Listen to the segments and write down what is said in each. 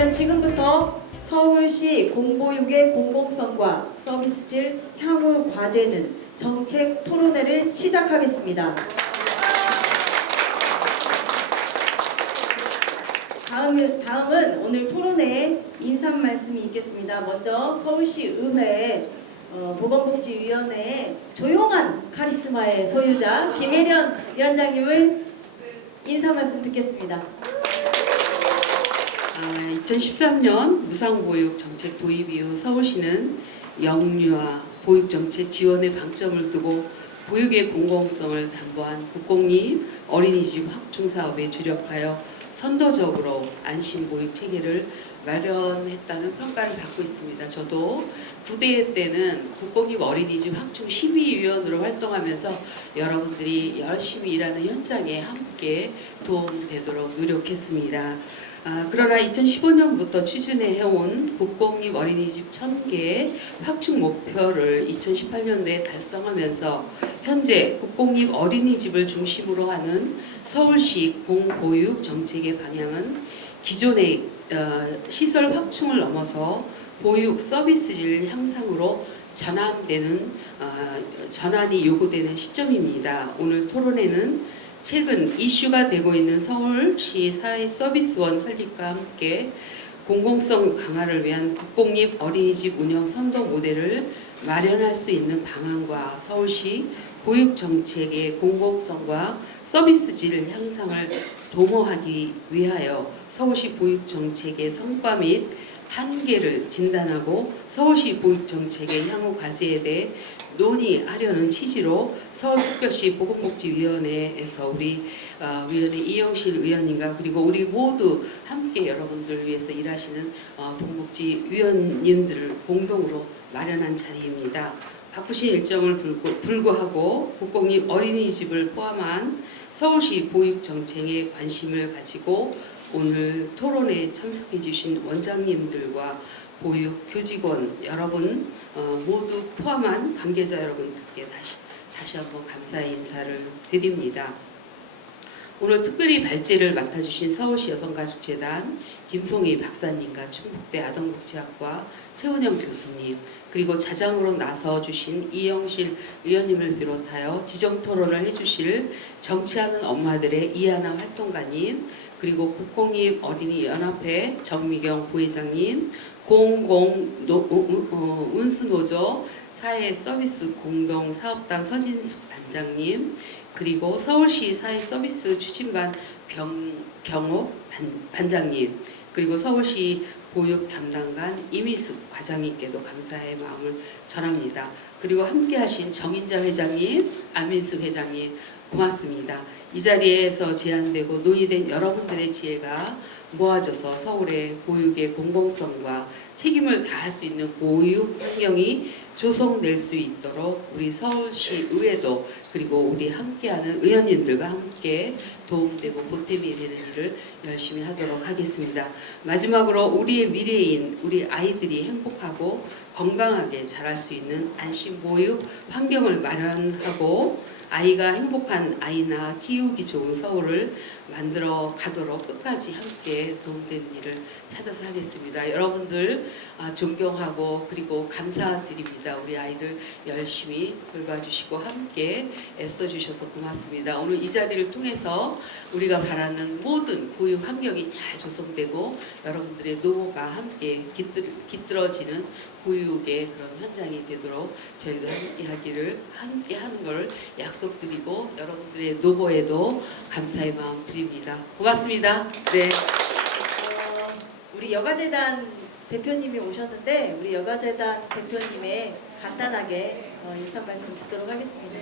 그러면 지금부터 서울시 공보육의 공공성과 서비스질 향후 과제는 정책 토론회를 시작하겠습니다. 다음은 오늘 토론회에 인사 말씀이 있겠습니다. 먼저 서울시 의회 보건복지위원회의 조용한 카리스마의 소유자 김혜련 위원장님을 인사 말씀 듣겠습니다. 2013년 무상보육 정책 도입 이후 서울시는 영유아 보육 정책 지원에 방점을 두고 보육의 공공성을 담보한 국공립 어린이집 확충 사업에 주력하여 선도적으로 안심보육 체계를 마련했다는 평가를 받고 있습니다. 저도 부대 때는 국공립 어린이집 확충 심의위원으로 활동하면서 여러분들이 열심히 일하는 현장에 함께 도움되도록 노력했습니다. 그러나 2015년부터 추진해 해온 국공립 어린이집 1000개 확충 목표를 2018년도에 달성하면서 현재 국공립 어린이집을 중심으로 하는 서울시 공보육 정책의 방향은 기존의 시설 확충을 넘어서 보육 서비스질 향상으로 전환이 요구되는 시점입니다. 오늘 토론회는 최근 이슈가 되고 있는 서울시 사회서비스원 설립과 함께 공공성 강화를 위한 국공립 어린이집 운영 선도 모델을 마련할 수 있는 방안과 서울시 보육정책의 공공성과 서비스질 향상을 도모하기 위하여 서울시 보육정책의 성과 및 한계를 진단하고 서울시 보육정책의 향후 과제에 대해 논의하려는 취지로 서울특별시 보건복지위원회에서 우리 위원회 이영실 의원님과 그리고 우리 모두 함께 여러분들을 위해서 일하시는 보건복지위원님들을 공동으로 마련한 자리입니다. 바쁘신 일정을 불구하고 국공립 어린이집을 포함한 서울시 보육정책에 관심을 가지고 오늘 토론에 참석해 주신 원장님들과 보육 교직원 여러분 모두 포함한 관계자 여러분들께 다시 한번 감사의 인사를 드립니다. 오늘 특별히 발제를 맡아주신 서울시 여성가족재단 김송희 박사님과 충북대 아동복지학과 최원영 교수님 그리고 자장으로 나서주신 이영실 의원님을 비롯하여 지정토론을 해주실 정치하는 엄마들의 이하나 활동가님 그리고 국공립 어린이연합회 정미경 부회장님 공공운수노조 사회서비스 공동사업단 서진숙 단장님 그리고 서울시 사회서비스 추진반 경옥 반장님 그리고 서울시 보육 담당관 이미숙 과장님께도 감사의 마음을 전합니다. 그리고 함께하신 정인자 회장님, 안민수 회장님 고맙습니다. 이 자리에서 제안되고 논의된 여러분들의 지혜가 모아져서 서울의 보육의 공공성과 책임을 다할 수 있는 보육 환경이 조성될 수 있도록 우리 서울시 의회도 그리고 우리 함께하는 의원님들과 함께 도움되고 보탬이 되는 일을 열심히 하도록 하겠습니다. 마지막으로 우리의 미래인 우리 아이들이 행복하고 건강하게 자랄 수 있는 안심보육 환경을 마련하고 아이가 행복한 아이나 키우기 좋은 서울을 만들어 가도록 끝까지 함께 도움되는 일을 찾아서 하겠습니다. 여러분들 존경하고 그리고 감사드립니다. 우리 아이들 열심히 돌봐주시고 함께 애써주셔서 고맙습니다. 오늘 이 자리를 통해서 우리가 바라는 모든 보육 환경이 잘 조성되고 여러분들의 노고가 함께 깃들어지는 보육의 그런 현장이 되도록 저희도 함께 하는 걸 약속드리고 여러분들의 노고에도 감사의 마음 드립니다. 고맙습니다. 네. 우리 여가재단 대표님이 오셨는데 우리 여가재단 대표님의 간단하게 인사 말씀 듣도록 하겠습니다.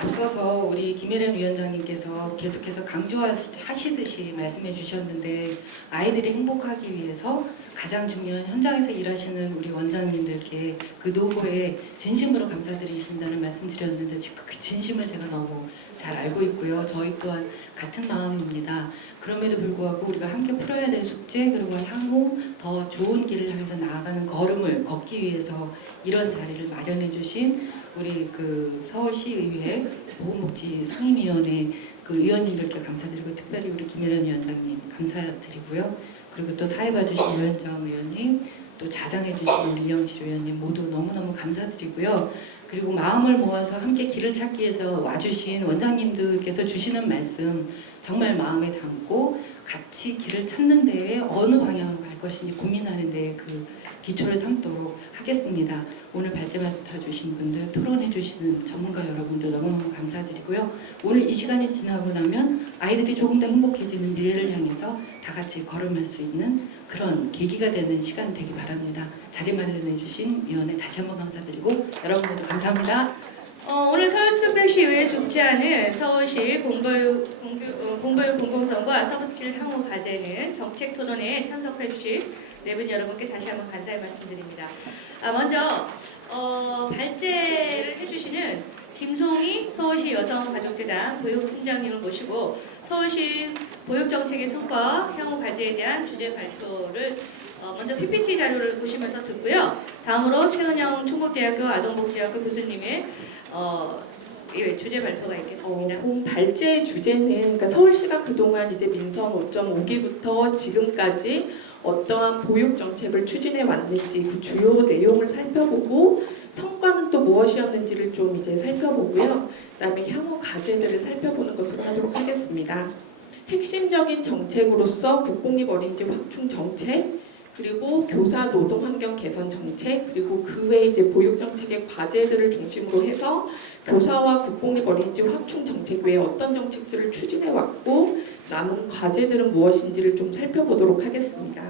앞서서 우리 김혜련 위원장님께서 계속해서 강조하시듯이 말씀해 주셨는데 아이들이 행복하기 위해서 가장 중요한 현장에서 일하시는 우리 원장님들께 그 노고에 진심으로 감사드리신다는 말씀 드렸는데 그 진심을 제가 너무 잘 알고 있고요. 저희 또한 같은 마음입니다. 그럼에도 불구하고 우리가 함께 풀어야 될 숙제 그리고 향후 더 좋은 길을 향해서 나아가는 걸음을 걷기 위해서 이런 자리를 마련해 주신 우리 그 서울시의회 보건복지 상임위원회 그 위원님들께 감사드리고 특별히 우리 김혜련 위원장님 감사드리고요. 그리고 또 사회 봐주신 유현정 의원님, 또 자장해주신 우리 이영실 의원님 모두 너무너무 감사드리고요. 그리고 마음을 모아서 함께 길을 찾기 위해서 와주신 원장님들께서 주시는 말씀 정말 마음에 담고 같이 길을 찾는 데에 어느 방향으로 갈 것인지 고민하는 데에 그 기초를 삼도록 하겠습니다. 오늘 발제 맡아주신 분들, 토론해주시는 전문가 여러분들 너무너무 감사드리고요. 오늘 이 시간이 지나고 나면 아이들이 조금 더 행복해지는 미래를 향해서 다 같이 걸음할 수 있는 그런 계기가 되는 시간 되기 바랍니다. 자리 마련해주신 위원회 다시 한번 감사드리고 여러분 모두 감사합니다. 오늘 서울특별시의회에 존재하는 서울시 공보육 공공성과 서비스실 향후 과제는 정책 토론회에 참석해 주실 네 분 여러분께 다시 한번 감사의 말씀드립니다. 먼저 발제를 해주시는 김송희 서울시 여성가족재단 보육팀장님을 모시고 서울시 보육정책의 성과 향후 과제에 대한 주제 발표를 먼저 PPT 자료를 보시면서 듣고요. 다음으로 최은영 충북대학교 아동복지학교 교수님의 주제 발표가 있겠습니다. 본 발제 주제는 그러니까 서울시가 그동안 이제 민선 5.5기부터 지금까지 어떠한 보육 정책을 추진해 왔는지 그 주요 내용을 살펴보고 성과는 또 무엇이었는지를 좀 이제 살펴보고요. 그다음에 향후 과제들을 살펴보는 것으로 하도록 하겠습니다. 핵심적인 정책으로서 국공립 어린이집 확충 정책, 그리고 교사 노동 환경 개선 정책, 그리고 그 외에 이제 보육 정책의 과제들을 중심으로 해서 교사와 국공립 어린이집 확충 정책 외에 어떤 정책들을 추진해 왔고 남은 과제들은 무엇인지를 좀 살펴보도록 하겠습니다.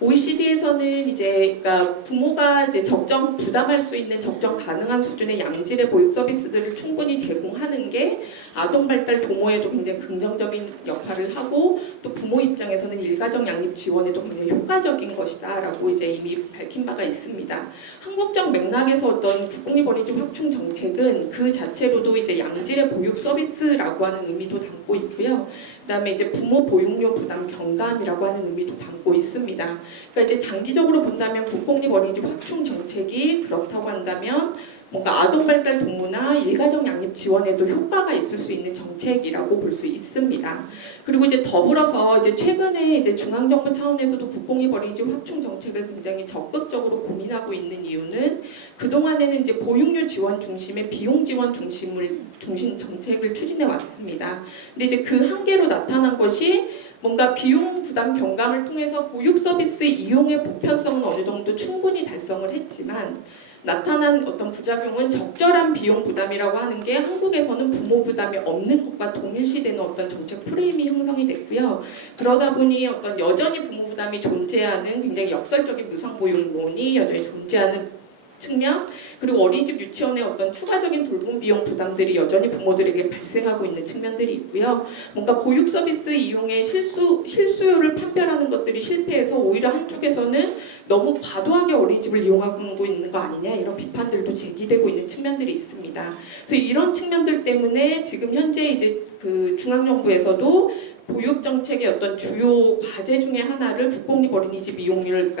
OECD에서는 이제 그러니까 부모가 이제 적정 부담할 수 있는 적정 가능한 수준의 양질의 보육 서비스들을 충분히 제공하는 게 아동 발달 도모에도 굉장히 긍정적인 역할을 하고 또 부모 입장에서는 일가정 양립 지원에도 굉장히 효과적인 것이다라고 이제 이미 밝힌 바가 있습니다. 한국적 맥락에서 어떤 국공립 어린이집 확충 정책은 그 자체로도 이제 양질의 보육 서비스라고 하는 의미도 담고 있고요. 그다음에 이제 부모 보육료 부담 경감이라고 하는 의미도 담고 있습니다. 그러니까 이제 장기적으로 본다면 국공립 어린이집 확충 정책이 그렇다고 한다면 뭔가 아동 발달 동무나 일가정 양립 지원에도 효과가 있을 수 있는 정책이라고 볼 수 있습니다. 그리고 이제 더불어서 이제 최근에 이제 중앙정부 차원에서도 국공립 어린이집 확충 정책을 굉장히 적극적으로 고민하고 있는 이유는 그동안에는 이제 보육료 지원 중심의 비용 지원 중심 정책을 추진해 왔습니다. 근데 이제 그 한계로 나타난 것이 뭔가 비용 부담 경감을 통해서 보육 서비스 이용의 보편성은 어느 정도 충분히 달성을 했지만 나타난 어떤 부작용은 적절한 비용 부담이라고 하는 게 한국에서는 부모 부담이 없는 것과 동일시되는 어떤 정책 프레임이 형성이 됐고요. 그러다 보니 어떤 여전히 부모 부담이 존재하는 굉장히 역설적인 무상보육론이 여전히 존재하는 측면, 그리고 어린이집 유치원의 어떤 추가적인 돌봄 비용 부담들이 여전히 부모들에게 발생하고 있는 측면들이 있고요. 뭔가 보육 서비스 이용의 실수요를 판별하는 것들이 실패해서 오히려 한쪽에서는 너무 과도하게 어린이집을 이용하고 있는 거 아니냐 이런 비판들도 제기되고 있는 측면들이 있습니다. 그래서 이런 측면들 때문에 지금 현재 이제 그 중앙정부에서도 보육 정책의 어떤 주요 과제 중에 하나를 국공립 어린이집 이용률을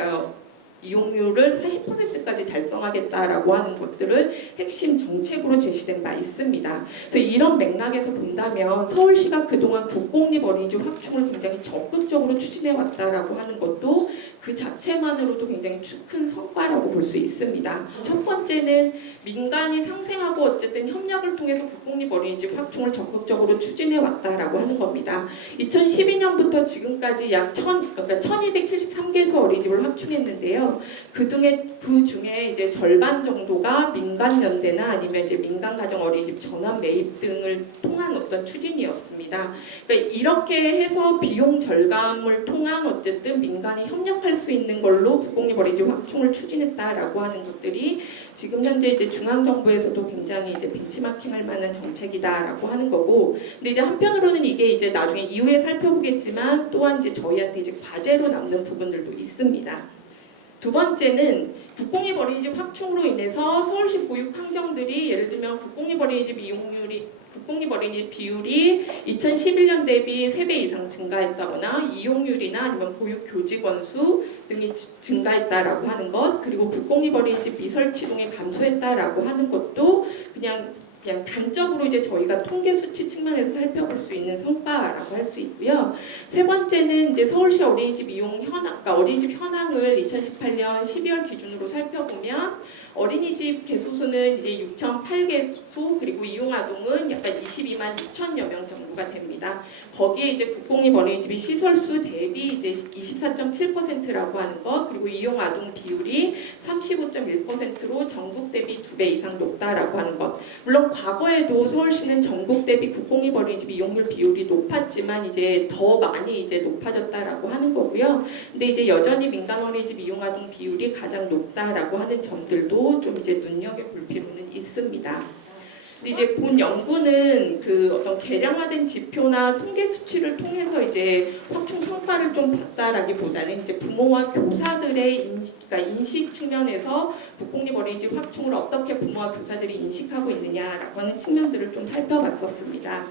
40%까지 달성하겠다라고 하는 것들을 핵심 정책으로 제시된 바 있습니다. 그래서 이런 맥락에서 본다면 서울시가 그동안 국공립 어린이집 확충을 굉장히 적극적으로 추진해 왔다라고 하는 것도 그 자체만으로도 굉장히 큰 성과라고 볼 수 있습니다. 첫 번째는 민간이 상생하고 어쨌든 협력을 통해서 국공립 어린이집 확충을 적극적으로 추진해 왔다라고 하는 겁니다. 2012년부터 지금까지 약 1273개소 어린이집을 확충했는데요. 그 중에 이제 절반 정도가 민간 연대나 아니면 이제 민간 가정 어린이집 전환 매입 등을 통한 어떤 추진이었습니다. 그러니까 이렇게 해서 비용 절감을 통한 어쨌든 민간이 협력할 수 있는 걸로 국공립 어린이집 확충을 추진했다라고 하는 것들이 지금 현재 이제 중앙정부에서도 굉장히 이제 벤치마킹할 만한 정책이다라고 하는 거고, 근데 이제 한편으로는 이게 이제 나중에 이후에 살펴보겠지만 또한 이제 저희한테 이제 과제로 남는 부분들도 있습니다. 두 번째는 국공립 어린이집 확충으로 인해서 서울시 보육 환경들이 예를 들면 국공립 어린이집 비율이 2011년 대비 3배 이상 증가했다거나 이용률이나 아니면 보육 교직 원수 등이 증가했다라고 하는 것, 그리고 국공립 어린이집 미설 치동이 감소했다라고 하는 것도 그냥 그냥 단적으로 이제 저희가 통계 수치 측면에서 살펴볼 수 있는 성과라고 할 수 있고요. 세 번째는 이제 서울시 어린이집 이용 현황, 그러니까 어린이집 현황을 2018년 12월 기준으로 살펴보면 어린이집 개소수는 이제 6,008개소, 그리고 이용 아동은 약간 22만 6천여 명 정도가 됩니다. 거기에 이제 국공립 어린이집이 시설수 대비 이제 24.7%라고 하는 것, 그리고 이용 아동 비율이 35.1%로 전국 대비 2배 이상 높다라고 하는 것. 물론 과거에도 서울시는 전국 대비 국공립 어린이집 이용률 비율이 높았지만 이제 더 많이 이제 높아졌다라고 하는 거고요. 근데 이제 여전히 민간 어린이집 이용 아동 비율이 가장 높다라고 하는 점들도 좀 이제 눈여겨볼 필요는 있습니다. 근데 이제 본 연구는 그 어떤 개량화된 지표나 통계 수치를 통해서 이제 확충 성과를 좀 봤다라기보다는 이제 부모와 교사들의 인식 측면에서 국공립 어린이집 확충을 어떻게 부모와 교사들이 인식하고 있느냐라고 하는 측면들을 좀 살펴봤었습니다.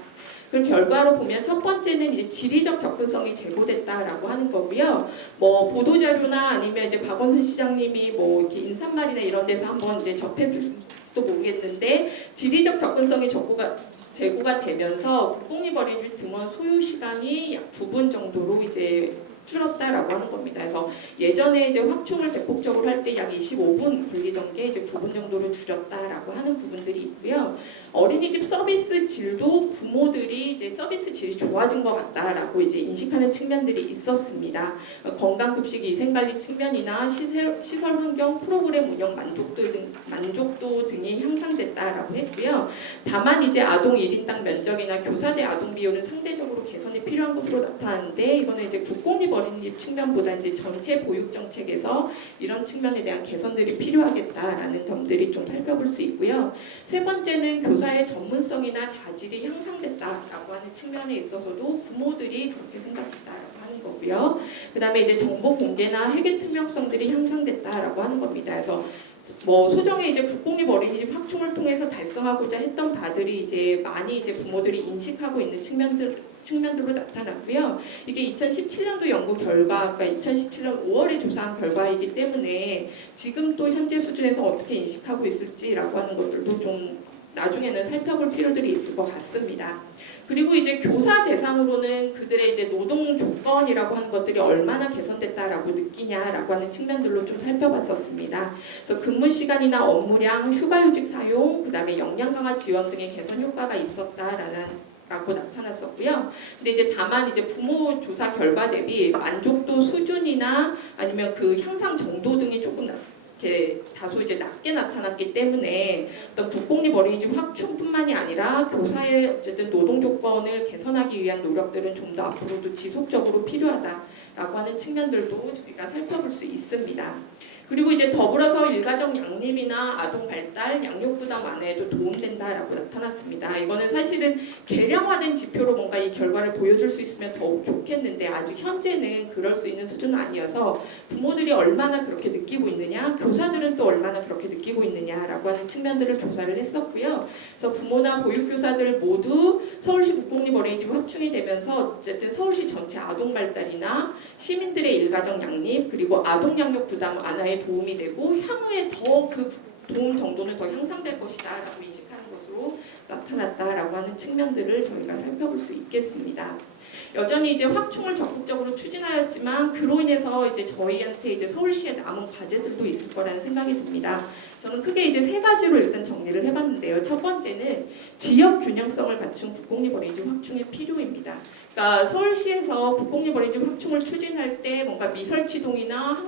그 결과로 보면 첫 번째는 이제 지리적 접근성이 제고됐다라고 하는 거고요. 뭐 보도 자료나 아니면 이제 박원순 시장님이 뭐 이렇게 인사말이나 이런 데서 한번 이제 접했을지도 모르겠는데 지리적 접근성이 제고가 되면서 국공립 어린이집 등원 소요 시간이 약 9분 정도로 이제 줄었다라고 하는 겁니다. 그래서 예전에 이제 확충을 대폭적으로 할 때 약 25분 걸리던 게 이제 9분 정도로 줄였다라고 하는 부분들이 있고요. 어린이집 서비스 질도 부모들이 이제 서비스 질이 좋아진 것 같다라고 이제 인식하는 측면들이 있었습니다. 건강급식 위생관리 측면이나 시설 환경 프로그램 운영 만족도 등이 향상됐다라고 했고요. 다만 이제 아동 1인당 면적이나 교사 대 아동 비율은 상대적으로 개선이 필요한 것으로 나타나는데 이거는 이제 국공립 어린이집 측면보다 이제 전체 보육 정책에서 이런 측면에 대한 개선들이 필요하겠다라는 점들이 좀 살펴볼 수 있고요. 세 번째는 교사의 전문성이나 자질이 향상됐다라고 하는 측면에 있어서도 부모들이 그렇게 생각했다라고 하는 거고요. 그다음에 이제 정보 공개나 회계 투명성들이 향상됐다라고 하는 겁니다. 그래서 뭐 소정의 이제 국공립 어린이집 확충을 통해서 달성하고자 했던 바들이 이제 많이 이제 부모들이 인식하고 있는 측면들로 나타났고요. 이게 2017년도 연구 결과, 그러니까 2017년 5월에 조사한 결과이기 때문에 지금 또 현재 수준에서 어떻게 인식하고 있을지라고 하는 것들도 좀 나중에는 살펴볼 필요들이 있을 것 같습니다. 그리고 이제 교사 대상으로는 그들의 이제 노동 조건이라고 하는 것들이 얼마나 개선됐다라고 느끼냐라고 하는 측면들로 좀 살펴봤었습니다. 그래서 근무 시간이나 업무량, 휴가휴직 사용, 그다음에 역량 강화 지원 등의 개선 효과가 있었다라고 나타났었고요. 근데 이제 다만 이제 부모 조사 결과 대비 만족도 수준이나 아니면 그 향상 정도 등이 조금 다소 이제 낮게 나타났기 때문에 어떤 국공립 어린이집 확충뿐만이 아니라 교사의 어쨌든 노동 조건을 개선하기 위한 노력들은 좀 더 앞으로도 지속적으로 필요하다라고 하는 측면들도 저희가 살펴볼 수 있습니다. 그리고 이제 더불어서 일가정 양립이나 아동 발달, 양육 부담 완화에도 도움된다라고 나타났습니다. 이거는 사실은 개량화된 지표로 뭔가 이 결과를 보여줄 수 있으면 더욱 좋겠는데 아직 현재는 그럴 수 있는 수준은 아니어서 부모들이 얼마나 그렇게 느끼고 있느냐, 교사들은 또 얼마나 그렇게 느끼고 있느냐라고 하는 측면들을 조사를 했었고요. 그래서 부모나 보육교사들 모두 서울시 국공립 어린이집 확충이 되면서 어쨌든 서울시 전체 아동 발달이나 시민들의 일가정 양립 그리고 아동 양육 부담 완화에 도움이 되고 향후에 더 그 도움 정도는 더 향상될 것이다라고 인식하는 것으로 나타났다라고 하는 측면들을 저희가 살펴볼 수 있겠습니다. 여전히 이제 확충을 적극적으로 추진하였지만 그로 인해서 이제 저희한테 이제 서울시에 남은 과제들도 있을 거라는 생각이 듭니다. 저는 크게 이제 세 가지로 일단 정리를 해봤는데요. 첫 번째는 지역 균형성을 갖춘 국공립 어린이집 확충의 필요입니다. 그러니까 서울시에서 국공립 어린이집 확충을 추진할 때 뭔가 미설치동이나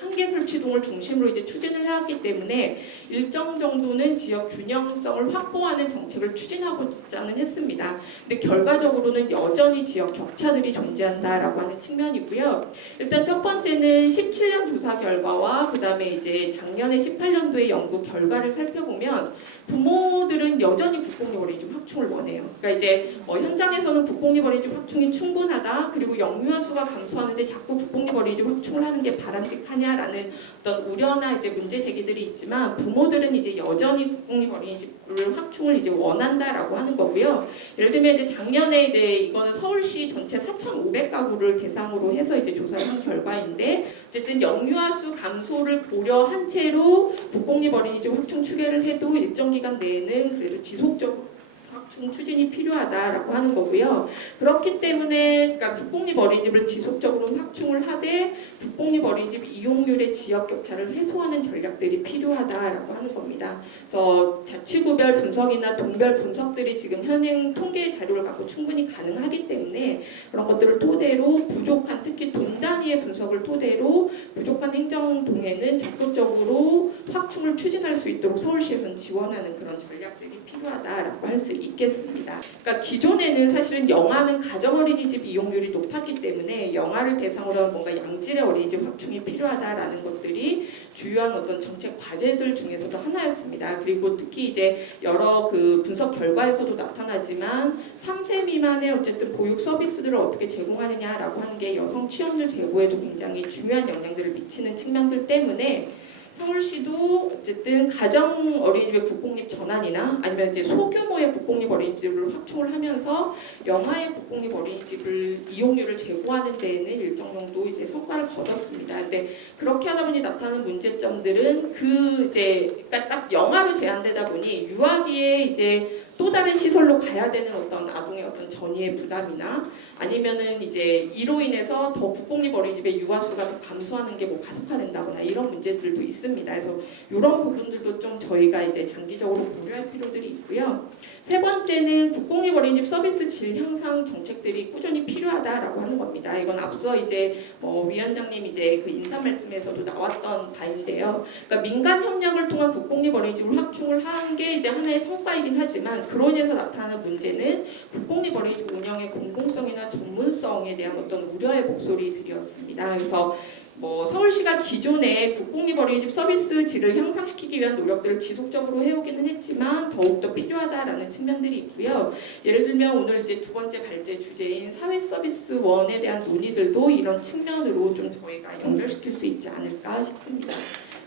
한계설치동을 중심으로 이제 추진을 해왔기 때문에 일정 정도는 지역 균형성을 확보하는 정책을 추진하고자는 했습니다. 근데 결과적으로는 여전히 지역 격차들이 존재한다라고 하는 측면이고요. 일단 첫 번째는 17년 조사 결과와 그다음에 이제 작년에 18년도의 연구 결과를 살펴보면 부모들은 여전히 국공립 어린이집 확충을 원해요. 그러니까 이제 현장에서는 국공립 어린이집 확충이 충분하다. 그리고 영유아 수가 감소하는데 자꾸 국공립 어린이집 확충을 하는 게 바람직하냐라는 어떤 우려나 이제 문제 제기들이 있지만 부모들은 이제 여전히 국공립 어린이집을 확충을 이제 원한다라고 하는 거고요. 예를 들면 이제 작년에 이제 이거는 서울시 전체 4,500가구를 대상으로 해서 이제 조사를 한 결과인데 어쨌든 영유아 수 감소를 고려한 채로 국공립 어린이집 확충 추계를 해도 일정 기간 내에는 그래도 어쨌든 지속적으로 확충 추진이 필요하다라고 하는 거고요. 그렇기 때문에 그러니까 국공립 어린이집을 지속적으로 확충을 하되 국공립 어린이집 이용률의 지역 격차를 해소하는 전략들이 필요하다라고 하는 겁니다. 그래서 자치구별 분석이나 동별 분석들이 지금 현행 통계 자료를 갖고 충분히 가능하기 때문에 그런 것들을 토대로 부족한 특히 동 단위의 분석을 토대로 부족한 행정 동에는 적극적으로 확충을 추진할 수 있도록 서울시에서는 지원하는 그런 전략들이 필요하다라고 할 수 있겠습니다. 그러니까 기존에는 사실은 영아는 가정 어린이집 이용률이 높았기 때문에 영아를 대상으로 한 뭔가 양질의 어린이집 확충이 필요하다라는 것들이 주요한 어떤 정책 과제들 중에서도 하나였습니다. 그리고 특히 이제 여러 그 분석 결과에서도 나타나지만 3세 미만의 어쨌든 보육 서비스들을 어떻게 제공하느냐라고 하는 게 여성 취업률 제고에도 굉장히 중요한 영향들을 미치는 측면들 때문에 서울시도 어쨌든 가정 어린이집의 국공립 전환이나 아니면 이제 소규모의 국공립 어린이집을 확충을 하면서 영아의 국공립 어린이집을 이용률을 제고하는 데에는 일정 정도 이제 성과를 거뒀습니다. 근데 그렇게 하다 보니 나타나는 문제점들은 그 이제 그러니까 딱 영아로 제한되다 보니 유아기에 이제 또 다른 시설로 가야 되는 어떤 아동의 어떤 전이의 부담이나 아니면은 이제 이로 인해서 더 국공립 어린이집의 유아 수가 더 감소하는 게 뭐 가속화된다거나 이런 문제들도 있습니다. 그래서 이런 부분들도 좀 저희가 이제 장기적으로 고려할 필요들이 있고요. 세 번째는 국공립 어린이집 서비스 질 향상 정책들이 꾸준히 필요하다라고 하는 겁니다. 이건 앞서 이제 위원장님 이제 그 인사 말씀에서도 나왔던 바인데요. 그러니까 민간 협력을 통한 국공립 어린이집을 확충을 한 게 이제 하나의 성과이긴 하지만 그로 인해서 나타나는 문제는 국공립 어린이집 운영의 공공성이나 전문성에 대한 어떤 우려의 목소리들이었습니다. 그래서 서울시가 기존에 국공립 어린이집 서비스 질을 향상시키기 위한 노력들을 지속적으로 해오기는 했지만 더욱더 필요하다라는 측면들이 있고요. 예를 들면 오늘 이제 두 번째 발제 주제인 사회 서비스 원에 대한 논의들도 이런 측면으로 좀 저희가 연결시킬 수 있지 않을까 싶습니다.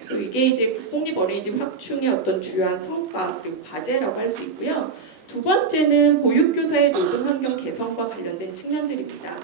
그리고 이게 이제 국공립 어린이집 확충의 어떤 주요한 성과 그리고 과제라고 할 수 있고요. 두 번째는 보육교사의 노동환경 개선과 관련된 측면들입니다.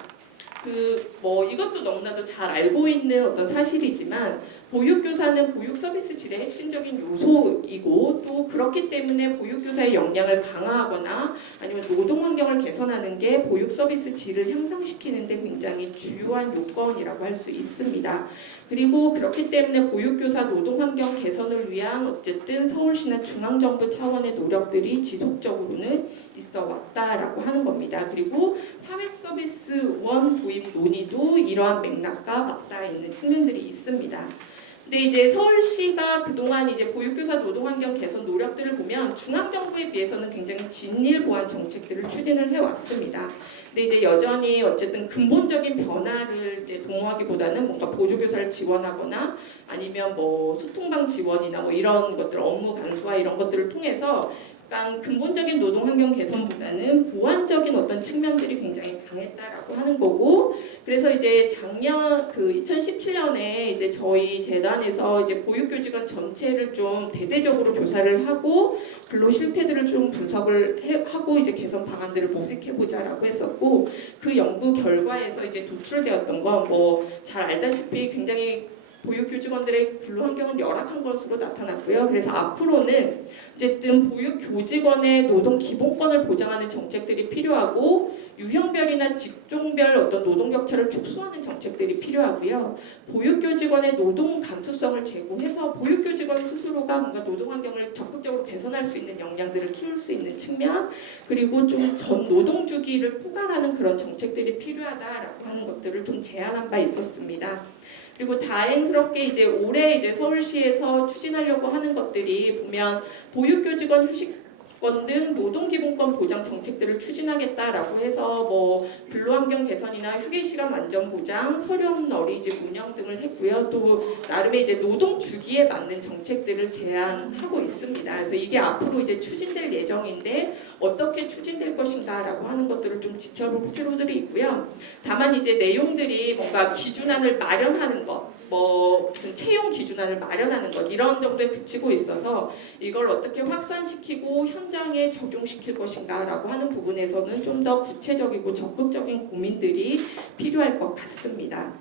이것도 너무나도 잘 알고 있는 어떤 사실이지만 보육교사는 보육 서비스 질의 핵심적인 요소이고 또 그렇기 때문에 보육교사의 역량을 강화하거나 아니면 노동 환경을 개선하는 게 보육 서비스 질을 향상시키는 데 굉장히 주요한 요건이라고 할 수 있습니다. 그리고 그렇기 때문에 보육교사 노동 환경 개선을 위한 어쨌든 서울시나 중앙정부 차원의 노력들이 지속적으로는 있어 왔다라고 하는 겁니다. 그리고 사회 서비스 원 도입 논의도 이러한 맥락과 맞닿아 있는 측면들이 있습니다. 근데 이제 서울시가 그동안 이제 보육교사 노동환경 개선 노력들을 보면 중앙정부에 비해서는 굉장히 진일 보완 정책들을 추진을 해왔습니다. 근데 이제 여전히 어쨌든 근본적인 변화를 이제 도모하기보다는 뭔가 보조교사를 지원하거나 아니면 소통방 지원이나 이런 것들 업무 간소화 이런 것들을 통해서 약간 근본적인 노동 환경 개선보다는 보완적인 어떤 측면들이 굉장히 강했다라고 하는 거고, 그래서 이제 작년 2017년에 이제 저희 재단에서 이제 보육교직원 전체를 좀 대대적으로 조사를 하고 근로 실태들을 좀 분석을 하고 이제 개선 방안들을 모색해보자라고 했었고, 그 연구 결과에서 이제 도출되었던 건 잘 알다시피 굉장히 보육교직원들의 근로 환경은 열악한 것으로 나타났고요. 그래서 앞으로는 어쨌든 보육교직원의 노동 기본권을 보장하는 정책들이 필요하고 유형별이나 직종별 어떤 노동 격차를 축소하는 정책들이 필요하고요. 보육교직원의 노동 감수성을 제고해서 보육교직원 스스로가 뭔가 노동 환경을 적극적으로 개선할 수 있는 역량들을 키울 수 있는 측면, 그리고 좀 전 노동 주기를 포괄하는 그런 정책들이 필요하다라고 하는 것들을 좀 제안한 바 있었습니다. 그리고 다행스럽게 이제 올해 이제 서울시에서 추진하려고 하는 것들이 보면 보육교직원 휴식권 등 노동기본권 보장 정책들을 추진하겠다라고 해서 근로환경 개선이나 휴게시간 완전 보장, 서류 없는 어린이집 운영 등을 했고요. 또 나름의 이제 노동 주기에 맞는 정책들을 제안하고 있습니다. 그래서 이게 앞으로 이제 추진될 예정인데 어떻게 추진될 것인가라고 하는 것들을 좀 지켜볼 필요들이 있고요. 다만 이제 내용들이 뭔가 기준안을 마련하는 것, 무슨 채용 기준안을 마련하는 것 이런 정도에 그치고 있어서 이걸 어떻게 확산시키고 현장에 적용시킬 것인가라고 하는 부분에서는 좀 더 구체적이고 적극적인 고민들이 필요할 것 같습니다.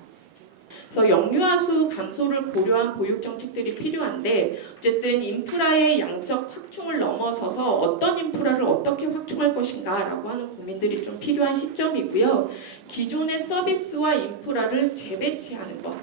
그래서 영유아수 감소를 고려한 보육 정책들이 필요한데 어쨌든 인프라의 양적 확충을 넘어서서 어떤 인프라를 어떻게 확충할 것인가라고 하는 고민들이 좀 필요한 시점이고요. 기존의 서비스와 인프라를 재배치하는 것.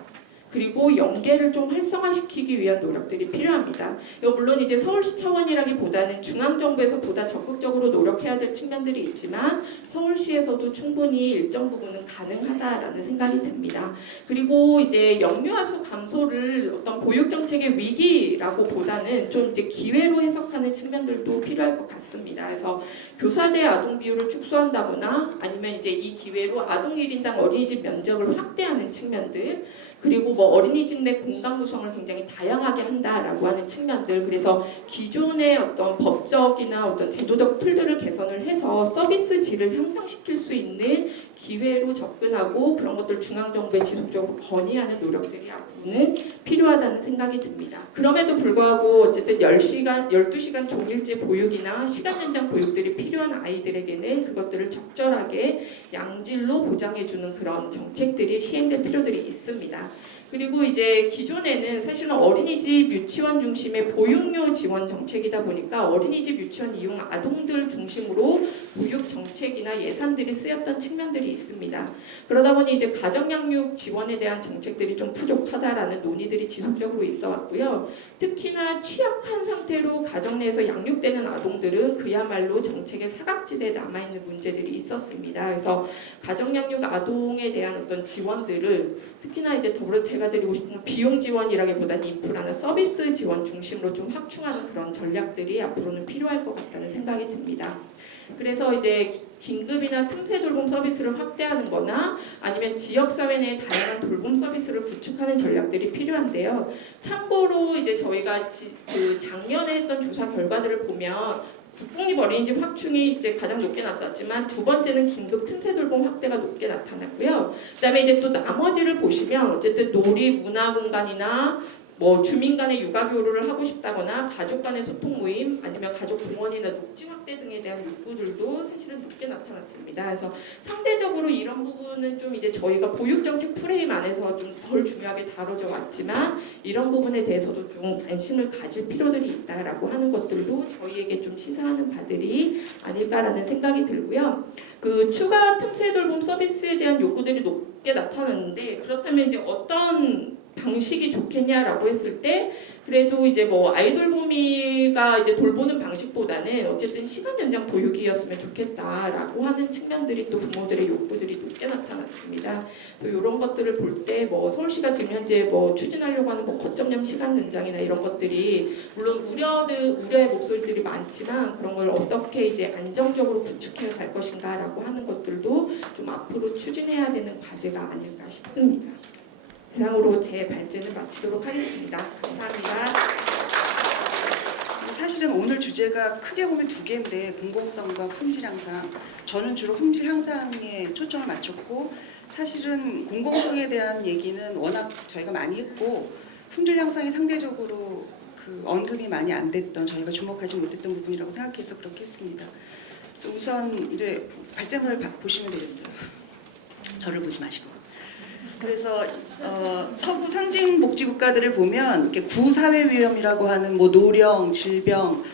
그리고 연계를 좀 활성화시키기 위한 노력들이 필요합니다. 이거 물론 이제 서울시 차원이라기보다는 중앙정부에서 보다 적극적으로 노력해야 될 측면들이 있지만 서울시에서도 충분히 일정 부분은 가능하다라는 생각이 듭니다. 그리고 이제 영유아수 감소를 어떤 보육정책의 위기라고 보다는 좀 이제 기회로 해석하는 측면들도 필요할 것 같습니다. 그래서 교사대 아동 비율을 축소한다거나 아니면 이제 이 기회로 아동 1인당 어린이집 면적을 확대하는 측면들 그리고 뭐 어린이집 내 공간 구성을 굉장히 다양하게 한다라고 하는 측면들 그래서 기존의 어떤 법적이나 어떤 제도적 틀들을 개선을 해서 서비스 질을 향상시킬 수 있는 기회로 접근하고 그런 것들 중앙정부에 지속적으로 건의하는 노력들이 앞으로는 필요하다는 생각이 듭니다. 그럼에도 불구하고 어쨌든 12시간 종일제 보육이나 시간 연장 보육들이 필요한 아이들에게는 그것들을 적절하게 양질로 보장해주는 그런 정책들이 시행될 필요들이 있습니다. 그리고 이제 기존에는 사실은 어린이집 유치원 중심의 보육료 지원 정책이다 보니까 어린이집 유치원 이용 아동들 중심으로 보육 정책이나 예산들이 쓰였던 측면들이 있습니다. 그러다 보니 이제 가정양육 지원에 대한 정책들이 좀 부족하다라는 논의들이 지속적으로 있어 왔고요. 특히나 취약한 상태로 가정 내에서 양육되는 아동들은 그야말로 정책의 사각지대에 남아있는 문제들이 있었습니다. 그래서 가정양육 아동에 대한 어떤 지원들을 특히나 이제 더불어 제가 드리고 싶은 비용 지원이라기보다는 인프라나 서비스 지원 중심으로 좀 확충하는 그런 전략들이 앞으로는 필요할 것 같다는 생각이 듭니다. 그래서 이제 긴급이나 틈새 돌봄 서비스를 확대하는 거나 아니면 지역사회 내 다양한 돌봄 서비스를 구축하는 전략들이 필요한데요. 참고로 이제 저희가 작년에 했던 조사 결과들을 보면 국공립 어린이집 확충이 이제 가장 높게 나타났지만 두 번째는 긴급 틈새 돌봄 확대가 높게 나타났고요. 그다음에 이제 또 나머지를 보시면 어쨌든 놀이 문화 공간이나 뭐 주민 간의 육아 교류를 하고 싶다거나 가족 간의 소통 모임 아니면 가족 공원이나 녹지 확대 등에 대한 욕구들도 사실은 높게 나타났습니다. 그래서 상대적으로 이런 부분은 좀 이제 저희가 보육 정책 프레임 안에서 좀 덜 중요하게 다뤄져 왔지만 이런 부분에 대해서도 좀 관심을 가질 필요들이 있다라고 하는 것들도 저희에게 좀 시사하는 바들이 아닐까라는 생각이 들고요. 그 추가 틈새 돌봄 서비스에 대한 요구들이 높게 나타났는데 그렇다면 이제 어떤 방식이 좋겠냐라고 했을 때 그래도 이제 뭐 아이돌보미가 이제 돌보는 방식보다는 어쨌든 시간 연장 보육이었으면 좋겠다라고 하는 측면들이 또 부모들의 욕구들이 높게 나타났습니다. 그래서 이런 것들을 볼 때 뭐 서울시가 지금 현재 뭐 추진하려고 하는 뭐 거점형 시간 연장이나 이런 것들이 물론 우려의 목소리들이 많지만 그런 걸 어떻게 이제 안정적으로 구축해 갈 것인가라고 하는 것들도 좀 앞으로 추진해야 되는 과제가 아닐까 싶습니다. 이상으로 제 발제는 마치도록 하겠습니다. 감사합니다. 사실은 오늘 주제가 크게 보면 두 개인데 공공성과 품질 향상. 저는 주로 품질 향상에 초점을 맞췄고 사실은 공공성에 대한 얘기는 워낙 저희가 많이 했고 품질 향상이 상대적으로 그 언급이 많이 안 됐던 저희가 주목하지 못했던 부분이라고 생각해서 그렇게 했습니다. 그래서 우선 이제 발제문을 보시면 되겠어요. 저를 보지 마시고. 그래서 서구 선진 복지 국가들을 보면 이렇게 구사회 위험이라고 하는 뭐 노령, 질병,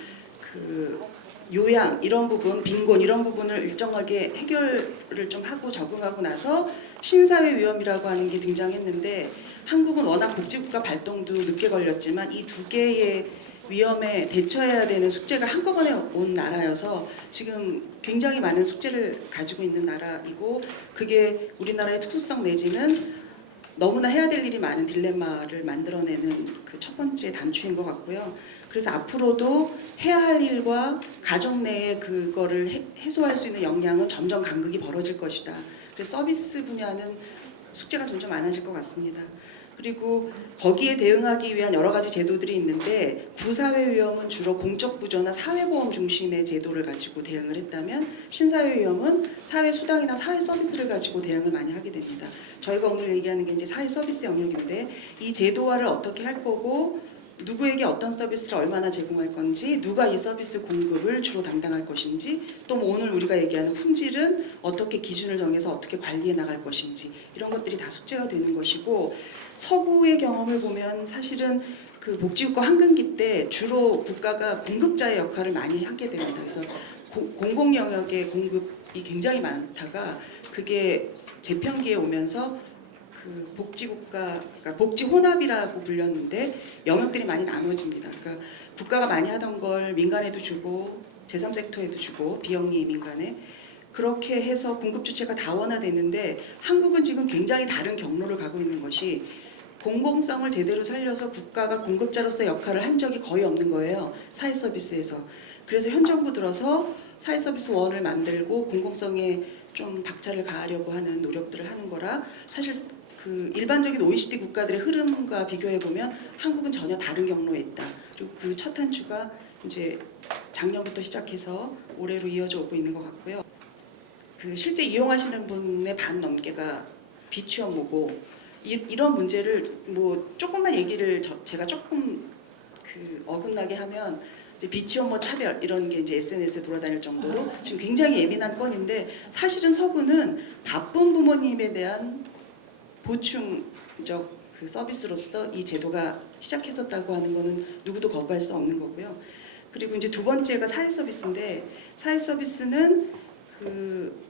그 요양 이런 부분, 빈곤 이런 부분을 일정하게 해결을 좀 하고 적응하고 나서 신사회 위험이라고 하는 게 등장했는데 한국은 워낙 복지국가 발동도 늦게 걸렸지만 이 두 개의 위험에 대처해야 되는 숙제가 한꺼번에 온 나라여서 지금 굉장히 많은 숙제를 가지고 있는 나라이고 그게 우리나라의 특수성 내지는 너무나 해야 될 일이 많은 딜레마를 만들어내는 그 첫 번째 단추인 것 같고요. 그래서 앞으로도 해야 할 일과 가정 내에 그거를 해소할 수 있는 역량은 점점 간극이 벌어질 것이다. 그래서 서비스 분야는 숙제가 점점 많아질 것 같습니다. 그리고 거기에 대응하기 위한 여러 가지 제도들이 있는데 구사회 위험은 주로 공적 부조나 사회보험 중심의 제도를 가지고 대응을 했다면 신사회 위험은 사회 수당이나 사회 서비스를 가지고 대응을 많이 하게 됩니다. 저희가 오늘 얘기하는 게 이제 사회 서비스 영역인데 이 제도화를 어떻게 할 거고 누구에게 어떤 서비스를 얼마나 제공할 건지 누가 이 서비스 공급을 주로 담당할 것인지 또 뭐 오늘 우리가 얘기하는 품질은 어떻게 기준을 정해서 어떻게 관리해 나갈 것인지 이런 것들이 다 숙제가 되는 것이고 서구의 경험을 보면 사실은 그 복지국가 황금기 때 주로 국가가 공급자의 역할을 많이 하게 됩니다. 그래서 공공 영역의 공급이 굉장히 많다가 그게 재편기에 오면서 그 복지국가, 그러니까 복지 혼합이라고 불렸는데 영역들이 많이 나눠집니다. 그러니까 국가가 많이 하던 걸 민간에도 주고 제3섹터에도 주고 비영리 민간에 그렇게 해서 공급 주체가 다원화됐는데 한국은 지금 굉장히 다른 경로를 가고 있는 것이 공공성을 제대로 살려서 국가가 공급자로서 역할을 한 적이 거의 없는 거예요. 사회 서비스에서. 그래서 현 정부 들어서 사회 서비스 원을 만들고 공공성에 좀 박차를 가하려고 하는 노력들을 하는 거라 사실 그 일반적인 OECD 국가들의 흐름과 비교해 보면 한국은 전혀 다른 경로에 있다. 그리고 그 첫 한 주가 이제 작년부터 시작해서 올해로 이어져 오고 있는 것 같고요. 그 실제 이용하시는 분의 반 넘게가 비취업모고 이런 문제를 뭐 조금만 얘기를 제가 조금 그 어긋나게 하면 이제 비취업모 차별 이런 게 이제 SNS에 돌아다닐 정도로 지금 굉장히 예민한 건인데 사실은 서구는 바쁜 부모님에 대한 보충적 그 서비스로서 이 제도가 시작했었다고 하는 거는 누구도 거부할 수 없는 거고요. 그리고 이제 두 번째가 사회 서비스인데 사회 서비스는 그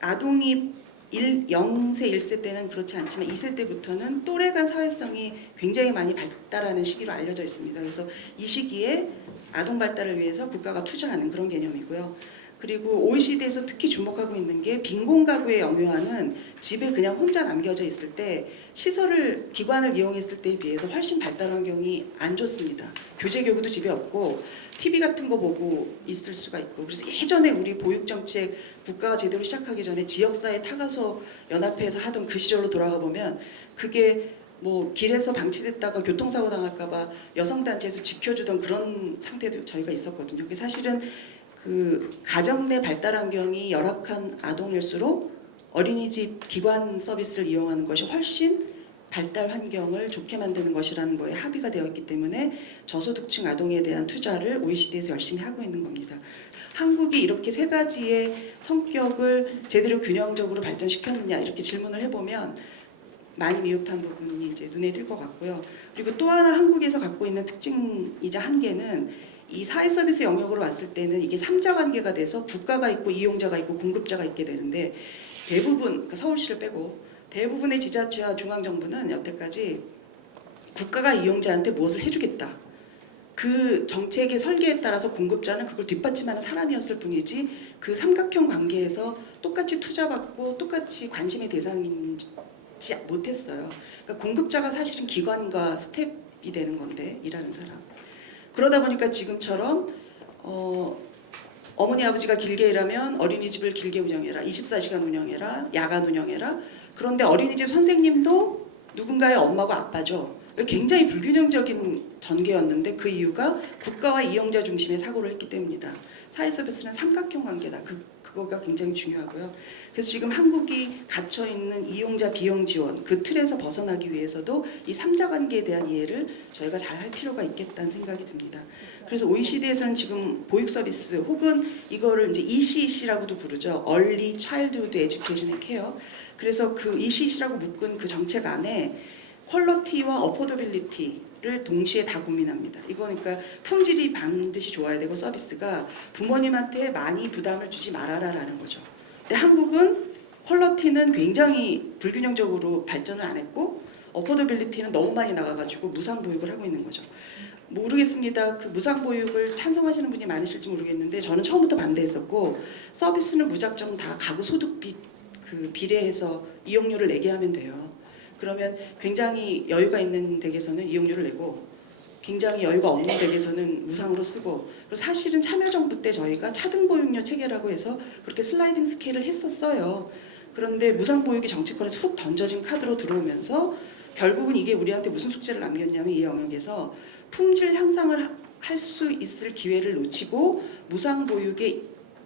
아동이 0세 1세 때는 그렇지 않지만 2세 때부터는 또래 간 사회성이 굉장히 많이 발달하는 시기로 알려져 있습니다. 그래서 이 시기에 아동 발달을 위해서 국가가 투자하는 그런 개념이고요. 그리고 OECD에서 특히 주목하고 있는 게 빈곤 가구의 영유아는 집에 그냥 혼자 남겨져 있을 때 시설을 기관을 이용했을 때에 비해서 훨씬 발달 환경이 안 좋습니다. 교재 교구도 집에 없고 TV 같은 거 보고 있을 수가 있고 그래서 예전에 우리 보육정책 국가가 제대로 시작하기 전에 지역사회 타가소 연합회에서 하던 그 시절로 돌아가 보면 그게 뭐 길에서 방치됐다가 교통사고 당할까봐 여성단체에서 지켜주던 그런 상태도 저희가 있었거든요. 그게 사실은 그 가정 내 발달 환경이 열악한 아동일수록 어린이집 기관 서비스를 이용하는 것이 훨씬 발달 환경을 좋게 만드는 것이라는 거에 합의가 되어 있기 때문에 저소득층 아동에 대한 투자를 OECD에서 열심히 하고 있는 겁니다. 한국이 이렇게 세 가지의 성격을 제대로 균형적으로 발전시켰느냐 이렇게 질문을 해보면 많이 미흡한 부분이 이제 눈에 띌 것 같고요. 그리고 또 하나 한국에서 갖고 있는 특징이자 한계는 이 사회 서비스 영역으로 왔을 때는 이게 3자 관계가 돼서 국가가 있고 이용자가 있고 공급자가 있게 되는데 대부분 그러니까 서울시를 빼고 대부분의 지자체와 중앙정부는 여태까지 국가가 이용자한테 무엇을 해주겠다. 그 정책의 설계에 따라서 공급자는 그걸 뒷받침하는 사람이었을 뿐이지 그 삼각형 관계에서 똑같이 투자받고 똑같이 관심의 대상인지 못했어요. 그러니까 공급자가 사실은 기관과 스텝이 되는 건데 일하는 사람. 그러다 보니까 지금처럼 어머니 아버지가 길게 일하면 어린이집을 길게 운영해라. 24시간 운영해라. 야간 운영해라. 그런데 어린이집 선생님도 누군가의 엄마고 아빠죠. 굉장히 불균형적인 전개였는데 그 이유가 국가와 이용자 중심의 사고를 했기 때문이다. 사회 서비스는 삼각형 관계다. 그거가 굉장히 중요하고요. 그래서 지금 한국이 갇혀 있는 이용자 비용 지원 그 틀에서 벗어나기 위해서도 이 3자 관계에 대한 이해를 저희가 잘 할 필요가 있겠다는 생각이 듭니다. 그래서 OECD에서는 지금 보육 서비스 혹은 이거를 이제 ECC라고도 부르죠. Early Childhood Education and Care. 그래서 그 ECC라고 묶은 그 정책 안에 퀄리티와 어포더빌리티를 동시에 다 고민합니다. 이거 그러니까 품질이 반드시 좋아야 되고 서비스가 부모님한테 많이 부담을 주지 말아라라는 거죠. 근데 한국은 퀄리티는 굉장히 불균형적으로 발전을 안 했고 어포더빌리티는 너무 많이 나가가지고 무상 보육을 하고 있는 거죠. 모르겠습니다. 그 무상 보육을 찬성하시는 분이 많으실지 모르겠는데 저는 처음부터 반대했었고 서비스는 무작정 다 가구 소득비 그 비례해서 이용료를 내게 하면 돼요. 그러면 굉장히 여유가 있는 댁에서는 이용료를 내고 굉장히 여유가 없는 댁에서는 무상으로 쓰고 그리고 사실은 참여정부 때 저희가 차등보육료 체계라고 해서 그렇게 슬라이딩 스케일을 했었어요. 그런데 무상보육이 정치권에서 훅 던져진 카드로 들어오면서 결국은 이게 우리한테 무슨 숙제를 남겼냐면 이 영역에서 품질 향상을 할 수 있을 기회를 놓치고 무상보육에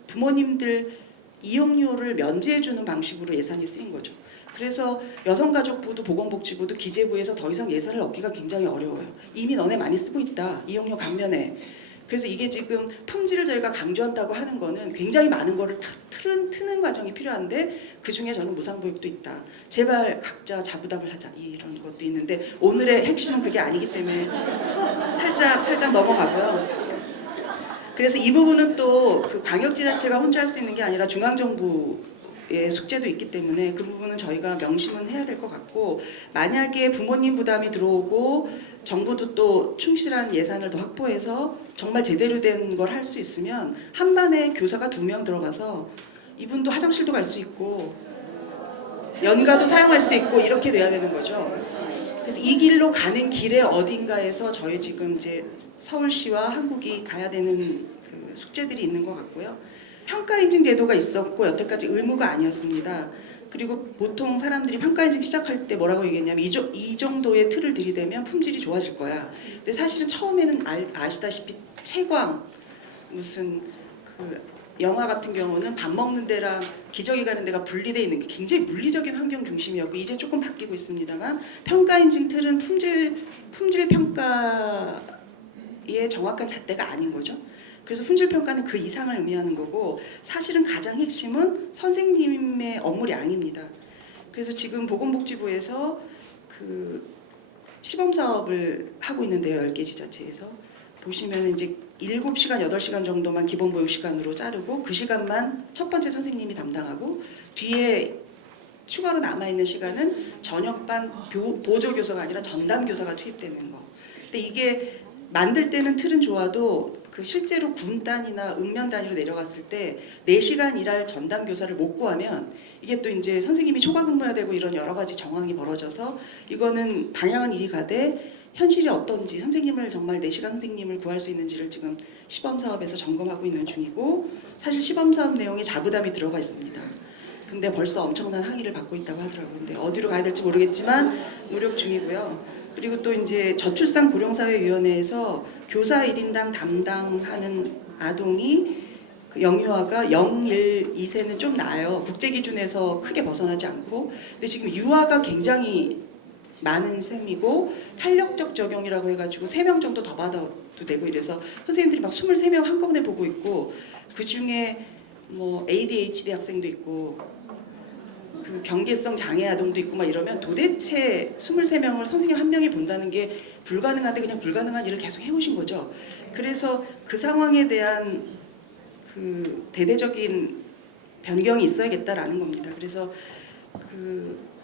부모님들 이용료를 면제해주는 방식으로 예산이 쓰인 거죠. 그래서 여성가족부도 보건복지부도 기재부에서 더 이상 예산을 얻기가 굉장히 어려워요. 이미 너네 많이 쓰고 있다. 이용료 감면에. 그래서 이게 지금 품질을 저희가 강조한다고 하는 거는 굉장히 많은 거를 틀에 트는 과정이 필요한데 그중에 저는 무상보육도 있다. 제발 각자 자부담을 하자 이런 것도 있는데 오늘의 핵심은 그게 아니기 때문에 살짝 넘어가고요. 그래서 이 부분은 또 그 광역지자체가 혼자 할 수 있는 게 아니라 중앙정부의 숙제도 있기 때문에 그 부분은 저희가 명심은 해야 될 것 같고, 만약에 부모님 부담이 들어오고 정부도 또 충실한 예산을 더 확보해서 정말 제대로 된 걸 할 수 있으면 한 반에 교사가 2명 들어가서 이분도 화장실도 갈 수 있고 연가도 사용할 수 있고 이렇게 돼야 되는 거죠. 그래서 이 길로 가는 길의 어딘가에서 저희 지금 이제 서울시와 한국이 가야 되는 그 숙제들이 있는 것 같고요. 평가인증 제도가 있었고 여태까지 의무가 아니었습니다. 그리고 보통 사람들이 평가인증 시작할 때 뭐라고 얘기했냐면 이 정도의 틀을 들이대면 품질이 좋아질 거야. 근데 사실은 처음에는 아시다시피 채광 무슨 그 영화 같은 경우는 밥 먹는 데랑 기저귀 가는 데가 분리되어 있는 게 굉장히 물리적인 환경 중심이었고 이제 조금 바뀌고 있습니다만, 평가인증 틀은 품질 평가의 정확한 잣대가 아닌 거죠. 그래서 품질 평가는 그 이상을 의미하는 거고, 사실은 가장 핵심은 선생님의 업무량입니다. 그래서 지금 보건복지부에서 그 시범 사업을 하고 있는데요, 10개 지자체에서 보시면 이제 7시간, 8시간 정도만 기본 보육 시간으로 자르고 그 시간만 첫 번째 선생님이 담당하고 뒤에 추가로 남아있는 시간은 저녁반 보조교사가 아니라 전담교사가 투입되는 거. 근데 이게 만들 때는 틀은 좋아도 그 실제로 군 단위나 읍면 단위로 내려갔을 때 4시간 일할 전담교사를 못 구하면 이게 또 이제 선생님이 초과 근무해야 되고 이런 여러 가지 정황이 벌어져서 이거는 방향은 이리 가되 현실이 어떤지, 선생님을 정말 4시간 선생님을 구할 수 있는지를 지금 시범사업에서 점검하고 있는 중이고, 사실 시범사업 내용에 자부담이 들어가 있습니다. 근데 벌써 엄청난 항의를 받고 있다고 하더라고요. 근데 어디로 가야 될지 모르겠지만 노력 중이고요. 그리고 또 이제 저출산 고령사회위원회에서 교사 1인당 담당하는 아동이 그 영유아가 0, 1, 2세는 좀 나아요. 국제기준에서 크게 벗어나지 않고. 근데 지금 유아가 굉장히 많은 셈이고 탄력적 적용이라고 해가지고 3명 정도 더 받아도 되고 이래서 선생님들이 막 23명 한꺼번에 보고 있고, 그 중에 뭐 ADHD 학생도 있고 그 경계성 장애 아동도 있고 막 이러면 도대체 23명을 선생님 한 명이 본다는 게 불가능한데 그냥 불가능한 일을 계속 해오신 거죠. 그래서 그 상황에 대한 그 대대적인 변경이 있어야겠다라는 겁니다. 그래서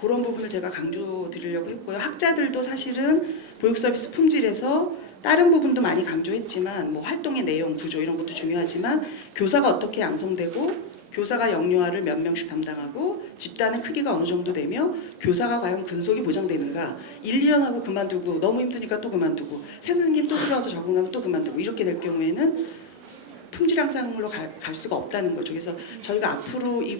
그런 부분을 제가 강조드리려고 했고요. 학자들도 사실은 보육 서비스 품질에서 다른 부분도 많이 강조했지만 뭐 활동의 내용, 구조 이런 것도 중요하지만 교사가 어떻게 양성되고 교사가 영유아를 몇 명씩 담당하고 집단의 크기가 어느 정도 되며 교사가 과연 근속이 보장되는가, 1, 2년 하고 그만두고 너무 힘드니까 또 그만두고 새 선생님 또 들어와서 적응하면 또 그만두고 이렇게 될 경우에는 품질 향상으로 갈 수가 없다는 거죠. 그래서 저희가 앞으로 이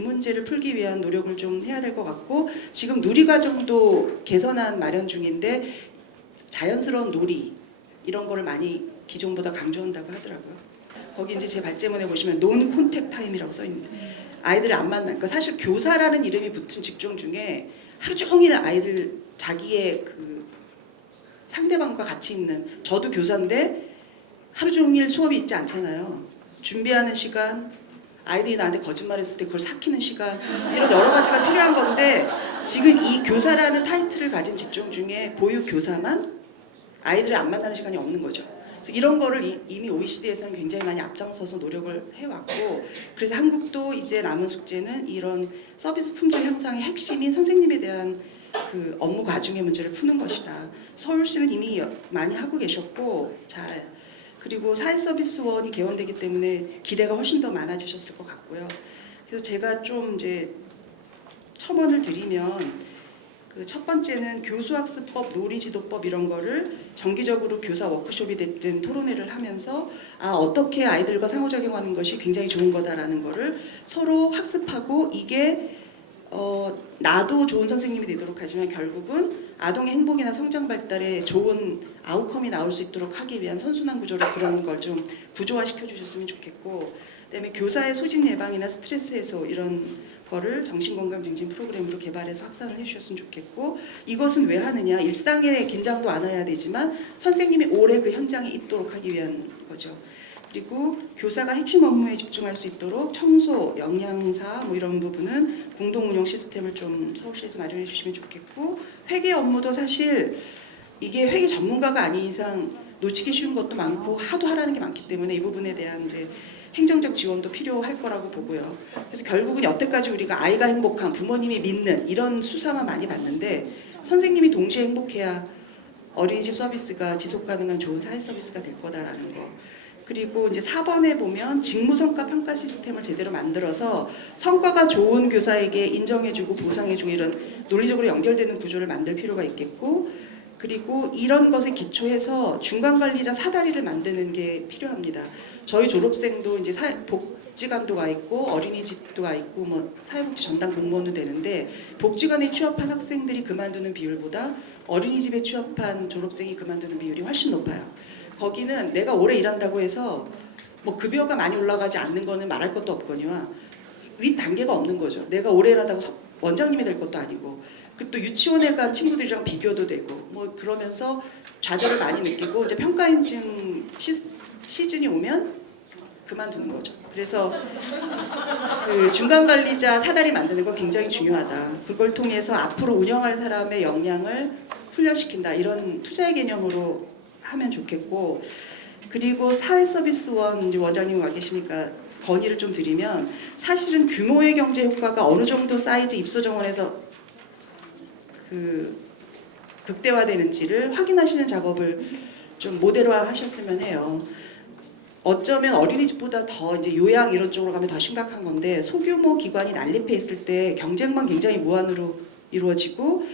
문제를 풀기 위한 노력을 좀 해야 될 것 같고, 지금 누리과정도 개선안 마련 중인데 자연스러운 놀이 이런 거를 많이 기존보다 강조한다고 하더라고요. 거기 이제 제 발제문에 보시면 논 콘택 타임이라고 써 있는데 아이들을 안 만나. 그러니까 사실 교사라는 이름이 붙은 직종 중에 하루 종일 아이들 자기의 그 상대방과 같이 있는, 저도 교사인데 하루 종일 수업이 있지 않잖아요. 준비하는 시간, 아이들이 나한테 거짓말했을 때 그걸 삭히는 시간, 이런 여러 가지가 필요한 건데 지금 이 교사라는 타이틀을 가진 직종 중에 보육교사만 아이들을 안 만나는 시간이 없는 거죠. 그래서 이런 거를 이미 OECD에서는 굉장히 많이 앞장서서 노력을 해왔고, 그래서 한국도 이제 남은 숙제는 이런 서비스 품질 향상의 핵심인 선생님에 대한 그 업무 과중의 문제를 푸는 것이다. 서울시는 이미 많이 하고 계셨고 그리고 사회서비스원이 개원되기 때문에 기대가 훨씬 더 많아지셨을 것 같고요. 그래서 제가 좀 이제 첨언을 드리면 그 첫 번째는 교수학습법, 놀이지도법 이런 거를 정기적으로 교사 워크숍이 됐든 토론회를 하면서 어떻게 아이들과 상호작용하는 것이 굉장히 좋은 거다라는 거를 서로 학습하고, 이게 나도 좋은 선생님이 되도록 하지만 결국은 아동의 행복이나 성장 발달에 좋은 아웃컴이 나올 수 있도록 하기 위한 선순환 구조로 그런 걸 좀 구조화시켜 주셨으면 좋겠고, 그다음에 교사의 소진 예방이나 스트레스 해소 이런 거를 정신건강증진 프로그램으로 개발해서 확산을 해주셨으면 좋겠고, 이것은 왜 하느냐, 일상에 긴장도 안 해야 되지만 선생님이 오래 그 현장에 있도록 하기 위한 거죠. 그리고 교사가 핵심 업무에 집중할 수 있도록 청소, 영양사 뭐 이런 부분은 공동 운영 시스템을 좀 서울시에서 마련해 주시면 좋겠고, 회계 업무도 사실 이게 회계 전문가가 아닌 이상 놓치기 쉬운 것도 많고 하도 하라는 게 많기 때문에 이 부분에 대한 이제 행정적 지원도 필요할 거라고 보고요. 그래서 결국은 여태까지 우리가 아이가 행복한, 부모님이 믿는 이런 수사만 많이 봤는데 선생님이 동시에 행복해야 어린이집 서비스가 지속 가능한 좋은 사회 서비스가 될 거다라는 거. 그리고 이제 4번에 보면 직무성과 평가 시스템을 제대로 만들어서 성과가 좋은 교사에게 인정해주고 보상해주고 이런 논리적으로 연결되는 구조를 만들 필요가 있겠고, 그리고 이런 것에 기초해서 중간관리자 사다리를 만드는 게 필요합니다. 저희 졸업생도 이제 복지관도 가 있고 어린이집도 가 있고 뭐 사회복지 전담 공무원도 되는데, 복지관에 취업한 학생들이 그만두는 비율보다 어린이집에 취업한 졸업생이 그만두는 비율이 훨씬 높아요. 거기는 내가 오래 일한다고 해서 뭐 급여가 많이 올라가지 않는 거는 말할 것도 없거니와 윗 단계가 없는 거죠. 내가 오래 일하다고 원장님이 될 것도 아니고, 그리고 또 유치원에 간 친구들이랑 비교도 되고 뭐 그러면서 좌절을 많이 느끼고 이제 평가인증 시즌이 오면 그만두는 거죠. 그래서 그 중간관리자 사다리 만드는 건 굉장히 중요하다. 그걸 통해서 앞으로 운영할 사람의 역량을 훈련시킨다. 이런 투자의 개념으로 하면 좋겠고, 그리고 사회서비스원 원장님 와 계시니까 건의를 좀 드리면, 사실은 규모의 경제 효과가 어느 정도 사이즈 입소 정원에서 그 극대화되는지를 확인하시는 작업을 좀 모델화 하셨으면 해요. 어쩌면 어린이집보다 더 이제 요양 이런 쪽으로 가면 더 심각한 건데, 소규모 기관이 난립해 있을 때 경쟁만 굉장히 무한으로 이루어지고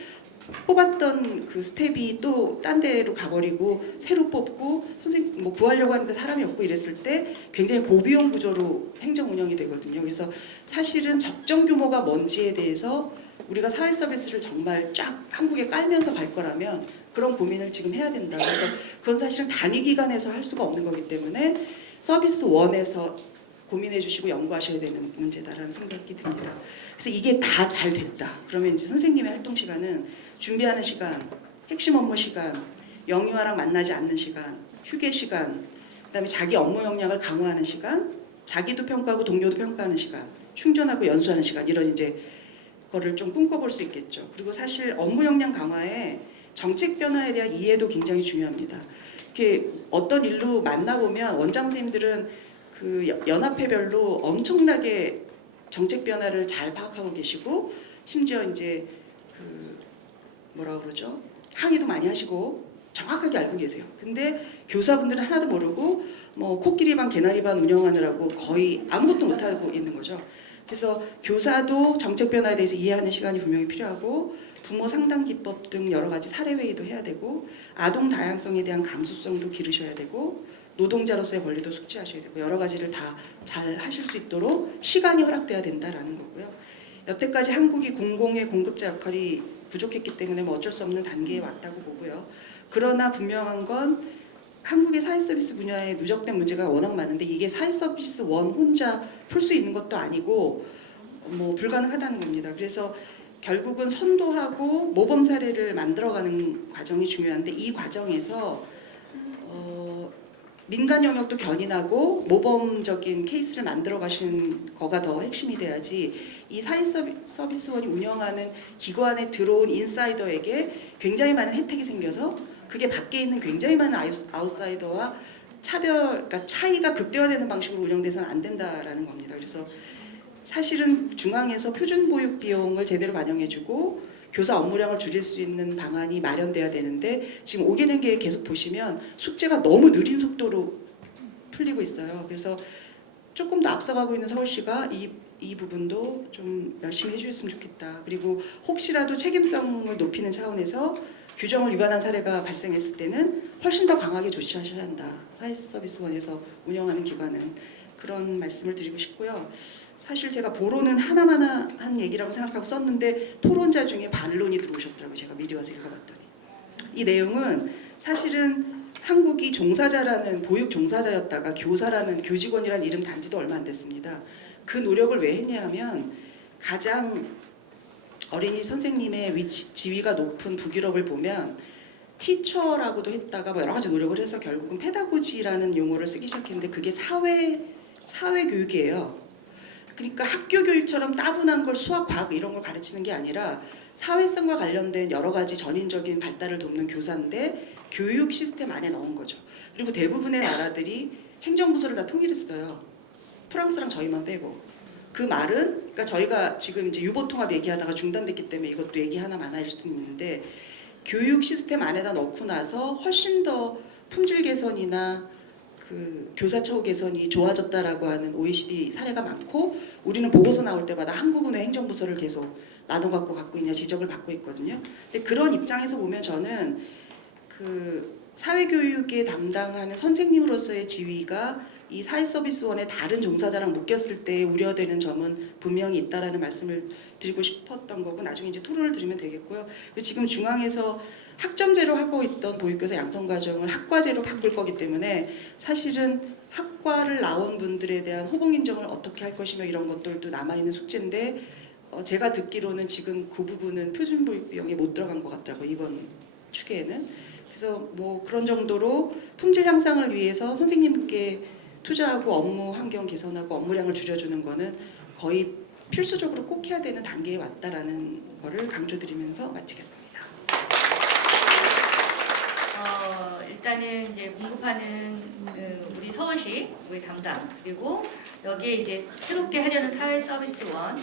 뽑았던 그 스텝이 또 딴 데로 가버리고 새로 뽑고 선생님 뭐 구하려고 하는데 사람이 없고 이랬을 때 굉장히 고비용 구조로 행정 운영이 되거든요. 그래서 사실은 적정 규모가 뭔지에 대해서 우리가 사회 서비스를 정말 쫙 한국에 깔면서 갈 거라면 그런 고민을 지금 해야 된다. 그래서 그건 사실은 단위 기관에서 할 수가 없는 거기 때문에 서비스 원에서 고민해 주시고 연구하셔야 되는 문제다라는 생각이 듭니다. 그래서 이게 다 잘 됐다. 그러면 이제 선생님의 활동 시간은 준비하는 시간, 핵심 업무 시간, 영유아랑 만나지 않는 시간, 휴게 시간, 그다음에 자기 업무 역량을 강화하는 시간, 자기도 평가하고 동료도 평가하는 시간, 충전하고 연수하는 시간, 이런 이제 거를 좀 꿈꿔볼 수 있겠죠. 그리고 사실 업무 역량 강화에 정책 변화에 대한 이해도 굉장히 중요합니다. 이렇게 어떤 일로 만나보면 원장 선생님들은 그 연합회별로 엄청나게 정책 변화를 잘 파악하고 계시고, 심지어 이제 그 뭐라 그러죠? 항의도 많이 하시고 정확하게 알고 계세요. 근데 교사분들은 하나도 모르고 뭐 코끼리 반 개나리 반 운영하느라고 거의 아무것도 못하고 있는 거죠. 그래서 교사도 정책 변화에 대해서 이해하는 시간이 분명히 필요하고, 부모 상담 기법 등 여러 가지 사례 회의도 해야 되고, 아동 다양성에 대한 감수성도 기르셔야 되고, 노동자로서의 권리도 숙지하셔야 되고, 여러 가지를 다 잘 하실 수 있도록 시간이 허락돼야 된다라는 거고요. 여태까지 한국이 공공의 공급자 역할이 부족했기 때문에 뭐 어쩔 수 없는 단계에 왔다고 보고요. 그러나 분명한 건 한국의 사회서비스 분야에 누적된 문제가 워낙 많은데, 이게 사회서비스 원 혼자 풀 수 있는 것도 아니고 뭐 불가능하다는 겁니다. 그래서 결국은 선도하고 모범 사례를 만들어가는 과정이 중요한데, 이 과정에서 민간 영역도 견인하고 모범적인 케이스를 만들어 가시는 거가 더 핵심이 돼야지, 이 사회서비스원이 운영하는 기관에 들어온 인사이더에게 굉장히 많은 혜택이 생겨서 그게 밖에 있는 굉장히 많은 아웃사이더와 그러니까 차이가 극대화되는 방식으로 운영돼서는 안 된다라는 겁니다. 그래서 사실은 중앙에서 표준 보육 비용을 제대로 반영해주고 교사 업무량을 줄일 수 있는 방안이 마련돼야 되는데, 지금 5개년 계획 계속 보시면 숙제가 너무 느린 속도로 풀리고 있어요. 그래서 조금 더 앞서가고 있는 서울시가 이 부분도 좀 열심히 해주셨으면 좋겠다. 그리고 혹시라도 책임성을 높이는 차원에서 규정을 위반한 사례가 발생했을 때는 훨씬 더 강하게 조치하셔야 한다. 사회서비스원에서 운영하는 기관은. 그런 말씀을 드리고 싶고요. 사실 제가 보로는 하나마나 한 얘기라고 생각하고 썼는데 토론자 중에 반론이 들어오셨더라고요. 제가 미리 와서 읽어봤더니. 이 내용은 사실은 한국이 종사자라는 보육 종사자였다가 교사라는 교직원이라는 이름 단지도 얼마 안 됐습니다. 그 노력을 왜 했냐 하면, 가장 어린이 선생님의 지위가 높은 북유럽을 보면 티처라고도 했다가 뭐 여러 가지 노력을 해서 결국은 페다고지라는 용어를 쓰기 시작했는데 그게 사회 교육이에요. 그러니까 학교 교육처럼 따분한 걸 수학, 과학 이런 걸 가르치는 게 아니라 사회성과 관련된 여러 가지 전인적인 발달을 돕는 교사인데 교육 시스템 안에 넣은 거죠. 그리고 대부분의 나라들이 행정부서를 다 통일했어요. 프랑스랑 저희만 빼고. 그 말은 그러니까 저희가 지금 이제 유보 통합 얘기하다가 중단됐기 때문에 이것도 얘기 하나 많아질 수도 있는데 교육 시스템 안에다 넣고 나서 훨씬 더 품질 개선이나 그 교사 처우 개선이 좋아졌다라고 하는 OECD 사례가 많고 우리는 보고서 나올 때마다 한국은 왜 행정부서를 계속 나눠 갖고 있냐 지적을 받고 있거든요. 근데 그런 입장에서 보면 저는 그 사회교육에 담당하는 선생님으로서의 지위가 이 사회서비스원의 다른 종사자랑 묶였을 때 우려되는 점은 분명히 있다라는 말씀을 드리고 싶었던 거고 나중에 이제 토론을 드리면 되겠고요. 지금 중앙에서 학점제로 하고 있던 보육교사 양성과정을 학과제로 바꿀 거기 때문에 사실은 학과를 나온 분들에 대한 호봉인정을 어떻게 할 것이며 이런 것들도 남아있는 숙제인데 제가 듣기로는 지금 그 부분은 표준보육 비용에 못 들어간 것 같더라고요. 이번 추계에는. 그래서 뭐 그런 정도로 품질 향상을 위해서 선생님께 투자하고 업무 환경 개선하고 업무량을 줄여주는 거는 거의 필수적으로 꼭 해야 되는 단계에 왔다라는 거를 강조드리면서 마치겠습니다. 일단은 이제 공급하는 우리 서울시 우리 담당 그리고 여기에 이제 새롭게 하려는 사회 서비스원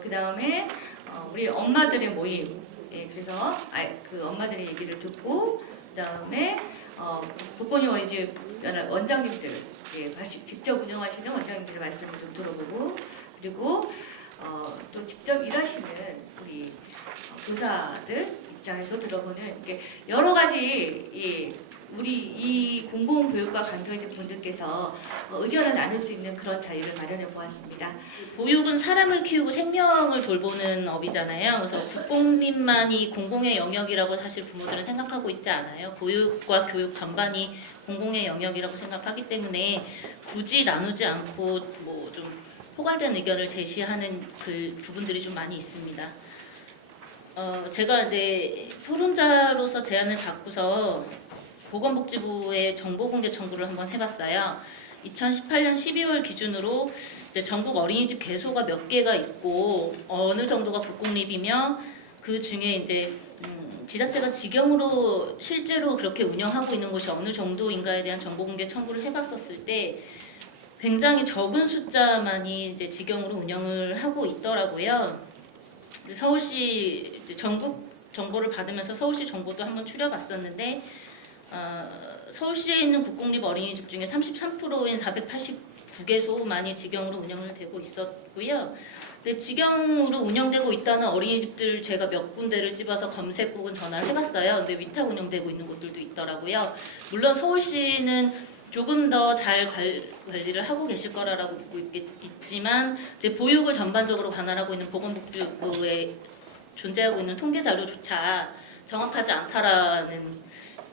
그 다음에 우리 엄마들의 모임 그래서 그 엄마들의 얘기를 듣고 그 다음에 국권이 어린이집 원장님들 직접 운영하시는 원장님들의 말씀을 좀 들어보고 그리고 또 직접 일하시는 우리 교사들 입장에서 들어보는 여러 가지 우리 이 공공교육과 관계된 분들께서 의견을 나눌 수 있는 그런 자리를 마련해 보았습니다. 보육은 사람을 키우고 생명을 돌보는 업이잖아요. 그래서 국공립만이 공공의 영역이라고 사실 부모들은 생각하고 있지 않아요. 보육과 교육 전반이 공공의 영역이라고 생각하기 때문에 굳이 나누지 않고 뭐 좀 포괄된 의견을 제시하는 그 부분들이 좀 많이 있습니다. 제가 이제 토론자로서 제안을 받고서 보건복지부에 정보공개 청구를 한번 해봤어요. 2018년 12월 기준으로 이제 전국 어린이집 개소가 몇 개가 있고 어느 정도가 국공립이며 그 중에 이제 지자체가 직영으로 실제로 그렇게 운영하고 있는 곳이 어느 정도인가에 대한 정보공개 청구를 해봤었을 때 굉장히 적은 숫자만이 이제 직영으로 운영을 하고 있더라고요. 서울시 전국 정보를 받으면서 서울시 정보도 한번 추려봤었는데 서울시에 있는 국공립 어린이집 중에 33%인 489개소만이 직영으로 운영을 되고 있었고요. 근데 직영으로 운영되고 있다는 어린이집들 제가 몇 군데를 집어서 검색 혹은 전화를 해봤어요. 근데 위탁 운영되고 있는 곳들도 있더라고요. 물론 서울시는 조금 더 잘 관리를 하고 계실 거라고 믿고 있지만 이제 보육을 전반적으로 관할하고 있는 보건복지부에 존재하고 있는 통계 자료조차 정확하지 않다라는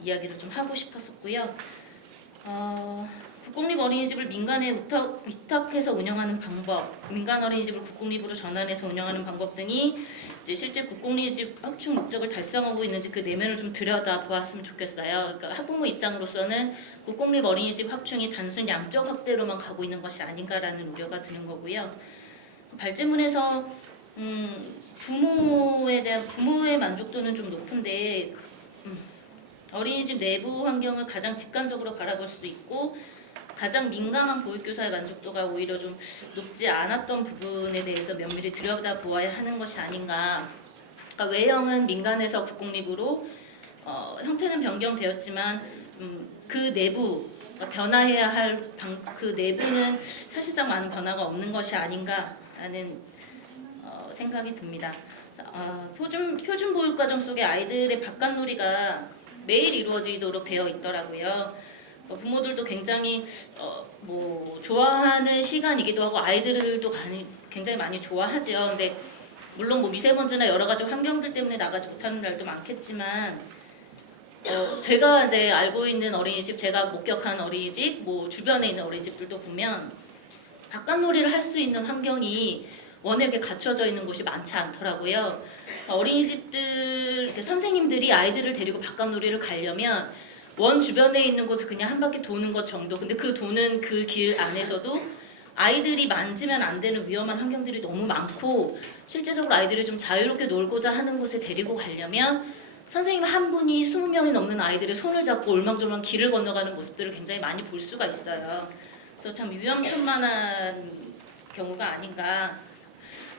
이야기를 좀 하고 싶었었고요. 국공립 어린이집을 민간에 위탁해서 운영하는 방법, 민간 어린이집을 국공립으로 전환해서 운영하는 방법 등이 이제 실제 국공립 확충 목적을 달성하고 있는지 그 내면을 좀 들여다보았으면 좋겠어요. 그러니까 학부모 입장으로서는 국공립 어린이집 확충이 단순 양적 확대로만 가고 있는 것이 아닌가라는 우려가 드는 거고요. 발제문에서 부모의 만족도는 좀 높은데 어린이집 내부 환경을 가장 직관적으로 바라볼 수 있고 가장 민감한 보육교사의 만족도가 오히려 좀 높지 않았던 부분에 대해서 면밀히 들여다보아야 하는 것이 아닌가. 그러니까 외형은 민간에서 국공립으로 형태는 변경되었지만 그 내부 그러니까 변화해야 할 그 내부는 사실상 많은 변화가 없는 것이 아닌가라는 생각이 듭니다. 표준 보육과정 속에 아이들의 바깥놀이가 매일 이루어지도록 되어 있더라고요. 부모들도 굉장히 뭐 좋아하는 시간이기도 하고 아이들도 굉장히 많이 좋아하죠. 근데 물론 뭐 미세먼지나 여러 가지 환경들 때문에 나가지 못하는 날도 많겠지만 제가 이제 알고 있는 어린이집, 제가 목격한 어린이집, 뭐 주변에 있는 어린이집들도 보면 바깥놀이를 할 수 있는 환경이 워낙에 갖춰져 있는 곳이 많지 않더라고요. 어린이집들 이렇게 선생님들이 아이들을 데리고 바깥놀이를 가려면 원 주변에 있는 곳을 그냥 한 바퀴 도는 것 정도. 근데 그 도는 그 길 안에서도 아이들이 만지면 안 되는 위험한 환경들이 너무 많고 실제적으로 아이들이 좀 자유롭게 놀고자 하는 곳에 데리고 가려면 선생님 한 분이 20명이 넘는 아이들의 손을 잡고 올망졸망 길을 건너가는 모습들을 굉장히 많이 볼 수가 있어요. 그래서 참 위험천만한 경우가 아닌가.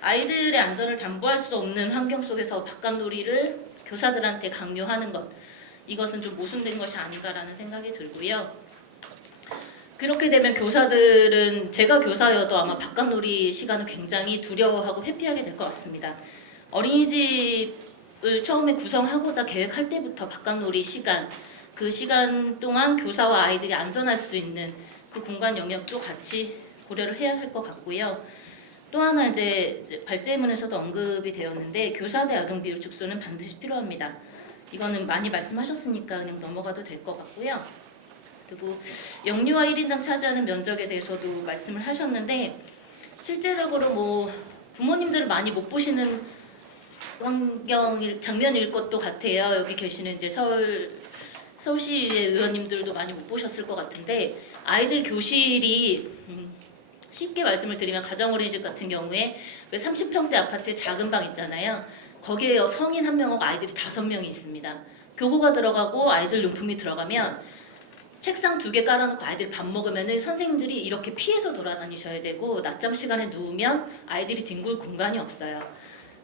아이들의 안전을 담보할 수 없는 환경 속에서 바깥놀이를 교사들한테 강요하는 것, 이것은 좀 모순된 것이 아닌가라는 생각이 들고요. 그렇게 되면 교사들은 제가 교사여도 아마 바깥놀이 시간을 굉장히 두려워하고 회피하게 될 것 같습니다. 어린이집을 처음에 구성하고자 계획할 때부터 바깥놀이 시간, 그 시간 동안 교사와 아이들이 안전할 수 있는 그 공간 영역도 같이 고려를 해야 할 것 같고요. 또 하나 이제 발제문에서도 언급이 되었는데 교사 대 아동 비율 축소는 반드시 필요합니다. 이거는 많이 말씀하셨으니까 그냥 넘어가도 될 것 같고요. 그리고 영유아 1인당 차지하는 면적에 대해서도 말씀을 하셨는데 실제적으로 뭐 부모님들을 많이 못 보시는 장면일 것도 같아요. 여기 계시는 이제 서울시의 의원님들도 많이 못 보셨을 것 같은데 아이들 교실이 쉽게 말씀을 드리면 가정어린이집 같은 경우에 왜 30평대 아파트에 작은 방 있잖아요. 거기에 성인 1명하고 아이들이 5명이 있습니다. 교구가 들어가고 아이들 용품이 들어가면 책상 2개 깔아놓고 아이들이 밥 먹으면 선생님들이 이렇게 피해서 돌아다니셔야 되고 낮잠 시간에 누우면 아이들이 뒹굴 공간이 없어요.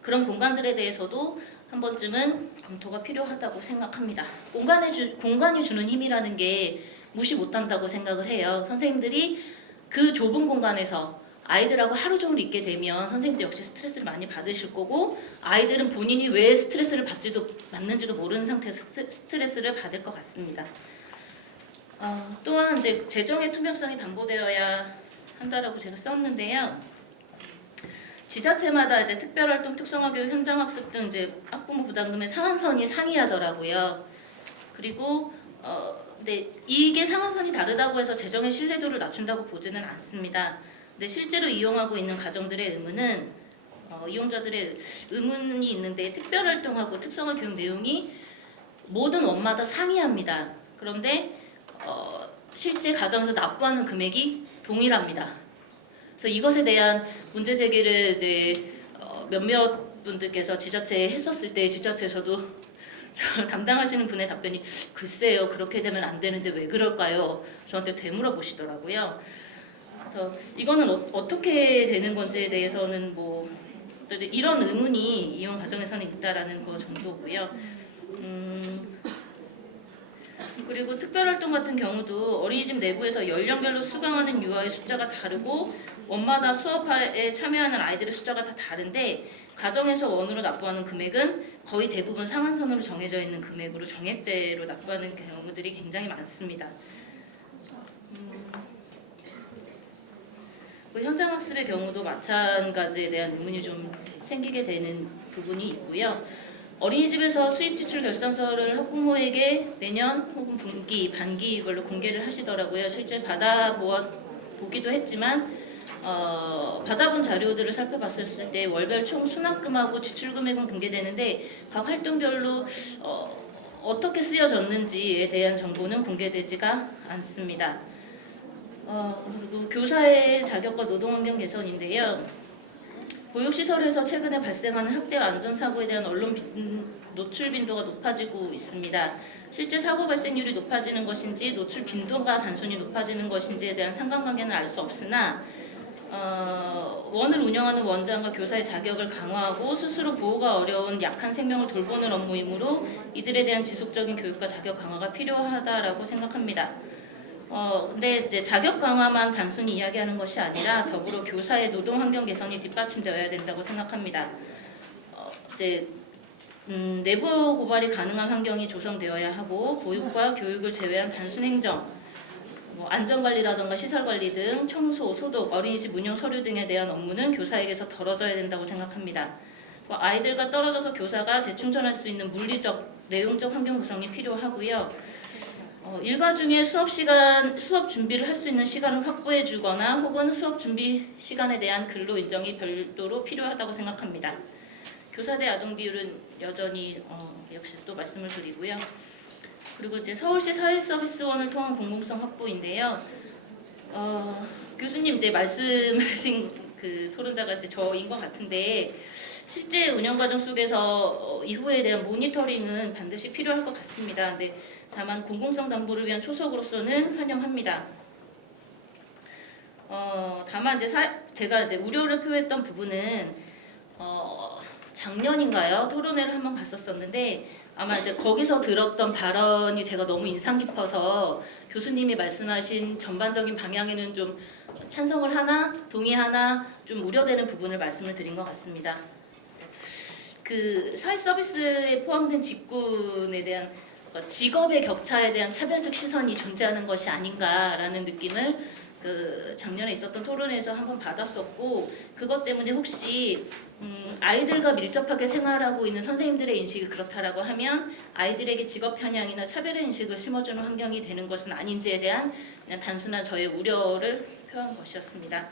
그런 공간들에 대해서도 한 번쯤은 검토가 필요하다고 생각합니다. 공간이 주는 힘이라는 게 무시 못한다고 생각을 해요. 선생님들이 그 좁은 공간에서 아이들하고 하루 종일 있게 되면 선생님들 역시 스트레스를 많이 받으실 거고 아이들은 본인이 왜 스트레스를 받는지도 모르는 상태에서 스트레스를 받을 것 같습니다. 또한 이제 재정의 투명성이 담보되어야 한다라고 제가 썼는데요. 지자체마다 이제 특별활동, 특성화교육, 현장학습 등 이제 학부모 부담금의 상한선이 상이하더라고요. 그리고 근데 이게 상한선이 다르다고 해서 재정의 신뢰도를 낮춘다고 보지는 않습니다. 근데 실제로 이용하고 있는 가정들의 의문은 이용자들의 의문이 있는데 특별활동하고 특성화 교육 내용이 모든 원마다 상이합니다. 그런데 실제 가정에서 납부하는 금액이 동일합니다. 그래서 이것에 대한 문제 제기를 이제 몇몇 분들께서 지자체에 했었을 때 지자체에서도 담당하시는 분의 답변이 글쎄요 그렇게 되면 안 되는데 왜 그럴까요? 저한테 되물어 보시더라고요. 그래서 이거는 어떻게 되는 건지에 대해서는 뭐 이런 의문이 이용 과정에서는 있다라는 거 정도고요. 그리고 특별활동 같은 경우도 어린이집 내부에서 연령별로 수강하는 유아의 숫자가 다르고 원마다 수업에 참여하는 아이들의 숫자가 다 다른데 가정에서 원으로 납부하는 금액은 거의 대부분 상한선으로 정해져 있는 금액으로 정액제로 납부하는 경우들이 굉장히 많습니다. 현장학습의 경우도 마찬가지에 대한 의문이 좀 생기게 되는 부분이 있고요. 어린이집에서 수입지출 결산서를 학부모에게 매년 혹은 분기, 반기 이걸로 공개를 하시더라고요. 실제 받아보기도 했지만 받아본 자료들을 살펴봤을 때 월별 총 수납금하고 지출금액은 공개되는데 각 활동별로 어떻게 쓰여졌는지에 대한 정보는 공개되지가 않습니다. 그리고 교사의 자격과 노동환경 개선인데요. 보육시설에서 최근에 발생하는 학대와 안전사고에 대한 언론 노출 빈도가 높아지고 있습니다. 실제 사고 발생률이 높아지는 것인지 노출 빈도가 단순히 높아지는 것인지에 대한 상관관계는 알 수 없으나 원을 운영하는 원장과 교사의 자격을 강화하고 스스로 보호가 어려운 약한 생명을 돌보는 업무이므로 이들에 대한 지속적인 교육과 자격 강화가 필요하다라고 생각합니다. 근데 이제 자격 강화만 단순히 이야기하는 것이 아니라 더불어 교사의 노동 환경 개선이 뒷받침되어야 된다고 생각합니다. 이제 내부 고발이 가능한 환경이 조성되어야 하고 보육과 교육을 제외한 단순 행정, 안전관리라든가 시설관리 등 청소, 소독, 어린이집 운영 서류 등에 대한 업무는 교사에게서 덜어져야 된다고 생각합니다. 아이들과 떨어져서 교사가 재충전할 수 있는 물리적, 내용적 환경 구성이 필요하고요. 일과 중에 수업 준비를 할 수 있는 시간을 확보해 주거나 혹은 수업 준비 시간에 대한 근로 인정이 별도로 필요하다고 생각합니다. 교사대 아동 비율은 여전히 역시 또 말씀을 드리고요. 그리고 이제 서울시 사회서비스원을 통한 공공성 확보인데요. 교수님 이제 말씀하신 그 토론자가 이제 저인 것 같은데 실제 운영 과정 속에서 이후에 대한 모니터링은 반드시 필요할 것 같습니다. 근데 다만 공공성 담보를 위한 초석으로서는 환영합니다. 다만 이제 제가 이제 우려를 표했던 부분은 작년인가요? 토론회를 한번 갔었었는데 아마 이제 거기서 들었던 발언이 제가 너무 인상 깊어서 교수님이 말씀하신 전반적인 방향에는 좀 찬성을 하나 동의하나 좀 우려되는 부분을 말씀을 드린 것 같습니다. 그 사회 서비스에 포함된 직군에 대한 직업의 격차에 대한 차별적 시선이 존재하는 것이 아닌가라는 느낌을 그 작년에 있었던 토론회에서 한번 받았었고 그것 때문에 혹시 아이들과 밀접하게 생활하고 있는 선생님들의 인식이 그렇다라고 하면 아이들에게 직업 편향이나 차별의 인식을 심어주는 환경이 되는 것은 아닌지에 대한 그냥 단순한 저의 우려를 표한 것이었습니다.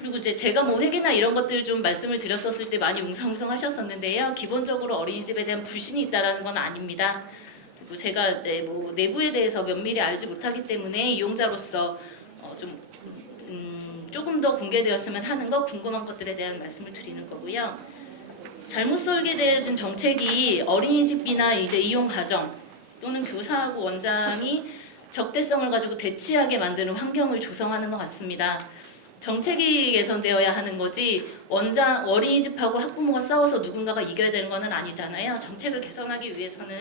그리고 이제 제가 뭐 회계나 이런 것들 좀 말씀을 드렸었을 때 많이 웅성웅성하셨었는데요. 기본적으로 어린이집에 대한 불신이 있다라는 건 아닙니다. 그리고 제가 이제 뭐 내부에 대해서 면밀히 알지 못하기 때문에 이용자로서 조금 더 공개되었으면 하는 거 궁금한 것들에 대한 말씀을 드리는 거고요. 잘못 설계되어진 정책이 어린이집이나 이제 이용 가정 또는 교사하고 원장이 적대성을 가지고 대치하게 만드는 환경을 조성하는 것 같습니다. 정책이 개선되어야 하는 거지 어린이집하고 학부모가 싸워서 누군가가 이겨야 되는 것은 아니잖아요. 정책을 개선하기 위해서는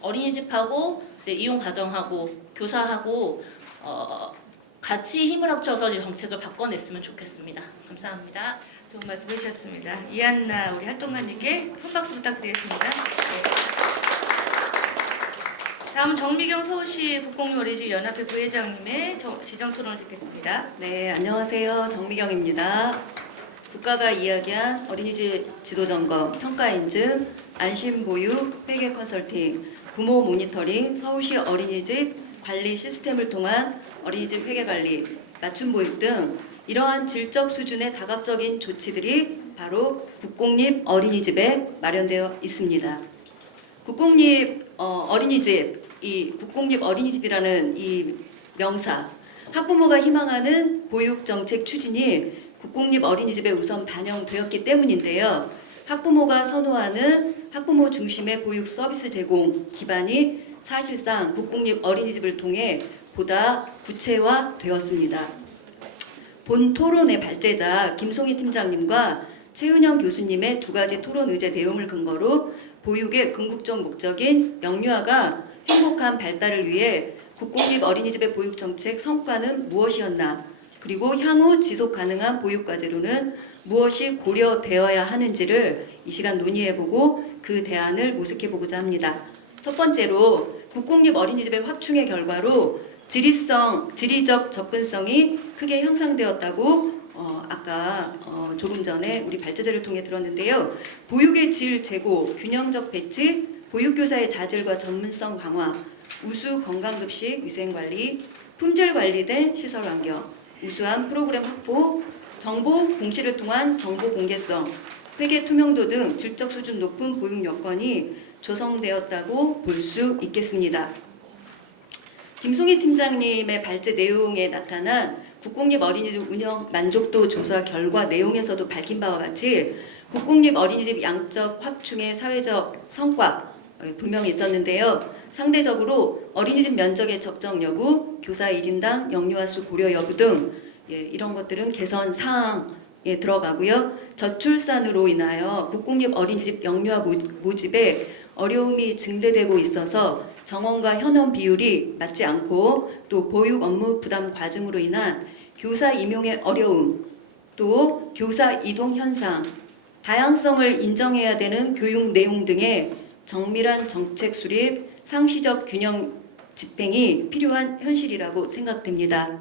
어린이집하고 이제 이용 가정하고 교사하고 같이 힘을 합쳐서 정책을 바꿔냈으면 좋겠습니다. 감사합니다. 좋은 말씀 해주셨습니다. 이한나 우리 활동가님께 큰 박수 부탁드리겠습니다. 다음 정미경 서울시 국공립 어린이집 연합회 부회장님의 지정 토론을 듣겠습니다. 네, 안녕하세요. 정미경입니다. 국가가 이야기한 어린이집 지도점검, 평가 인증, 안심보육, 회계 컨설팅, 부모 모니터링, 서울시 어린이집 관리 시스템을 통한 어린이집 회계관리, 맞춤보육 등 이러한 질적 수준의 다각적인 조치들이 바로 국공립 어린이집에 마련되어 있습니다. 국공립 어린이집, 이 국공립 어린이집이라는 이 명사, 학부모가 희망하는 보육정책 추진이 국공립 어린이집에 우선 반영되었기 때문인데요. 학부모가 선호하는 학부모 중심의 보육 서비스 제공 기반이 사실상 국공립 어린이집을 통해 보다 구체화되었습니다. 본 토론의 발제자 김송희 팀장님과 최은영 교수님의 두 가지 토론 의제 내용을 근거로 보육의 궁극적 목적인 영유아가 행복한 발달을 위해 국공립 어린이집의 보육 정책 성과는 무엇이었나, 그리고 향후 지속 가능한 보육 과제로는 무엇이 고려되어야 하는지를 이 시간 논의해보고 그 대안을 모색해보고자 합니다. 첫 번째로 국공립 어린이집의 확충의 결과로 지리적 접근성이 크게 향상되었다고 아까 조금 전에 우리 발제자를 통해 들었는데요. 보육의 질 제고, 균형적 배치, 보육교사의 자질과 전문성 강화, 우수 건강급식 위생관리, 품질 관리된 시설 환경, 우수한 프로그램 확보, 정보 공시를 통한 정보 공개성, 회계 투명도 등 질적 수준 높은 보육 여건이 조성되었다고 볼 수 있겠습니다. 김송희 팀장님의 발제 내용에 나타난 국공립 어린이집 운영 만족도 조사 결과 내용에서도 밝힌 바와 같이 국공립 어린이집 양적 확충의 사회적 성과 분명히 있었는데요. 상대적으로 어린이집 면적의 적정 여부, 교사 1인당 영유아 수 고려 여부 등 이런 것들은 개선 사항에 들어가고요. 저출산으로 인하여 국공립 어린이집 영유아 모집에 어려움이 증대되고 있어서 정원과 현원 비율이 맞지 않고 또 보육 업무 부담 과증으로 인한 교사 임용의 어려움, 또 교사 이동 현상, 다양성을 인정해야 되는 교육 내용 등의 정밀한 정책 수립, 상시적 균형 집행이 필요한 현실이라고 생각됩니다.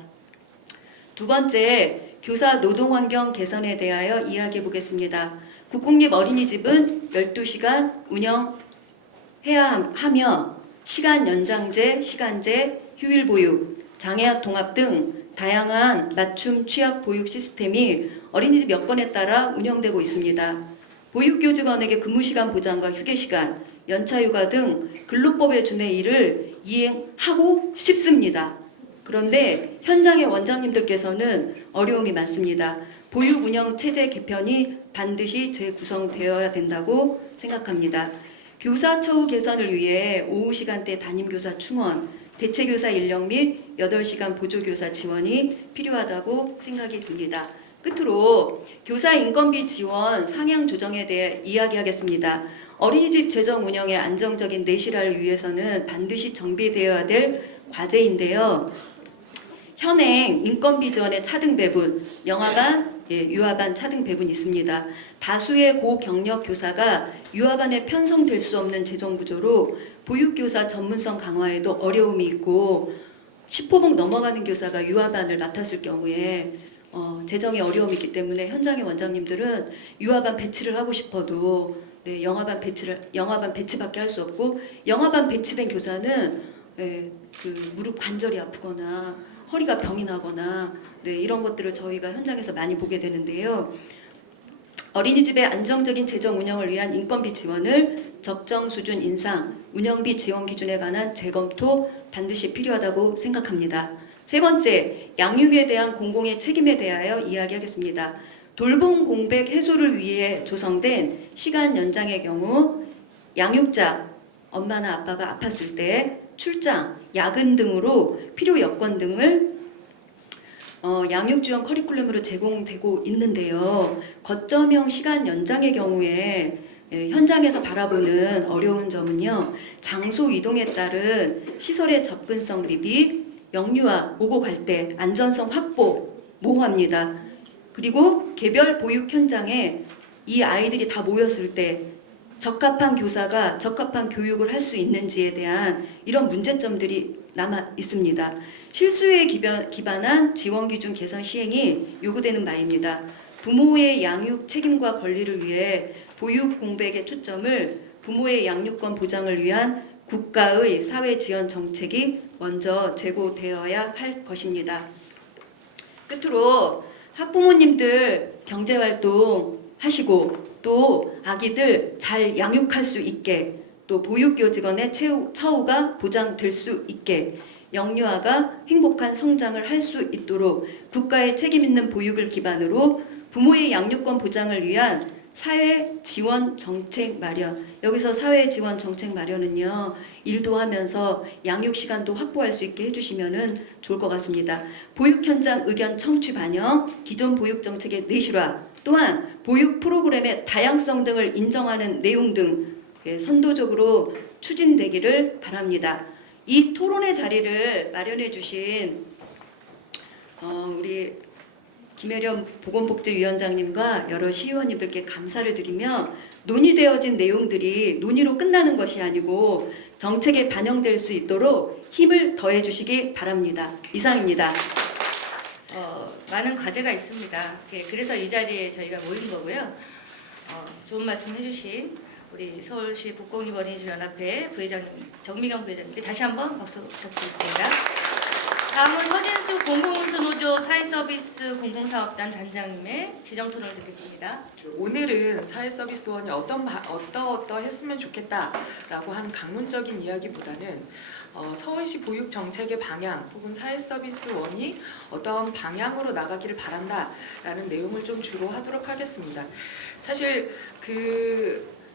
두 번째, 교사 노동 환경 개선에 대하여 이야기해 보겠습니다. 국공립 어린이집은 12시간 운영해야 하며 시간 연장제, 시간제, 휴일 보육, 장애학 통합 등 다양한 맞춤 취약 보육 시스템이 어린이집 여건에 따라 운영되고 있습니다. 보육교직원에게 근무시간 보장과 휴게시간, 연차휴가 등 근로법에 준의 일을 이행하고 싶습니다. 그런데 현장의 원장님들께서는 어려움이 많습니다. 보육 운영 체제 개편이 반드시 재구성되어야 된다고 생각합니다. 교사 처우 개선을 위해 오후 시간대 담임교사 충원, 대체교사 인력 및 8시간 보조교사 지원이 필요하다고 생각이 듭니다. 끝으로 교사 인건비 지원 상향 조정에 대해 이야기하겠습니다. 어린이집 재정 운영의 안정적인 내실화를 위해서는 반드시 정비되어야 될 과제인데요. 현행 인건비 지원의 차등 배분, 영아반, 유아반 차등 배분이 있습니다. 다수의 고경력 교사가 유아반에 편성될 수 없는 재정 구조로 보육교사 전문성 강화에도 어려움이 있고 10호봉 넘어가는 교사가 유아반을 맡았을 경우에 재정에 어려움이 있기 때문에 현장의 원장님들은 유아반 배치를 하고 싶어도 영아반 배치밖에 할 수 없고 영아반 배치된 교사는 그 무릎 관절이 아프거나 허리가 병이 나거나 이런 것들을 저희가 현장에서 많이 보게 되는데요. 어린이집의 안정적인 재정 운영을 위한 인건비 지원을 적정 수준 인상, 운영비 지원 기준에 관한 재검토 반드시 필요하다고 생각합니다. 세 번째, 양육에 대한 공공의 책임에 대하여 이야기하겠습니다. 돌봄 공백 해소를 위해 조성된 시간 연장의 경우 양육자, 엄마나 아빠가 아팠을 때 출장, 야근 등으로 필요 여건 등을 양육 지원 커리큘럼으로 제공되고 있는데요. 거점형 시간 연장의 경우에 현장에서 바라보는 어려운 점은요. 장소 이동에 따른 시설의 접근성 미비, 영유아 오고 갈 때 안전성 확보 모호합니다. 그리고 개별 보육 현장에 이 아이들이 다 모였을 때 적합한 교사가 적합한 교육을 할 수 있는지에 대한 이런 문제점들이 남아 있습니다. 실수에 기반한 지원 기준 개선 시행이 요구되는 바입니다. 부모의 양육 책임과 권리를 위해 보육 공백의 초점을 부모의 양육권 보장을 위한 국가의 사회 지원 정책이 먼저 제고되어야 할 것입니다. 끝으로 학부모님들 경제활동 하시고 또 아기들 잘 양육할 수 있게 또 보육교직원의 처우가 보장될 수 있게 영유아가 행복한 성장을 할 수 있도록 국가의 책임 있는 보육을 기반으로 부모의 양육권 보장을 위한 사회 지원 정책 마련. 여기서 사회 지원 정책 마련은요. 일도 하면서 양육 시간도 확보할 수 있게 해주시면은 좋을 것 같습니다. 보육 현장 의견 청취 반영, 기존 보육 정책의 내실화, 또한 보육 프로그램의 다양성 등을 인정하는 내용 등 선도적으로 추진되기를 바랍니다. 이 토론의 자리를 마련해 주신 우리 김혜련 보건복지위원장님과 여러 시의원님들께 감사를 드리며 논의되어진 내용들이 논의로 끝나는 것이 아니고 정책에 반영될 수 있도록 힘을 더해 주시기 바랍니다. 이상입니다. 많은 과제가 있습니다. 그래서 이 자리에 저희가 모인 거고요. 좋은 말씀 해주신 우리 서울시 국공립어린이집연합회 부회장님 정미경 부회장님께 다시 한번 박수 부탁드리겠습니다. 다음은 서진수 공공운수노조 사회서비스 공공사업단 단장님의 지정토론을 듣겠습니다. 오늘은 사회서비스원이 어떠했으면 좋겠다라고 하는 강론적인 이야기보다는 서울시 보육정책의 방향 혹은 사회서비스원이 어떤 방향으로 나가기를 바란다라는 내용을 좀 주로 하도록 하겠습니다. 사실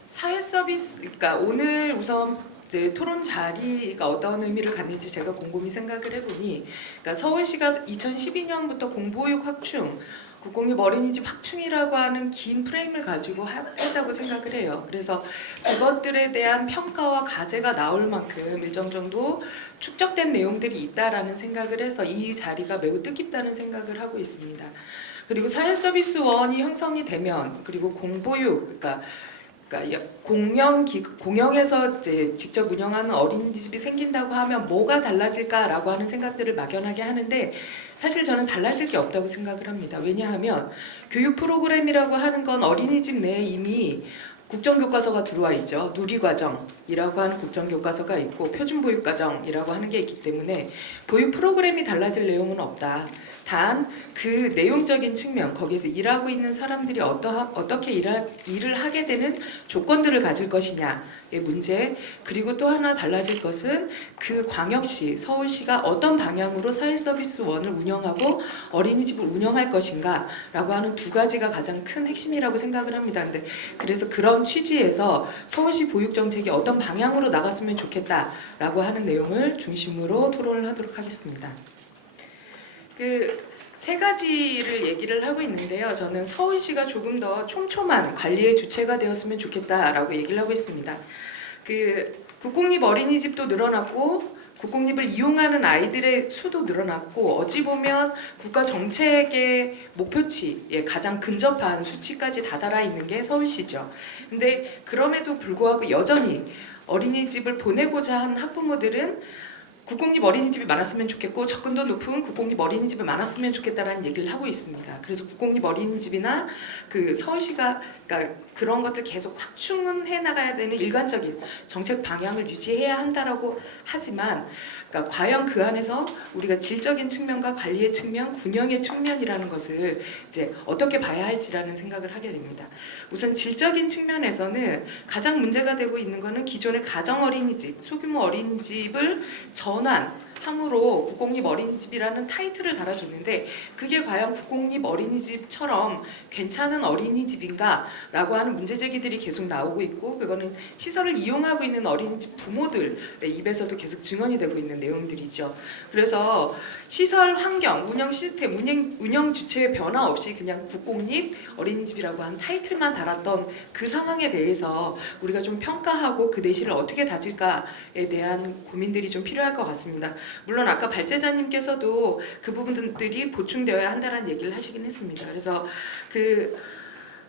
그러니까 오늘 우선 이제 토론 자리가 어떤 의미를 갖는지 제가 곰곰이 생각을 해보니, 그러니까 서울시가 2012년부터 공보육 확충, 국공립 어린이집 확충이라고 하는 긴 프레임을 가지고 했다고 생각을 해요. 그래서 그것들에 대한 평가와 과제가 나올 만큼 일정 정도 축적된 내용들이 있다라는 생각을 해서 이 자리가 매우 뜻깊다는 생각을 하고 있습니다. 그리고 사회서비스원이 형성이 되면, 그리고 공보육, 그러니까 공영에서 이제 직접 운영하는 어린이집이 생긴다고 하면 뭐가 달라질까라고 하는 생각들을 막연하게 하는데, 사실 저는 달라질 게 없다고 생각을 합니다. 왜냐하면 교육 프로그램이라고 하는 건 어린이집 내에 이미 국정교과서가 들어와 있죠. 누리과정이라고 하는 국정교과서가 있고 표준보육과정이라고 하는 게 있기 때문에 보육 프로그램이 달라질 내용은 없다. 단 그 내용적인 측면, 거기에서 일하고 있는 사람들이 어떻게 일을 하게 되는 조건들을 가질 것이냐의 문제, 그리고 또 하나 달라질 것은 그 광역시, 서울시가 어떤 방향으로 사회서비스원을 운영하고 어린이집을 운영할 것인가 라고 하는 두 가지가 가장 큰 핵심이라고 생각을 합니다. 근데 그래서 그런 취지에서 서울시 보육정책이 어떤 방향으로 나갔으면 좋겠다라고 하는 내용을 중심으로 토론을 하도록 하겠습니다. 그 세 가지를 얘기를 하고 있는데요. 저는 서울시가 조금 더 촘촘한 관리의 주체가 되었으면 좋겠다라고 얘기를 하고 있습니다. 그 국공립 어린이집도 늘어났고 국공립을 이용하는 아이들의 수도 늘어났고 어찌 보면 국가 정책의 목표치에 가장 근접한 수치까지 다다라 있는 게 서울시죠. 근데 그럼에도 불구하고 여전히 어린이집을 보내고자 하는 학부모들은 국공립 어린이집이 많았으면 좋겠고 접근도 높은 국공립 어린이집이 많았으면 좋겠다라는 얘기를 하고 있습니다. 그래서 국공립 어린이집이나 그 서울시가 그러니까 그런 것들 계속 확충해 나가야 되는 일관적인 정책 방향을 유지해야 한다라고 하지만 그러니까 과연 그 안에서 우리가 질적인 측면과 관리의 측면, 군영의 측면이라는 것을 이제 어떻게 봐야 할지라는 생각을 하게 됩니다. 우선 질적인 측면에서는 가장 문제가 되고 있는 것은 기존의 가정 어린이집, 소규모 어린이집을 전환함으로 국공립 어린이집이라는 타이틀을 달아줬는데 그게 과연 국공립 어린이집처럼 괜찮은 어린이집인가 라고 하는 문제 제기들이 계속 나오고 있고 그거는 시설을 이용하고 있는 어린이집 부모들의 입에서도 계속 증언이 되고 있는 내용들이죠. 그래서 시설 환경, 운영 시스템, 운영 주체의 변화 없이 그냥 국공립 어린이집이라고 하는 타이틀만 달았던 그 상황에 대해서 우리가 좀 평가하고 그 내실을 어떻게 다질까에 대한 고민들이 좀 필요할 것 같습니다. 물론 아까 발제자님께서도 그 부분들이 보충되어야 한다는 얘기를 하시긴 했습니다. 그래서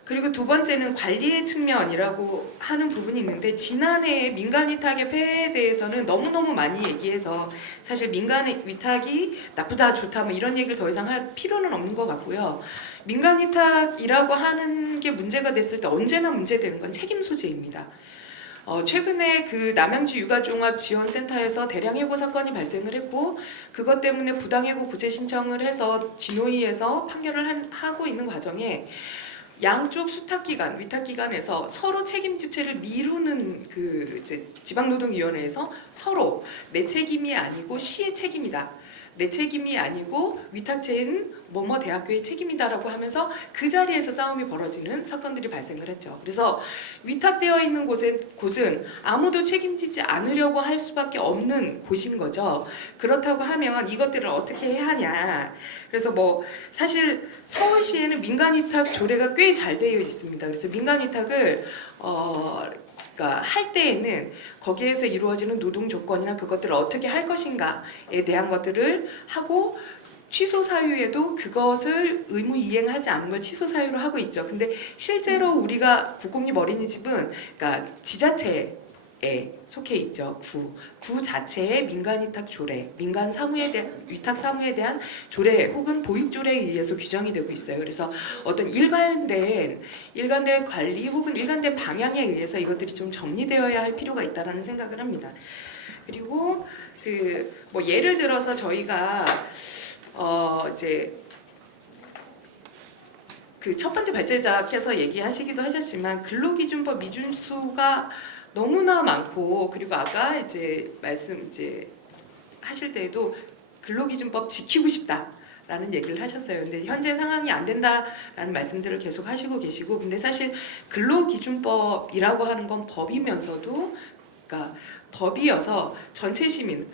그리고 두 번째는 관리의 측면이라고 하는 부분이 있는데 지난해 민간 위탁의 폐해에 대해서는 너무너무 많이 얘기해서 사실 민간 위탁이 나쁘다 좋다 뭐 이런 얘기를 더 이상 할 필요는 없는 것 같고요. 민간 위탁이라고 하는 게 문제가 됐을 때 언제나 문제되는 건 책임 소재입니다. 최근에 그 남양주 육아종합지원센터에서 대량 해고 사건이 발생을 했고 그것 때문에 부당해고 구제 신청을 해서 진호위에서 판결을 하고 있는 과정에 양쪽 수탁기관, 위탁기관에서 서로 책임 주체를 미루는 그 이제 지방노동위원회에서 서로 내 책임이 아니고 시의 책임이다. 내 책임이 아니고 위탁체인 뭐뭐 대학교의 책임이다라고 하면서 그 자리에서 싸움이 벌어지는 사건들이 발생을 했죠. 그래서 위탁되어 있는 곳은 아무도 책임지지 않으려고 할 수밖에 없는 곳인 거죠. 그렇다고 하면 이것들을 어떻게 해야 하냐. 그래서 뭐 사실 서울시에는 민간 위탁 조례가 꽤 잘 되어 있습니다. 그래서 민간 위탁을 그러니까 할 때에는 거기에서 이루어지는 노동 조건이나 그것들을 어떻게 할 것인가에 대한 것들을 하고 취소 사유에도 그것을 의무 이행하지 않은 걸 취소 사유로 하고 있죠. 근데 실제로 우리가 국공립 어린이집은 그러니까 지자체에 속해 있죠. 구 자체의 민간 위탁 조례, 민간 사무에 대한 위탁 사무에 대한 조례 혹은 보육 조례에 의해서 규정이 되고 있어요. 그래서 어떤 일관된 관리 혹은 일관된 방향에 의해서 이것들이 좀 정리되어야 할 필요가 있다라는 생각을 합니다. 그리고 뭐 예를 들어서 저희가 이제 그 첫 번째 발제자께서 얘기하시기도 하셨지만 근로기준법 미준수가 너무나 많고 그리고 아까 이제 하실 때에도 근로기준법 지키고 싶다라는 얘기를 하셨어요. 근데 현재 상황이 안 된다라는 말씀들을 계속 하시고 계시고 근데 사실 근로기준법이라고 하는 건 법이면서도 그러니까 법이어서 전체 시민,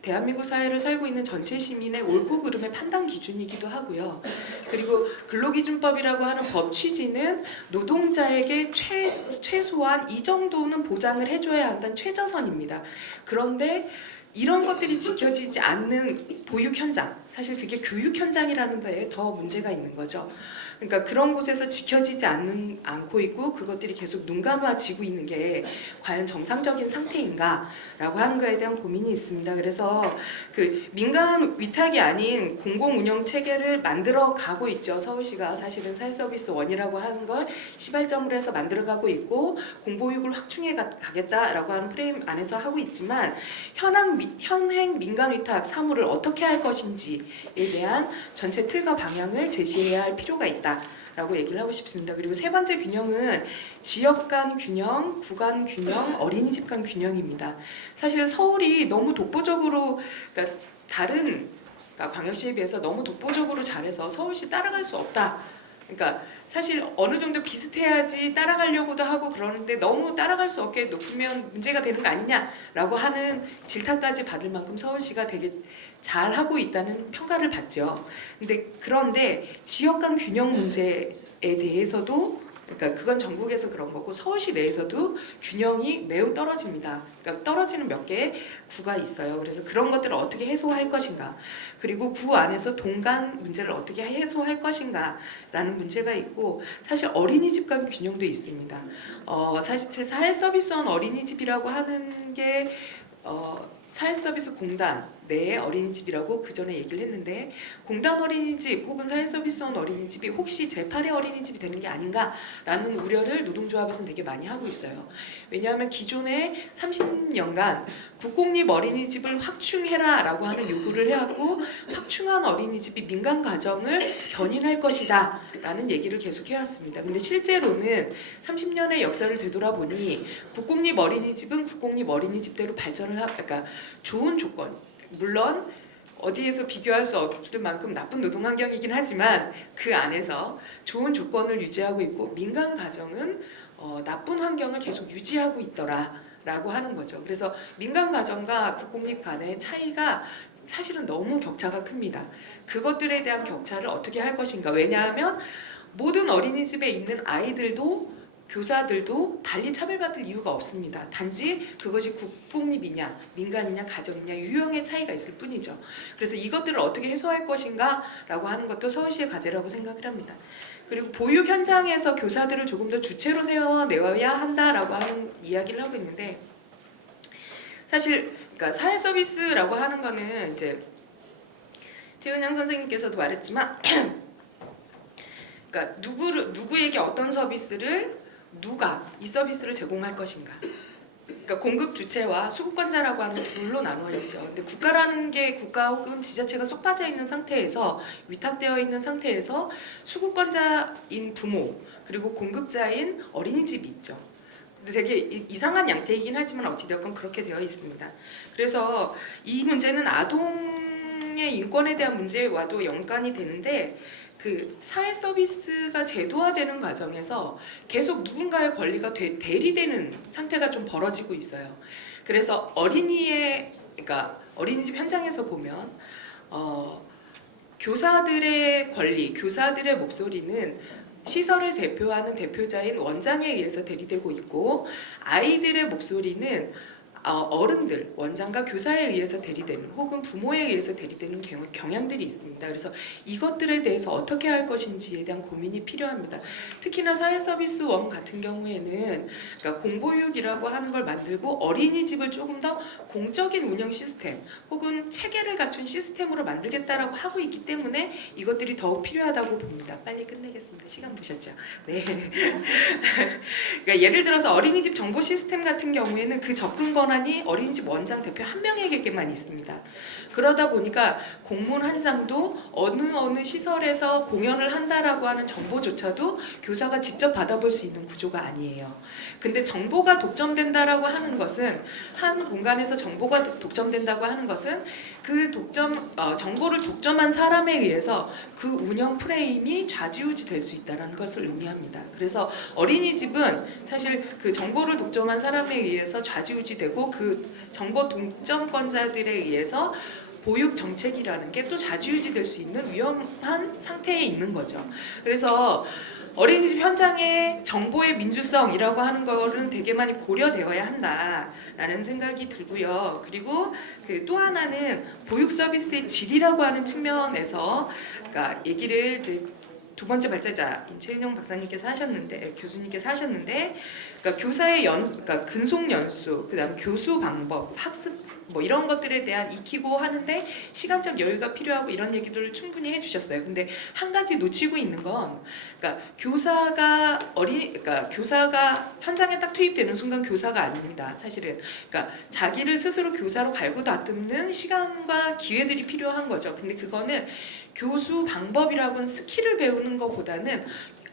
대한민국 사회를 살고 있는 전체 시민의 옳고 그름의 판단 기준이기도 하고요. 그리고 근로기준법이라고 하는 법 취지는 노동자에게 최소한 이 정도는 보장을 해줘야 한다는 최저선입니다. 그런데 이런 것들이 지켜지지 않는 보육 현장, 사실 그게 교육 현장이라는 데에 더 문제가 있는 거죠. 그러니까 그런 곳에서 지켜지지 않고 있고 그것들이 계속 눈 감아지고 있는 게 과연 정상적인 상태인가라고 하는 거에 대한 고민이 있습니다. 그래서 그 민간 위탁이 아닌 공공 운영 체계를 만들어 가고 있죠. 서울시가 사실은 사회서비스 원이라고 하는 걸 시발점으로 해서 만들어 가고 있고 공보육을 확충해 가겠다라고 하는 프레임 안에서 하고 있지만 현행 민간 위탁 사무를 어떻게 할 것인지에 대한 전체 틀과 방향을 제시해야 할 필요가 있다라고 얘기를 하고 싶습니다. 그리고 세 번째 균형은 지역 간 균형, 구간 균형, 어린이집 간 균형입니다. 사실 서울이 너무 독보적으로 그러니까 다른 광역시에 비해서 너무 독보적으로 잘해서 서울시 따라갈 수 없다. 그러니까 사실 어느 정도 비슷해야지 따라가려고도 하고 그러는데 너무 따라갈 수 없게 높으면 문제가 되는 거 아니냐라고 하는 질타까지 받을 만큼 서울시가 되게 잘하고 있다는 평가를 받죠. 그런데 지역 간 균형 문제에 대해서도 그러니까 그건 전국에서 그런 거고 서울시 내에서도 균형이 매우 떨어집니다. 그러니까 떨어지는 몇 개의 구가 있어요. 그래서 그런 것들을 어떻게 해소할 것인가, 그리고 구 안에서 동간 문제를 어떻게 해소할 것인가라는 문제가 있고, 사실 어린이집 간 균형도 있습니다. 사실 사회서비스원 어린이집이라고 하는 게 사회서비스 공단 내의 어린이집이라고 그 전에 얘기를 했는데, 공단 어린이집 혹은 사회서비스원 어린이집이 혹시 제8의 어린이집이 되는 게 아닌가라는 우려를 노동조합에서는 되게 많이 하고 있어요. 왜냐하면 기존에 30년간 국공립 어린이집을 확충해라 라고 하는 요구를 해왔고, 확충한 어린이집이 민간 가정을 견인할 것이다 라는 얘기를 계속 해왔습니다. 근데 실제로는 30년의 역사를 되돌아보니 국공립 어린이집은 국공립 어린이집대로 발전을 그러니까 좋은 조건, 물론 어디에서 비교할 수 없을 만큼 나쁜 노동 환경이긴 하지만 그 안에서 좋은 조건을 유지하고 있고, 민간 가정은 나쁜 환경을 계속 유지하고 있더라라고 하는 거죠. 그래서 민간 가정과 국공립 간의 차이가 사실은 너무 격차가 큽니다. 그것들에 대한 격차를 어떻게 할 것인가. 왜냐하면 모든 어린이집에 있는 아이들도 교사들도 달리 차별받을 이유가 없습니다. 단지 그것이 국공립이냐 민간이냐 가정이냐 유형의 차이가 있을 뿐이죠. 그래서 이것들을 어떻게 해소할 것인가 라고 하는 것도 서울시의 과제라고 생각을 합니다. 그리고 보육 현장에서 교사들을 조금 더 주체로 세워내야 한다라고 하는 이야기를 하고 있는데, 사실 그러니까 사회 서비스라고 하는 거는 이제 최은영 선생님께서도 말했지만 그러니까 누구에게 어떤 서비스를 누가 이 서비스를 제공할 것인가. 그러니까 공급 주체와 수급권자라고 하는 둘로 나누어 있죠. 근데 국가라는 게 국가 혹은 지자체가 쏙 빠져 있는 상태에서, 위탁되어 있는 상태에서 수급권자인 부모 그리고 공급자인 어린이집이 있죠. 근데 되게 이상한 양태이긴 하지만 어찌되었건 그렇게 되어 있습니다. 그래서 이 문제는 아동의 인권에 대한 문제와도 연관이 되는데, 그 사회 서비스가 제도화되는 과정에서 계속 누군가의 권리가 대리되는 상태가 좀 벌어지고 있어요. 그래서 그러니까 어린이집 현장에서 보면 교사들의 권리, 교사들의 목소리는 시설을 대표하는 대표자인 원장에 의해서 대리되고 있고, 아이들의 목소리는 어른들, 원장과 교사에 의해서 대리되는 혹은 부모에 의해서 대리되는 경향들이 있습니다. 그래서 이것들에 대해서 어떻게 할 것인지에 대한 고민이 필요합니다. 특히나 사회서비스원 같은 경우에는 그러니까 공보육이라고 하는 걸 만들고 어린이집을 조금 더 공적인 운영 시스템 혹은 체계를 갖춘 시스템으로 만들겠다라고 하고 있기 때문에 이것들이 더욱 필요하다고 봅니다. 빨리 끝내겠습니다. 시간 보셨죠? 네. 그러니까 예를 들어서 어린이집 정보 시스템 같은 경우에는 그 접근 권한이 어린이집 원장 대표 한 명에게만 있습니다. 그러다 보니까 공문 한 장도 어느 시설에서 공연을 한다라고 하는 정보조차도 교사가 직접 받아볼 수 있는 구조가 아니에요. 근데 정보가 독점된다라고 하는 것은, 한 공간에서 정보가 독점된다고 하는 것은 그 정보를 독점한 사람에 의해서 그 운영 프레임이 좌지우지 될 수 있다는 것을 의미합니다. 그래서 어린이집은 사실 그 정보를 독점한 사람에 의해서 좌지우지되고 그 정보 독점권자들에 의해서 보육 정책이라는 게 또 좌지우지될 수 있는 위험한 상태에 있는 거죠. 그래서 어린이집 현장의 정보의 민주성이라고 하는 거는 되게 많이 고려되어야 한다라는 생각이 들고요. 그리고 또 하나는 보육 서비스의 질이라고 하는 측면에서 그러니까 얘기를 이제 두 번째 발제자인 최은영 박사님께서 하셨는데 교수님께서 하셨는데 그러니까 교사의 그러니까 근속 연수, 그다음 교수 방법, 학습 뭐 이런 것들에 대한 익히고 하는데 시간적 여유가 필요하고 이런 얘기들을 충분히 해주셨어요. 근데 한 가지 놓치고 있는 건, 그러니까 그러니까 교사가 현장에 딱 투입되는 순간 교사가 아닙니다. 사실은, 그러니까 자기를 스스로 교사로 갈고 닦는 시간과 기회들이 필요한 거죠. 근데 그거는 교수 방법이라고는 스킬을 배우는 것보다는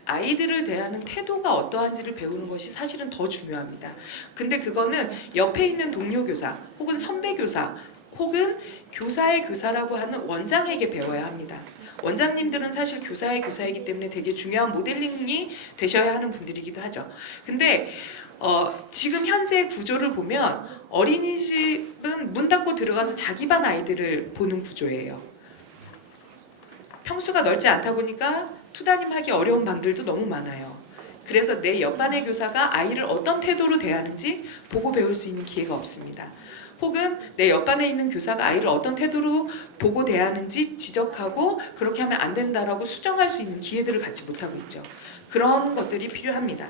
아이들을 대하는 태도가 어떠한지를 배우는 것이 사실은 더 중요합니다. 근데 그거는 옆에 있는 동료 교사 혹은 선배 교사 혹은 교사의 교사라고 하는 원장에게 배워야 합니다. 원장님들은 사실 교사의 교사이기 때문에 되게 중요한 모델링이 되셔야 하는 분들이기도 하죠. 근데 지금 현재 구조를 보면 어린이집은 문 닫고 들어가서 자기 반 아이들을 보는 구조예요. 평수가 넓지 않다 보니까 투담임하기 어려운 반들도 너무 많아요. 그래서 내 옆반의 교사가 아이를 어떤 태도로 대하는지 보고 배울 수 있는 기회가 없습니다. 혹은 내 옆반에 있는 교사가 아이를 어떤 태도로 보고 대하는지 지적하고 그렇게 하면 안 된다라고 수정할 수 있는 기회들을 갖지 못하고 있죠. 그런 것들이 필요합니다.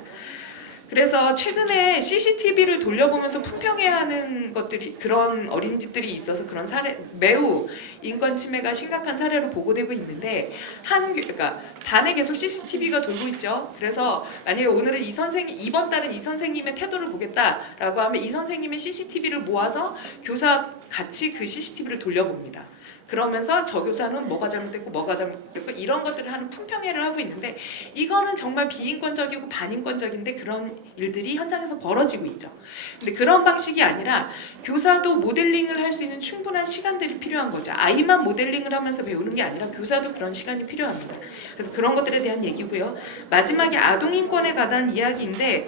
그래서 최근에 CCTV를 돌려보면서 품평해하는 것들이, 그런 어린이집들이 있어서 그런 사례, 매우 인권 침해가 심각한 사례로 보고되고 있는데, 그러니까 반에 계속 CCTV가 돌고 있죠. 그래서 만약에 오늘은 이번 달은 이 선생님의 태도를 보겠다라고 하면 이 선생님의 CCTV를 모아서 교사 같이 그 CCTV를 돌려봅니다. 그러면서 저 교사는 뭐가 잘못됐고 뭐가 잘못됐고 이런 것들을 하는 품평회를 하고 있는데, 이거는 정말 비인권적이고 반인권적인데 그런 일들이 현장에서 벌어지고 있죠. 근데 그런 방식이 아니라 교사도 모델링을 할 수 있는 충분한 시간들이 필요한 거죠. 아이만 모델링을 하면서 배우는 게 아니라 교사도 그런 시간이 필요합니다. 그래서 그런 것들에 대한 얘기고요. 마지막에 아동인권에 관한 이야기인데,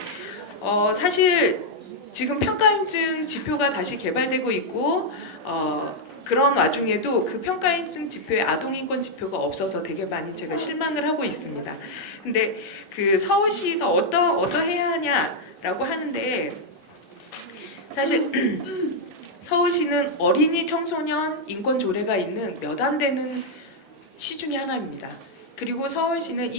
사실 지금 평가인증 지표가 다시 개발되고 있고 그런 와중에도 그 평가인증 지표에 아동인권 지표가 없어서 되게 많이 제가 실망을 하고 있습니다. 근데 그 서울시가 어떠해야 하냐라고 하는데, 사실 서울시는 어린이 청소년 인권 조례가 있는 몇 안 되는 시 중에 하나입니다. 그리고 서울시는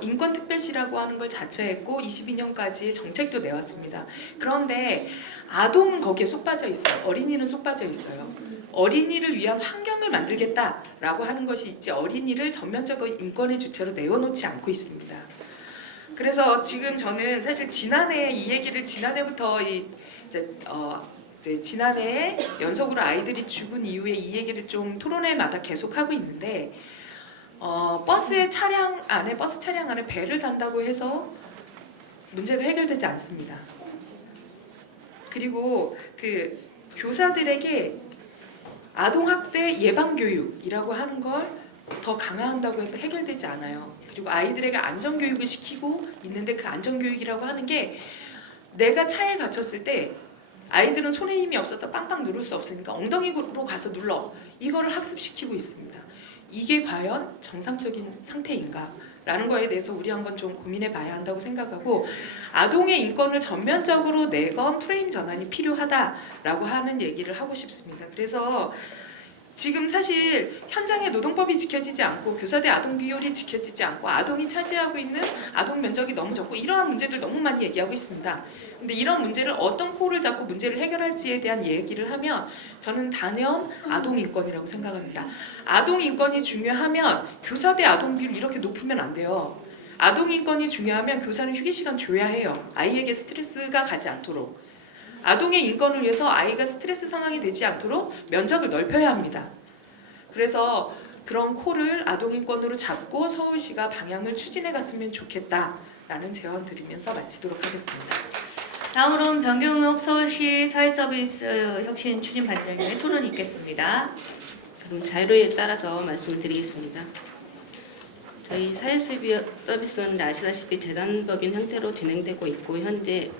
인권특별시라고 하는 걸 자처했고 22년까지 정책도 내왔습니다. 그런데 아동은 거기에 쏙 빠져 있어요. 어린이는 쏙 빠져 있어요. 어린이를 위한 환경을 만들겠다라고 하는 것이 있지, 어린이를 전면적인 인권의 주체로 내어놓지 않고 있습니다. 그래서 지금 저는 사실 지난해 이 얘기를 지난해부터 지난해에 연속으로 아이들이 죽은 이후에 이 얘기를 좀 토론회마다 계속 하고 있는데, 버스 차량 안에 배를 단다고 해서 문제가 해결되지 않습니다. 그리고 그 교사들에게 아동학대 예방교육이라고 하는 걸 더 강화한다고 해서 해결되지 않아요. 그리고 아이들에게 안전교육을 시키고 있는데, 그 안전교육이라고 하는 게 내가 차에 갇혔을 때 아이들은 손에 힘이 없어서 빵빵 누를 수 없으니까 엉덩이로 가서 눌러, 이거를 학습시키고 있습니다. 이게 과연 정상적인 상태인가? 라는 거에 대해서 우리 한번 좀 고민해 봐야 한다고 생각하고, 아동의 인권을 전면적으로 내건 프레임 전환이 필요하다라고 하는 얘기를 하고 싶습니다. 그래서 지금 사실 현장의 노동법이 지켜지지 않고 교사대 아동 비율이 지켜지지 않고 아동이 차지하고 있는 아동 면적이 너무 적고 이러한 문제들 너무 많이 얘기하고 있습니다. 근데 이런 문제를 어떤 코를 잡고 문제를 해결할지에 대한 얘기를 하면 저는 단연 아동 인권이라고 생각합니다. 아동 인권이 중요하면 교사대 아동 비율 이렇게 높으면 안 돼요. 아동 인권이 중요하면 교사는 휴게 시간 줘야 해요. 아이에게 스트레스가 가지 않도록. 아동의 인권을 위해서 아이가 스트레스 상황이 되지 않도록 면적을 넓혀야 합니다. 그래서 그런 코를 아동인권으로 잡고 서울시가 방향을 추진해 갔으면 좋겠다라는 제언 드리면서 마치도록 하겠습니다. 다음으로는 변경욱 서울시 사회서비스 혁신 추진 반장님의 토론이 있겠습니다. 그럼 자료에 따라서 말씀드리겠습니다. 저희 사회서비스는 아시다시피 재단법인 형태로 진행되고 있고, 현재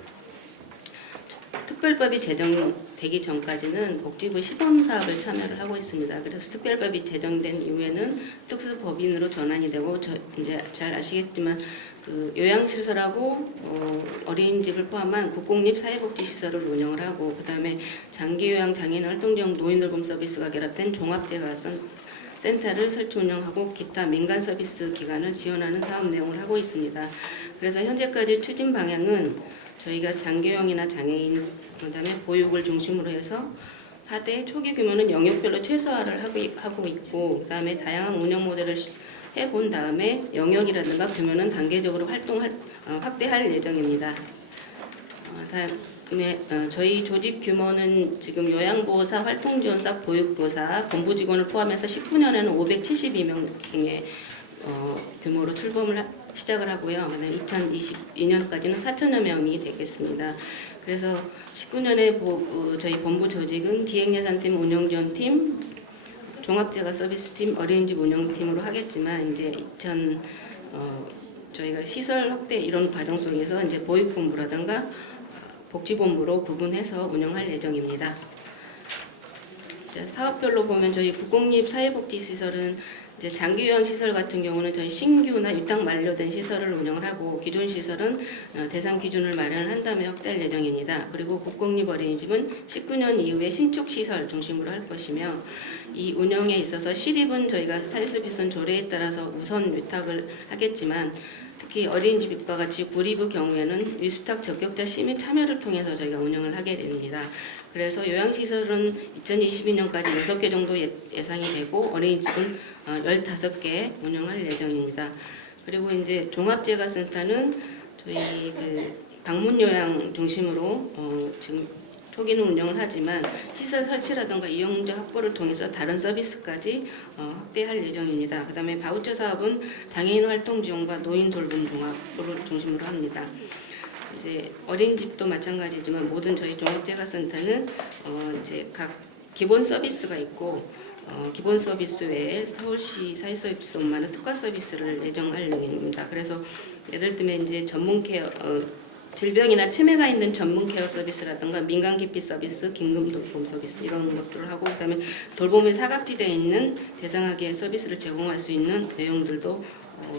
특별법이 제정되기 전까지는 복지부 시범사업을 참여를 하고 있습니다. 그래서 특별법이 제정된 이후에는 특수법인으로 전환이 되고, 이제 잘 아시겠지만 그 요양시설하고 어린이집을 포함한 국공립 사회복지시설을 운영을 하고, 그다음에 장기요양 장애인 활동지원 노인돌봄 서비스가 결합된 종합재가선 센터를 설치 운영하고 기타 민간 서비스 기관을 지원하는 사업 내용을 하고 있습니다. 그래서 현재까지 추진 방향은 저희가 장교형이나 장애인 그다음에 보육을 중심으로 해서 하되 초기 규모는 영역별로 최소화를 하고 있고 그다음에 다양한 운영 모델을 해본 다음에 영역이라든가 규모는 단계적으로 확대할 예정입니다. 다음에 저희 조직 규모는 지금 요양보호사, 활동지원사, 보육교사, 본부 직원을 포함해서 19년에는 572명의 규모로 출범을 시작을 하고요. 2022년까지는 4천여 명이 되겠습니다. 그래서 19년에 저희 본부 조직은 기획예산팀, 운영지원팀, 종합재가 서비스팀, 어린이집 운영팀으로 하겠지만 이제 저희가 시설 확대 이런 과정 속에서 이제 보육본부라든가 복지본부로 구분해서 운영할 예정입니다. 사업별로 보면 저희 국공립 사회복지시설은 이제 장기요양 시설 같은 경우는 저희 신규나 입당 만료된 시설을 운영을 하고 기존 시설은 대상 기준을 마련한 다음에 확대할 예정입니다. 그리고 국공립 어린이집은 19년 이후에 신축 시설 중심으로 할 것이며 이 운영에 있어서 시립은 저희가 사회서비스원 조례에 따라서 우선 위탁을 하겠지만 특히 어린이집 입과 같이 구립의 경우에는 위탁 적격자 심의 참여를 통해서 저희가 운영을 하게 됩니다. 그래서 요양시설은 2022년까지 6개 정도 예상이 되고 어린이집은 15개 운영할 예정입니다. 그리고 이제 종합재가센터는 저희 방문요양 중심으로 지금 초기는 운영을 하지만 시설 설치라든가 이용자 확보를 통해서 다른 서비스까지 확대할 예정입니다. 그다음에 바우처 사업은 장애인 활동 지원과 노인 돌봄 종합을 중심으로 합니다. 이제 어린이집도 마찬가지지만 모든 저희 종합재가센터는 이제 각 기본 서비스가 있고 기본 서비스 외에 서울시 사회서비스원만의 특화 서비스를 예정할 예정입니다. 그래서 예를 들면 이제 전문 케어 질병이나 치매가 있는 전문 케어 서비스라든가 민간 기피 서비스, 긴급 돌봄 서비스 이런 것들을 하고 그다음에 돌봄에 사각지대에 있는 대상하게 서비스를 제공할 수 있는 내용들도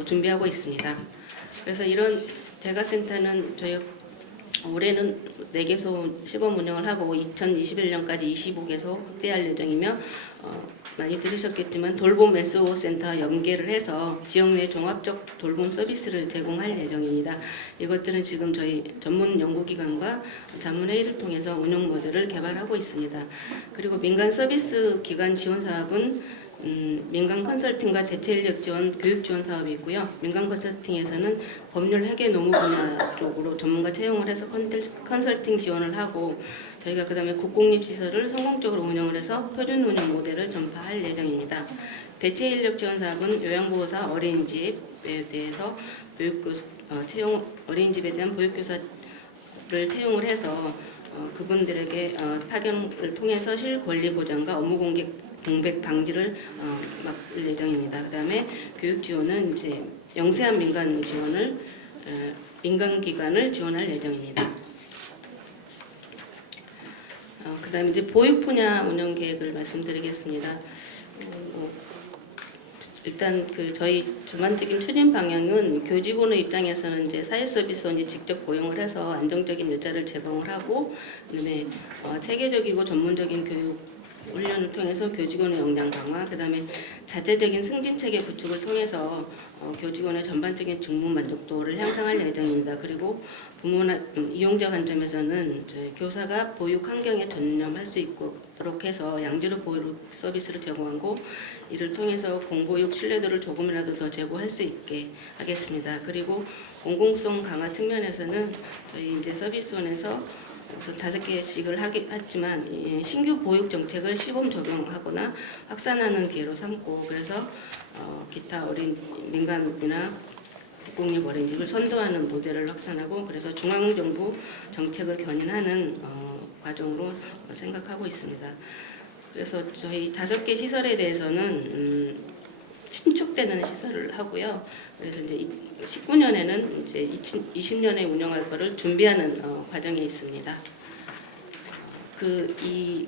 준비하고 있습니다. 그래서 이런 재가센터는 저희 올해는 4개소 시범 운영을 하고 2021년까지 25개소 확대할 예정이며 많이 들으셨겠지만 돌봄 SO 센터 연계를 해서 지역 내 종합적 돌봄 서비스를 제공할 예정입니다. 이것들은 지금 저희 전문 연구기관과 자문회의를 통해서 운영 모델을 개발하고 있습니다. 그리고 민간 서비스 기관 지원 사업은 민간 컨설팅과 대체인력 지원, 교육 지원 사업이 있고요. 민간 컨설팅에서는 법률 회계 노무 분야 쪽으로 전문가 채용을 해서 컨설팅 지원을 하고 저희가 그다음에 국공립 시설을 성공적으로 운영을 해서 표준 운영 모델을 전파할 예정입니다. 대체인력 지원 사업은 요양보호사, 어린이집에 대해서 보육교사 어린이집에 대한 보육교사를 채용을 해서 그분들에게 파견을 통해서 실권리 보장과 업무 공백 방지를 막을 예정입니다. 그다음에 교육 지원은 이제 영세한 민간 지원을 민간 기관을 지원할 예정입니다. 그다음에 이제 보육 분야 운영 계획을 말씀드리겠습니다. 일단 저희 전반적인 추진 방향은 교직원의 입장에서는 이제 사회서비스원이 직접 고용을 해서 안정적인 일자리를 제공을 하고 그다음에 체계적이고 전문적인 교육 훈련을 통해서 교직원의 역량 강화, 그다음에 자체적인 승진 체계 구축을 통해서 교직원의 전반적인 직무 만족도를 향상할 예정입니다. 그리고 부모나 이용자 관점에서는 교사가 보육 환경에 전념할 수 있도록 해서 양질의 보육 서비스를 제공하고 이를 통해서 공보육 신뢰도를 조금이라도 더 제고할 수 있게 하겠습니다. 그리고 공공성 강화 측면에서는 저희 이제 서비스원에서 우선 5개씩을 했지만 신규 보육 정책을 시범 적용하거나 확산하는 기회로 삼고 그래서 기타 민간이나 국공립 어린이집을 선도하는 모델을 확산하고 그래서 중앙정부 정책을 견인하는 과정으로 생각하고 있습니다. 그래서 저희 5개 시설에 대해서는 신축되는 시설을 하고요. 그래서 이제 19년에는 이제 20년에 운영할 거를 준비하는 과정에 있습니다. 이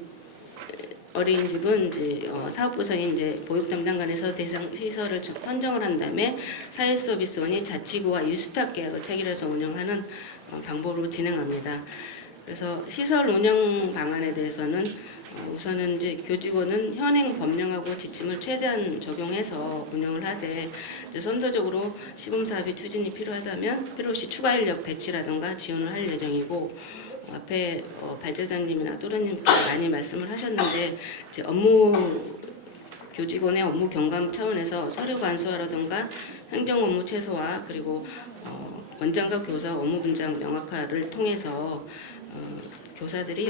어린이집은 이제 사업부서인 이제 보육 담당관에서 대상 시설을 선정을 한 다음에 사회서비스원이 자치구와 유수탁 계약을 체결해서 운영하는 방법으로 진행합니다. 그래서 시설 운영 방안에 대해서는 우선은 이제 교직원은 현행 법령하고 지침을 최대한 적용해서 운영을 하되 이제 선도적으로 시범 사업이 추진이 필요하다면 필요시 추가 인력 배치라든가 지원을 할 예정이고 앞에 발제장님이나 또래님 많이 말씀을 하셨는데 이제 교직원의 업무 경감 차원에서 서류 간소화라든가 행정 업무 최소화 그리고 원장과 교사 업무 분장 명확화를 통해서 교사들이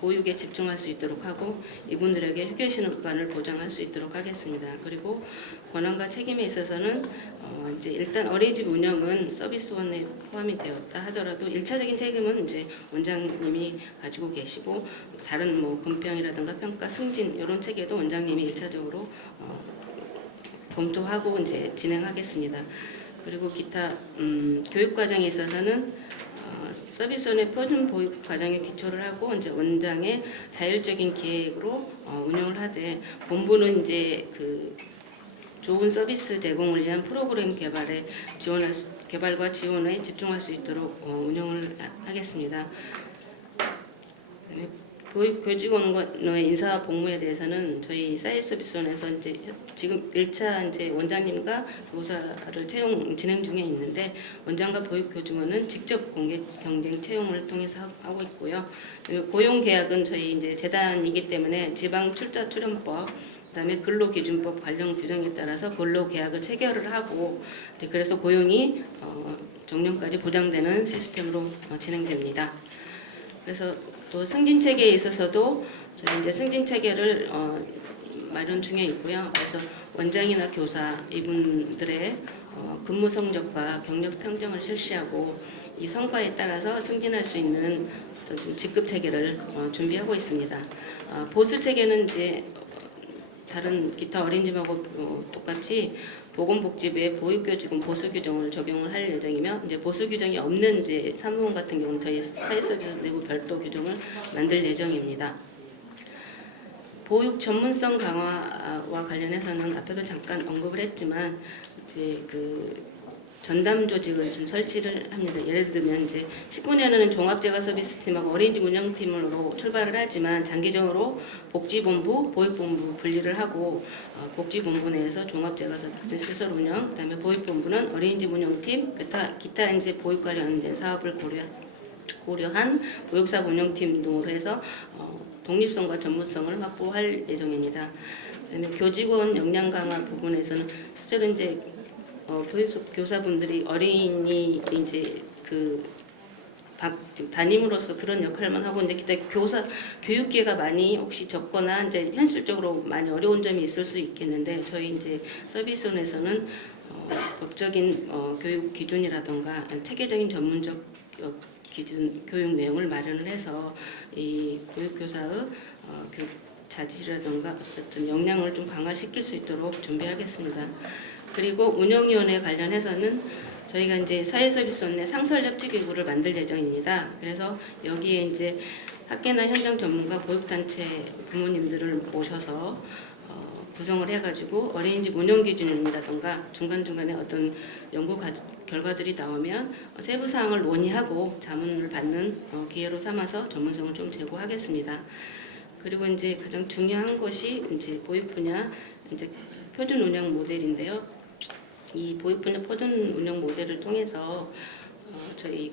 보육에 집중할 수 있도록 하고 이분들에게 휴게 시간을 보장할 수 있도록 하겠습니다. 그리고 권한과 책임에 있어서는 이제 일단 어린이집 운영은 서비스원에 포함이 되었다 하더라도 1차적인 책임은 이제 원장님이 가지고 계시고 다른 뭐 분평이라든가 평가, 승진 이런 체계도 원장님이 1차적으로 검토하고 이제 진행하겠습니다. 그리고 기타 교육 과정에 있어서는 서비스원의 표준 보육 과정에 기초를 하고 이제 원장의 자율적인 기획으로 운영을 하되 본부는 이제 그 좋은 서비스 제공을 위한 프로그램 개발과 지원에 집중할 수 있도록 운영을 하겠습니다. 교직원의 인사 복무에 대해서는 저희 사회서비스원에서 이제 지금 1차 이제 원장님과 교사를 진행 중에 있는데 원장과 보육교직원은 직접 공개 경쟁 채용을 통해서 하고 있고요. 고용 계약은 저희 이제 재단이기 때문에 지방 출자 출연법 그다음에 근로기준법 관련 규정에 따라서 근로계약을 체결을 하고 그래서 고용이 정년까지 보장되는 시스템으로 진행됩니다. 그래서 또 승진 체계에 있어서도 저희 이제 승진 체계를 마련 중에 있고요. 그래서 원장이나 교사 이분들의 근무 성적과 경력 평정을 실시하고 이 성과에 따라서 승진할 수 있는 직급 체계를 준비하고 있습니다. 보수 체계는 이제 다른 기타 어린이집하고 똑같이 보건복지부의 보육교직원 보수 규정을 적용을 할 예정이며 이제 보수 규정이 없는 이제 사무원 같은 경우는 저희 사회서비스 내부 별도 규정을 만들 예정입니다. 보육 전문성 강화와 관련해서는 앞에도 잠깐 언급을 했지만 이제 그 전담 조직을 좀 설치를 합니다. 예를 들면 이제 19년에는 종합재가 서비스팀하고 어린이집 운영팀으로 출발을 하지만 장기적으로 복지본부, 보육본부 분리를 하고 복지본부 내에서 종합재가 서비스 시설 운영, 그다음에 보육본부는 어린이집 운영팀, 기타 이제 보육 관련된 사업을 고려한 보육사업 운영팀 등으로 해서 독립성과 전문성을 확보할 예정입니다. 그다음에 교직원 역량 강화 부분에서는 실제로 이제 교사분들이 어린이 이제 그 담임으로서 그런 역할만 하고 이제 기타 교육계가 많이 혹시 적거나 이제 현실적으로 많이 어려운 점이 있을 수 있겠는데 저희 이제 서비스원에서는 법적인 교육 기준이라던가 체계적인 전문적 기준 교육 내용을 마련을 해서 이 교육교사의 자질이라던가 어떤 역량을 좀 강화시킬 수 있도록 준비하겠습니다. 그리고 운영위원회 관련해서는 저희가 이제 사회서비스원 내 상설협치기구를 만들 예정입니다. 그래서 여기에 이제 학계나 현장 전문가 보육단체 부모님들을 모셔서 구성을 해가지고 어린이집 운영기준이라던가 중간중간에 어떤 연구 결과들이 나오면 세부 사항을 논의하고 자문을 받는 기회로 삼아서 전문성을 좀 제고하겠습니다. 그리고 이제 가장 중요한 것이 이제 보육 분야 이제 표준 운영 모델인데요. 이 보육 분야 표준 운영 모델을 통해서 저희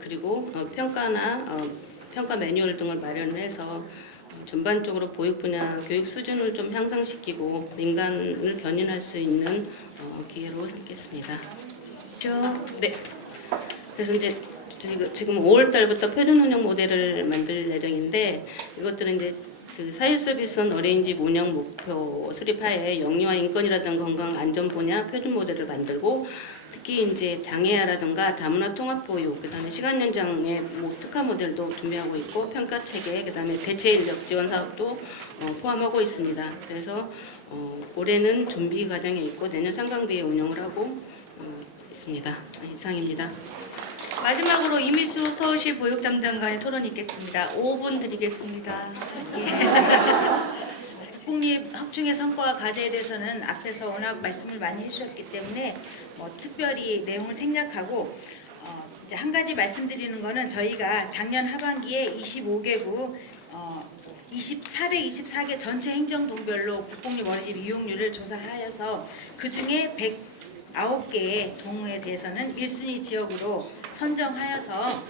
그리고 평가나 평가 매뉴얼 등을 마련을 해서 전반적으로 보육 분야 교육 수준을 좀 향상시키고 민간을 견인할 수 있는 기회로 삼겠습니다. 네. 그래서 이제 저희가 지금 5월 달부터 표준 운영 모델을 만들 예정인데 이것들은 이제 그 사회서비스원 어린이집 운영 목표 수립하에 영유아 인권이라든가 건강 안전 분야 표준 모델을 만들고 특히 이제 장애아라든가 다문화 통합 보육, 그다음에 시간 연장의 특화 모델도 준비하고 있고 평가 체계, 그다음에 대체 인력 지원 사업도 포함하고 있습니다. 그래서 올해는 준비 과정에 있고 내년 상반기에 운영을 하고 있습니다. 이상입니다. 마지막으로 이미수 서울시 보육 담당관의 토론이 있겠습니다. 5분 드리겠습니다. 국립 학중의 성과와 과제에 대해서는 앞에서 워낙 말씀을 많이 해주셨기 때문에 특별히 내용을 생략하고 이제 한 가지 말씀드리는 거는 저희가 작년 하반기에 25개국 424개 전체 행정동별로 국공립 어린이집 이용률을 조사하여서 그중에 109개의 동에 대해서는 1순위 지역으로 선정하여서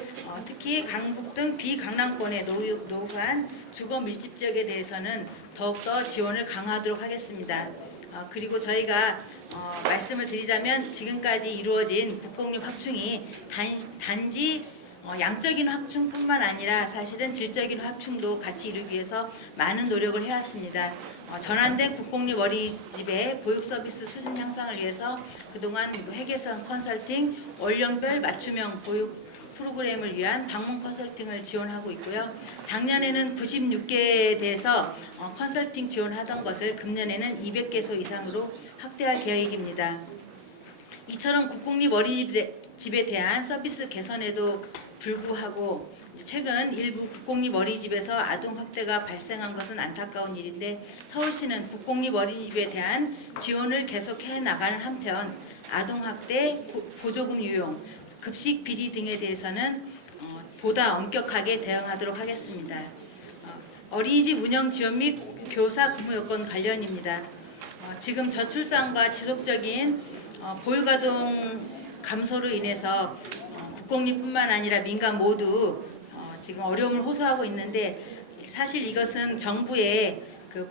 특히 강북 등 비강남권의 노후한 주거 밀집 지역에 대해서는 더욱더 지원을 강화하도록 하겠습니다. 그리고 저희가 말씀을 드리자면 지금까지 이루어진 국공립 확충이 단지 양적인 확충뿐만 아니라 사실은 질적인 확충도 같이 이루기 위해서 많은 노력을 해왔습니다. 전환된 국공립 어린이집의 보육 서비스 수준 향상을 위해서 그동안 회계성 컨설팅, 원령별 맞춤형 보육 프로그램을 위한 방문 컨설팅을 지원하고 있고요. 작년에는 96개에 대해서 컨설팅 지원하던 것을 금년에는 200개소 이상으로 확대할 계획입니다. 이처럼 국공립 어린이집에 대한 서비스 개선에도 불구하고 최근 일부 국공립 어린이집에서 아동 학대가 발생한 것은 안타까운 일인데 서울시는 국공립 어린이집에 대한 지원을 계속해 나가는 한편 아동 학대, 보조금 유용, 급식 비리 등에 대해서는 보다 엄격하게 대응하도록 하겠습니다. 어린이집 운영 지원 및 교사 근무 여건 관련입니다. 지금 저출산과 지속적인 보육아동 감소로 인해서 국공립뿐만 아니라 민간 모두 지금 어려움을 호소하고 있는데 사실 이것은 정부의 그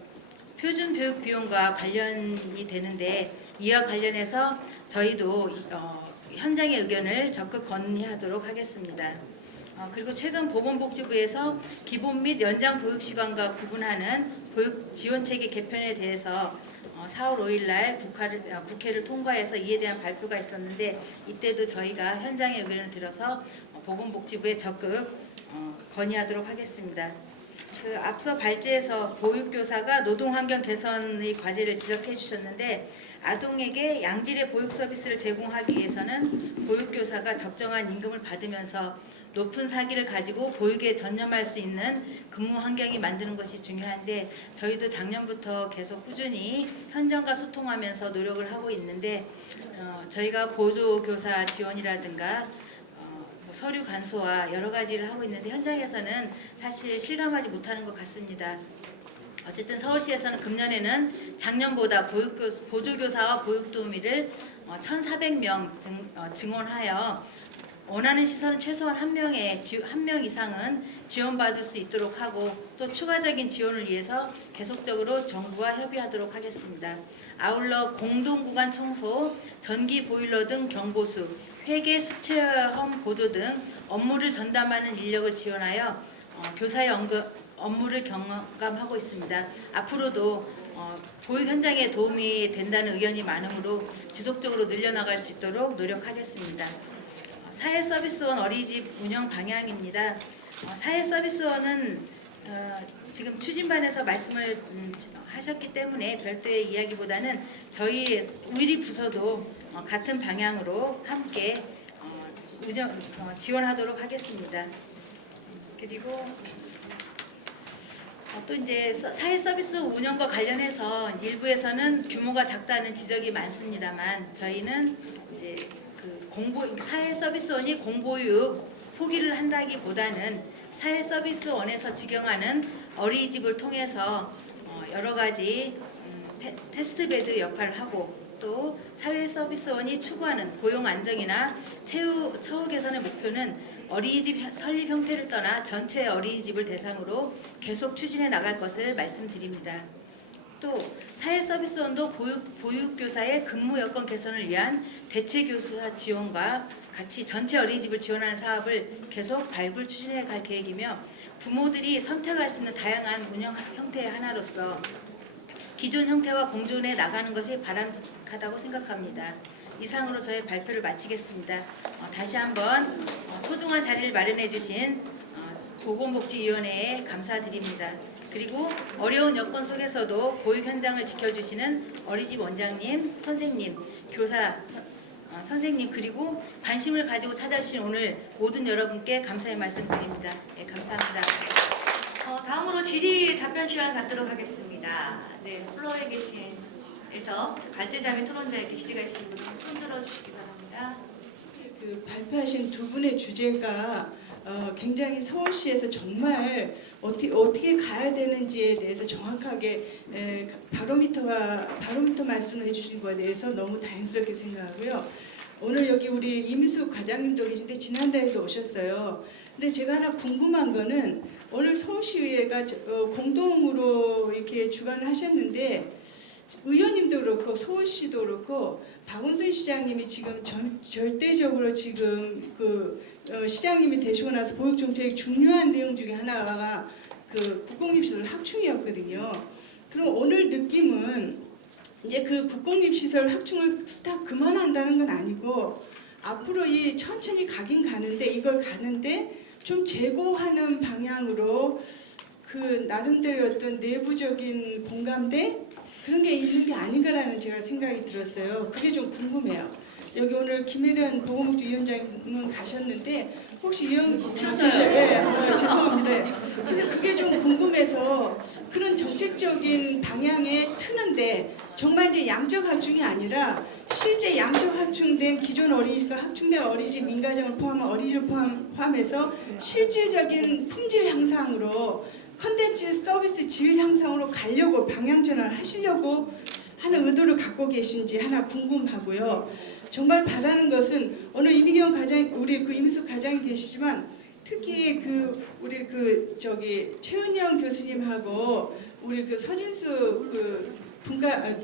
표준 교육 비용과 관련이 되는데 이와 관련해서 저희도 현장의 의견을 적극 건의하도록 하겠습니다. 그리고 최근 보건복지부에서 기본 및 연장 보육시간과 구분하는 보육 지원체계 개편에 대해서 4월 5일 날 국회를 통과해서 이에 대한 발표가 있었는데 이때도 저희가 현장의 의견을 들어서 보건복지부에 적극 건의하도록 하겠습니다. 그 앞서 발제에서 보육교사가 노동환경 개선의 과제를 지적해 주셨는데 아동에게 양질의 보육 서비스를 제공하기 위해서는 보육교사가 적정한 임금을 받으면서 높은 사기를 가지고 보육에 전념할 수 있는 근무 환경이 만드는 것이 중요한데 저희도 작년부터 계속 꾸준히 현장과 소통하면서 노력을 하고 있는데 저희가 보조교사 지원이라든가 서류 간소화 여러 가지를 하고 있는데 현장에서는 사실 실감하지 못하는 것 같습니다. 어쨌든 서울시에서는 금년에는 작년보다 보조교사와 보육도우미를 1,400명 증원하여 원하는 시설은 최소한 한 명 이상은 지원받을 수 있도록 하고 또 추가적인 지원을 위해서 계속적으로 정부와 협의하도록 하겠습니다. 아울러 공동구간 청소, 전기 보일러 등 경보수, 회계 수체험 보조 등 업무를 전담하는 인력을 지원하여 교사의 업무를 경감하고 있습니다. 앞으로도 보육 현장에 도움이 된다는 의견이 많으므로 지속적으로 늘려나갈 수 있도록 노력하겠습니다. 사회서비스원 어린이집 운영 방향입니다. 사회서비스원은 지금 추진반에서 말씀을 하셨기 때문에 별도의 이야기보다는 저희 우리 부서도 같은 방향으로 함께 지원하도록 하겠습니다. 그리고 또 이제 사회 서비스 운영과 관련해서 일부에서는 규모가 작다는 지적이 많습니다만 저희는 이제 사회 서비스원이 공보육 포기를 한다기보다는 사회 서비스원에서 직영하는 어린이집을 통해서 여러 가지 테스트 베드 역할을 하고 또 사회 서비스원이 추구하는 고용 안정이나 처우 개선의 목표는 어린이집 설립 형태를 떠나 전체 어린이집을 대상으로 계속 추진해 나갈 것을 말씀드립니다. 또 사회서비스원도 보육교사의 근무 여건 개선을 위한 대체교사 지원과 같이 전체 어린이집을 지원하는 사업을 계속 발굴 추진해 갈 계획이며 부모들이 선택할 수 있는 다양한 운영 형태의 하나로서 기존 형태와 공존해 나가는 것이 바람직하다고 생각합니다. 이상으로 저의 발표를 마치겠습니다. 다시 한번 소중한 자리를 마련해 주신 보건복지위원회에 감사드립니다. 그리고 어려운 여건 속에서도 보육 현장을 지켜주시는 어린이집 원장님, 선생님, 교사, 선생님 그리고 관심을 가지고 찾아주신 오늘 모든 여러분께 감사의 말씀 드립니다. 네, 감사합니다. 다음으로 질의 답변 시간 갖도록 하겠습니다. 네, 플로어에 계신에서 발제자 및 토론자에게 질의가 있으신 분들 손 들어주시기 바랍니다. 그 발표하신 두 분의 주제가 굉장히 서울시에서 정말 어떻게 가야 되는지에 대해서 정확하게 바로미터 말씀을 해주신 거에 대해서 너무 다행스럽게 생각하고요. 오늘 여기 우리 이민숙 과장님도 계신데 지난달에도 오셨어요. 근데 제가 하나 궁금한 거는 오늘 서울시의회가 공동으로 이렇게 주관을 하셨는데 의원님도 그렇고 서울시도 그렇고 박원순 시장님이 지금 절대적으로 지금 시장님이 되시고 나서 보육정책의 중요한 내용 중에 하나가 그 국공립시설 확충이었거든요. 그럼 오늘 느낌은 이제 그 국공립시설 확충을 스탑 그만한다는 건 아니고 앞으로 이 천천히 가긴 가는데 이걸 가는데 좀 재고하는 방향으로 그 나름대로 어떤 내부적인 공감대 그런 게 있는 게 아닌가라는 제가 생각이 들었어요. 그게 좀 궁금해요. 여기 오늘 김혜련 보건복지위원장님은 가셨는데 혹시 위원 계셔요? 죄송합니다. 그래서 그게 좀 궁금해서 그런 정책적인 방향에 트는데 정말 이제 양적 확충이 아니라 실제 양적 확충된 기존 어린이집과 확충된 어린이집 민가정을 포함한 어린이집을 포함해서 실질적인 품질 향상으로 컨텐츠 서비스 질 향상으로 가려고 방향 전환을 하시려고 하는 의도를 갖고 계신지 하나 궁금하고요. 정말 바라는 것은 오늘 이미경 과장, 우리 그 이민숙 과장이 계시지만 특히 우리 최은영 교수님하고 우리 그 서진수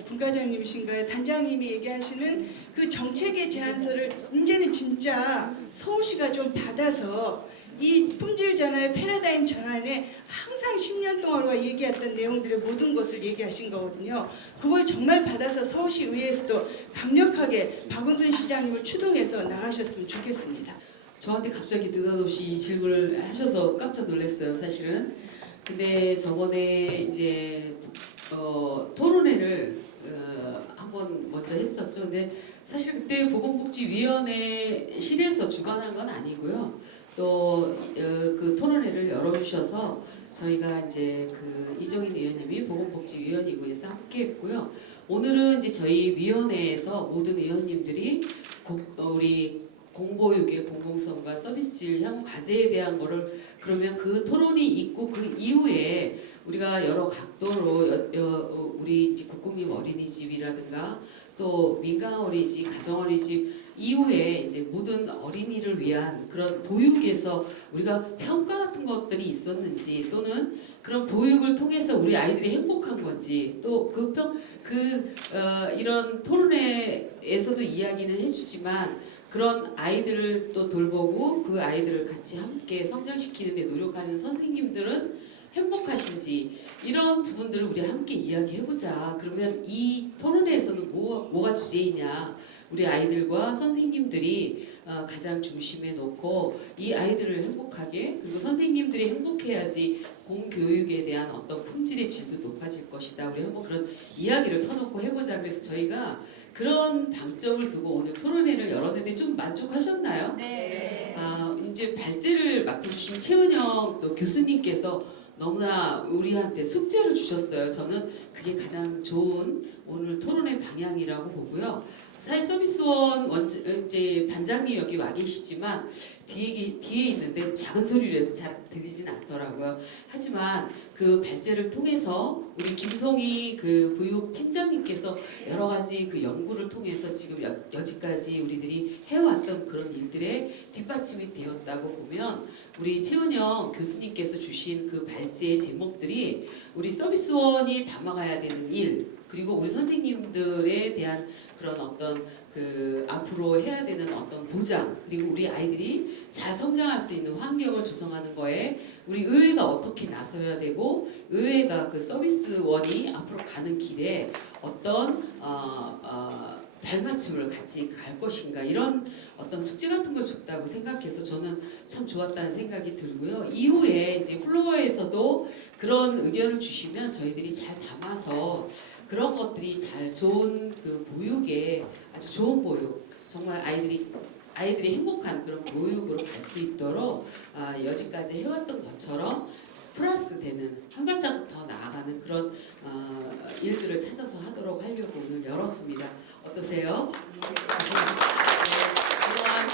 분과장님이신가요? 단장님이 얘기하시는 그 정책의 제안서를 이제는 진짜 서울시가 좀 받아서 이 품질 전환의 패러다임 전환에 항상 10년 동안 우리가 얘기했던 내용들의 모든 것을 얘기하신 거거든요. 그걸 정말 받아서 서울시 의회에서도 강력하게 박원순 시장님을 추동해서 나가셨으면 좋겠습니다. 저한테 갑자기 느닷없이 이 질문을 하셔서 깜짝 놀랐어요, 사실은. 근데 저번에 이제 토론회를 한번 먼저 했었죠. 근데 사실 그때 보건복지위원회실에서 주관한 건 아니고요. 또 그 토론회를 열어주셔서 저희가 이제 그 이정인 위원님이 보건복지위원이고 해서 함께했고요. 오늘은 이제 저희 위원회에서 모든 위원님들이 우리 공보육의 공공성과 서비스질 향후 과제에 대한 거를 그러면 그 토론이 있고 그 이후에 우리가 여러 각도로 우리 이제 국공립 어린이집이라든가 또 민간 어린이집, 가정 어린이집 이후에 이제 모든 어린이를 위한 그런 보육에서 우리가 평가 같은 것들이 있었는지 또는 그런 보육을 통해서 우리 아이들이 행복한 건지 또 이런 토론회에서도 이야기는 해주지만 그런 아이들을 또 돌보고 그 아이들을 같이 함께 성장시키는 데 노력하는 선생님들은 행복하신지 이런 부분들을 우리 함께 이야기해보자. 그러면 이 토론회에서는 뭐가 주제이냐. 우리 아이들과 선생님들이 가장 중심에 놓고 이 아이들을 행복하게 그리고 선생님들이 행복해야지 공교육에 대한 어떤 품질의 질도 높아질 것이다. 우리 한번 그런 이야기를 터놓고 해보자. 그래서 저희가 그런 방점을 두고 오늘 토론회를 열었는데 좀 만족하셨나요? 네. 이제 발제를 맡아주신 최은영 또 교수님께서 너무나 우리한테 숙제를 주셨어요. 저는 그게 가장 좋은 오늘 토론의 방향이라고 보고요. 사회서비스원 이제 반장님 여기 와 계시지만 뒤에 있는데 작은 소리로 해서 잘 들리진 않더라고요. 하지만 그 발제를 통해서 우리 김송희 그 보육팀장님께서 여러 가지 그 연구를 통해서 지금 여지까지 우리들이 해왔던 그런 일들의 뒷받침이 되었다고 보면 우리 최은영 교수님께서 주신 그 발제의 제목들이 우리 서비스원이 담아가야 되는 일 그리고 우리 선생님들에 대한 그런 어떤 그 앞으로 해야 되는 어떤 보장 그리고 우리 아이들이 잘 성장할 수 있는 환경을 조성하는 거에 우리 의회가 어떻게 나서야 되고 의회가 그 서비스원이 앞으로 가는 길에 어떤 발맞춤을 같이 갈 것인가 이런 어떤 숙제 같은 걸 줬다고 생각해서 저는 참 좋았다는 생각이 들고요. 이후에 이제 플로어에서도 그런 의견을 주시면 저희들이 잘 담아서 그런 것들이 잘 좋은 그 보육에 아주 좋은 보육 정말 아이들이 행복한 그런 보육으로 갈 수 있도록 여지까지 해왔던 것처럼 플러스 되는 한 발자국 더 나아가는 그런 일들을 찾아서 하도록 하려고 오늘 열었습니다. 어떠세요? 그동안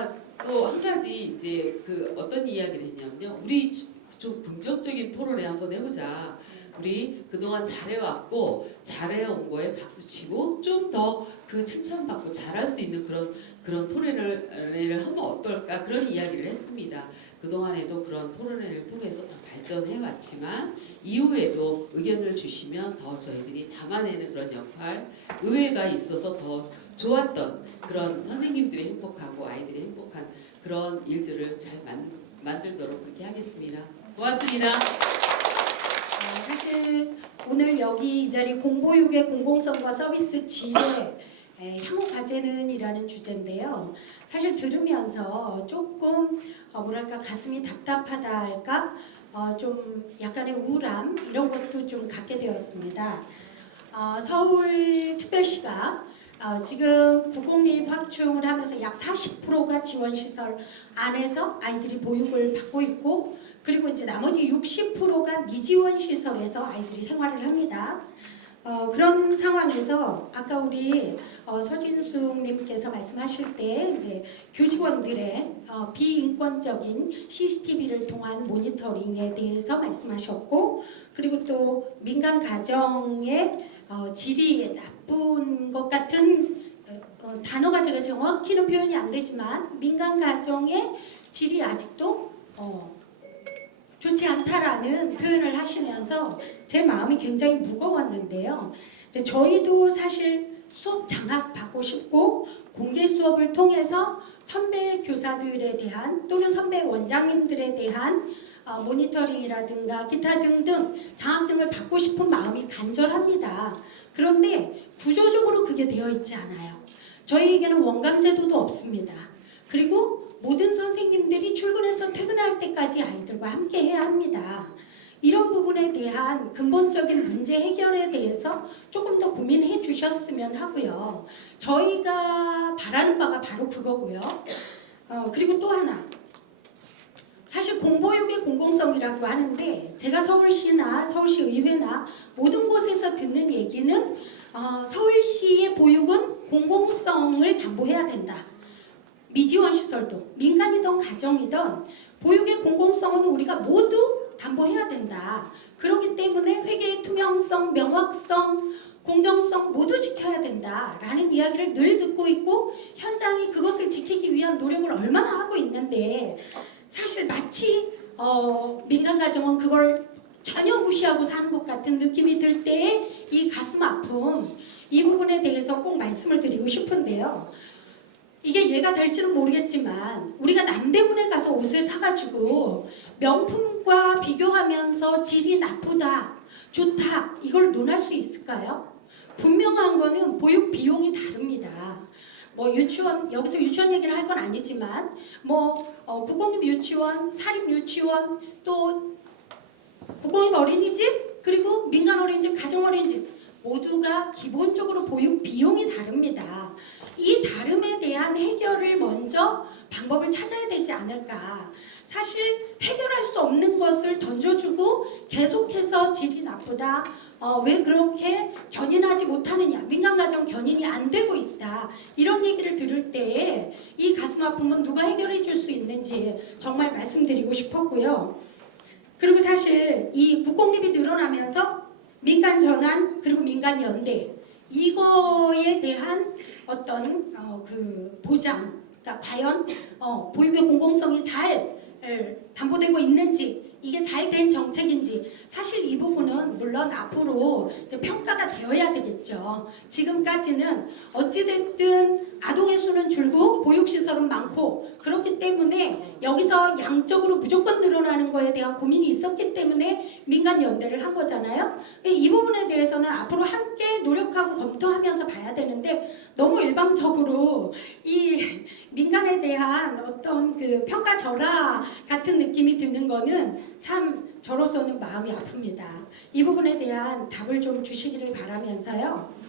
제가 또 한 가지 이제 그 어떤 이야기를 했냐면요. 우리 좀 긍정적인 토론회 한번 해보자. 우리 그동안 잘해왔고 잘해온 거에 박수치고 좀 더 그 칭찬받고 잘할 수 있는 그런 토론회를 하면 어떨까 그런 이야기를 했습니다. 그동안에도 그런 토론회를 통해서 더 발전해왔지만 이후에도 의견을 주시면 더 저희들이 담아내는 그런 역할, 의회가 있어서 더 좋았던 그런 선생님들이 행복하고 아이들이 행복한 그런 일들을 잘 만들도록 그렇게 하겠습니다. 고맙습니다. 사실 오늘 여기 이 자리 공보육의 공공성과 서비스 질의 향후 과제는 이라는 주제인데요. 사실 들으면서 조금 뭐랄까 가슴이 답답하다 할까 좀 약간의 우울함 이런 것도 좀 갖게 되었습니다. 서울특별시가 지금 국공립 확충을 하면서 약 40%가 지원시설 안에서 아이들이 보육을 받고 있고 그리고 이제 나머지 60%가 미지원 시설에서 아이들이 생활을 합니다. 그런 상황에서 아까 우리 서진숙님께서 말씀하실 때 이제 교직원들의 비인권적인 CCTV를 통한 모니터링에 대해서 말씀하셨고 그리고 또 민간 가정의 질이 나쁜 것 같은 단어가 제가 정확히는 표현이 안 되지만 민간 가정의 질이 아직도 좋지 않다라는 표현을 하시면서 제 마음이 굉장히 무거웠는데요. 이제 저희도 사실 수업 장학 받고 싶고 공개 수업을 통해서 선배 교사들에 대한 또는 선배 원장님들에 대한 모니터링이라든가 기타 등등 장학 등을 받고 싶은 마음이 간절합니다. 그런데 구조적으로 그게 되어 있지 않아요. 저희에게는 원감제도도 없습니다. 그리고 모든 선생님들이 출근해서 퇴근할 때까지 아이들과 함께 해야 합니다. 이런 부분에 대한 근본적인 문제 해결에 대해서 조금 더 고민해 주셨으면 하고요. 저희가 바라는 바가 바로 그거고요. 그리고 또 하나. 사실 공보육의 공공성이라고 하는데 제가 서울시나 서울시의회나 모든 곳에서 듣는 얘기는 서울시의 보육은 공공성을 담보해야 된다. 미지원 시설도 민간이든 가정이든 보육의 공공성은 우리가 모두 담보해야 된다. 그렇기 때문에 회계의 투명성, 명확성, 공정성 모두 지켜야 된다라는 이야기를 늘 듣고 있고 현장이 그것을 지키기 위한 노력을 얼마나 하고 있는데 사실 마치 민간 가정은 그걸 전혀 무시하고 사는 것 같은 느낌이 들 때의 이 가슴 아픔 이 부분에 대해서 꼭 말씀을 드리고 싶은데요. 이게 이해가 될지는 모르겠지만 우리가 남대문에 가서 옷을 사가지고 명품과 비교하면서 질이 나쁘다, 좋다 이걸 논할 수 있을까요? 분명한 거는 보육 비용이 다릅니다. 뭐 유치원, 여기서 유치원 얘기를 할 건 아니지만 뭐 국공립 유치원, 사립 유치원 또 국공립 어린이집 그리고 민간 어린이집, 가정 어린이집 모두가 기본적으로 보육 비용이 다릅니다. 이 다름에 대한 해결을 먼저 방법을 찾아야 되지 않을까. 사실 해결할 수 없는 것을 던져주고 계속해서 질이 나쁘다. 왜 그렇게 견인하지 못하느냐. 민간가정 견인이 안 되고 있다. 이런 얘기를 들을 때에 이 가슴 아픔은 누가 해결해 줄 수 있는지 정말 말씀드리고 싶었고요. 그리고 사실 이 국공립이 늘어나면서 민간 전환 그리고 민간 연대 이거에 대한 어떤 그 보장, 그러니까 과연 보육의 공공성이 잘 담보되고 있는지 이게 잘 된 정책인지 사실 이 부분은 물론 앞으로 이제 평가가 되어야 되겠죠. 지금까지는 어찌됐든 아동의 수는 줄고 보육시설은 많고 그렇기 때문에 여기서 양적으로 무조건 늘어나는 거에 대한 고민이 있었기 때문에 민간 연대를 한 거잖아요. 이 부분에 대해서는 앞으로 함께 노력하고 검토하면서 봐야 되는데 너무 일방적으로 이 민간에 대한 어떤 그 평가 절하 같은 느낌이 드는 거는 참 저로서는 마음이 아픕니다. 이 부분에 대한 답을 좀 주시기를 바라면서요.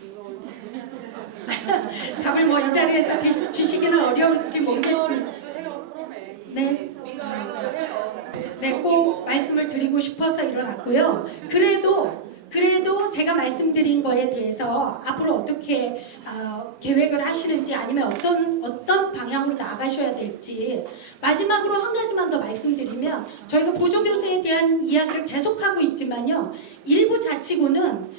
답을 뭐 이 자리에서 주시기는 어려울지 모르겠지만 네, 꼭 말씀을 드리고 싶어서 일어났고요. 그래도 그래도 제가 말씀드린 거에 대해서 앞으로 어떻게 계획을 하시는지 아니면 어떤 방향으로 나가셔야 될지 마지막으로 한 가지만 더 말씀드리면 저희가 보조교사에 대한 이야기를 계속하고 있지만요. 일부 자치구는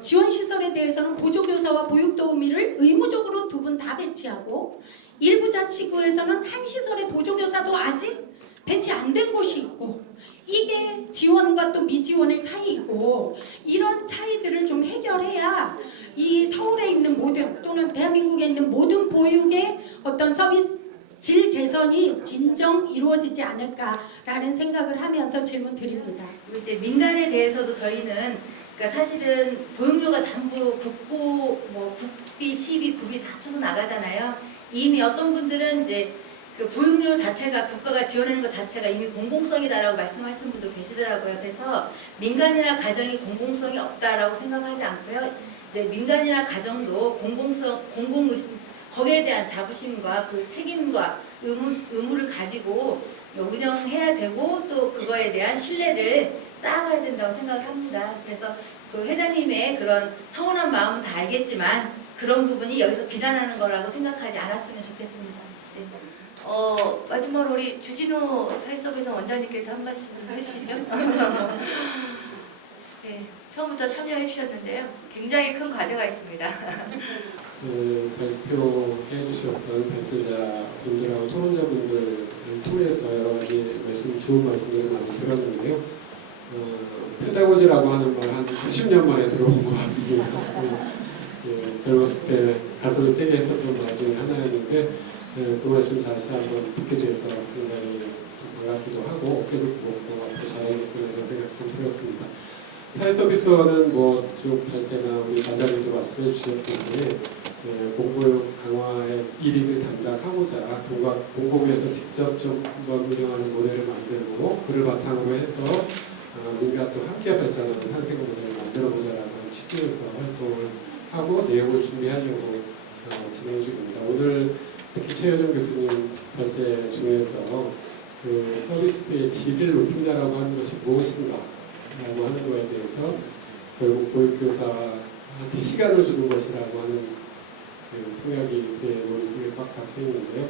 지원시설에 대해서는 보조교사와 보육도우미를 의무적으로 두 분 다 배치하고 일부 자치구에서는 한 시설에 보조교사도 아직 배치 안 된 곳이 있고 이게 지원과 또 미지원의 차이이고 이런 차이들을 좀 해결해야 이 서울에 있는 모든 또는 대한민국에 있는 모든 보육의 어떤 서비스 질 개선이 진정 이루어지지 않을까라는 생각을 하면서 질문 드립니다. 이제 민간에 대해서도 저희는 그러니까 사실은 보육료가 전부 국비, 시비, 구비 다 합쳐서 나가잖아요. 이미 어떤 분들은 이제 그 보육료 자체가 국가가 지원하는 것 자체가 이미 공공성이다라고 말씀하시는 분도 계시더라고요. 그래서 민간이나 가정이 공공성이 없다라고 생각하지 않고요. 이제 민간이나 가정도 거기에 대한 자부심과 그 책임과 의무를 가지고 운영해야 되고 또 그거에 대한 신뢰를 쌓아가야 된다고 생각을 합니다. 그래서 그 회장님의 그런 서운한 마음은 다 알겠지만 그런 부분이 여기서 비난하는 거라고 생각하지 않았으면 좋겠습니다. 네. 마지막으로 우리 주진우 사회서비스 원장님께서 한 말씀 해주시죠. 네, 처음부터 참여해 주셨는데요. 굉장히 큰 과제가 있습니다. 발표해 주셨던 발제자분들하고 토론자분들을 통해서 여러 가지 좋은 말씀들을 많이 들었는데요. 페다고지라고 하는 말 한 40년 만에 들어본 것 같습니다. 젊었을 때 가슴을 뛰게 했었던 말 중에 하나였는데 그 말씀 다시 한번 듣게 돼서 굉장히 반갑기도 하고 어깨도 앞으로 잘하겠구나 이런 생각이 좀 들었습니다. 사회서비스원은 쭉 발제나 우리 반장님도 말씀해 주셨듯이 공보육 강화의 1위를 담당하고자 공공에서 직접 좀 운영하는 모델을 만들고 그를 바탕으로 해서 민간도 함께 발전하는 상생 모델을 만들어보자라는 취지에서 활동을 하고 내용을 준비하려고 진행 중입니다. 오늘 특히 최여정 교수님 발제 중에서 그 서비스의 질을 높인다라고 하는 것이 무엇인가 라고 하는 거에 대해서 결국 보육교사한테 시간을 주는 것이라고 하는 생각이 제 머릿속에 꽉 박혀 있는데요.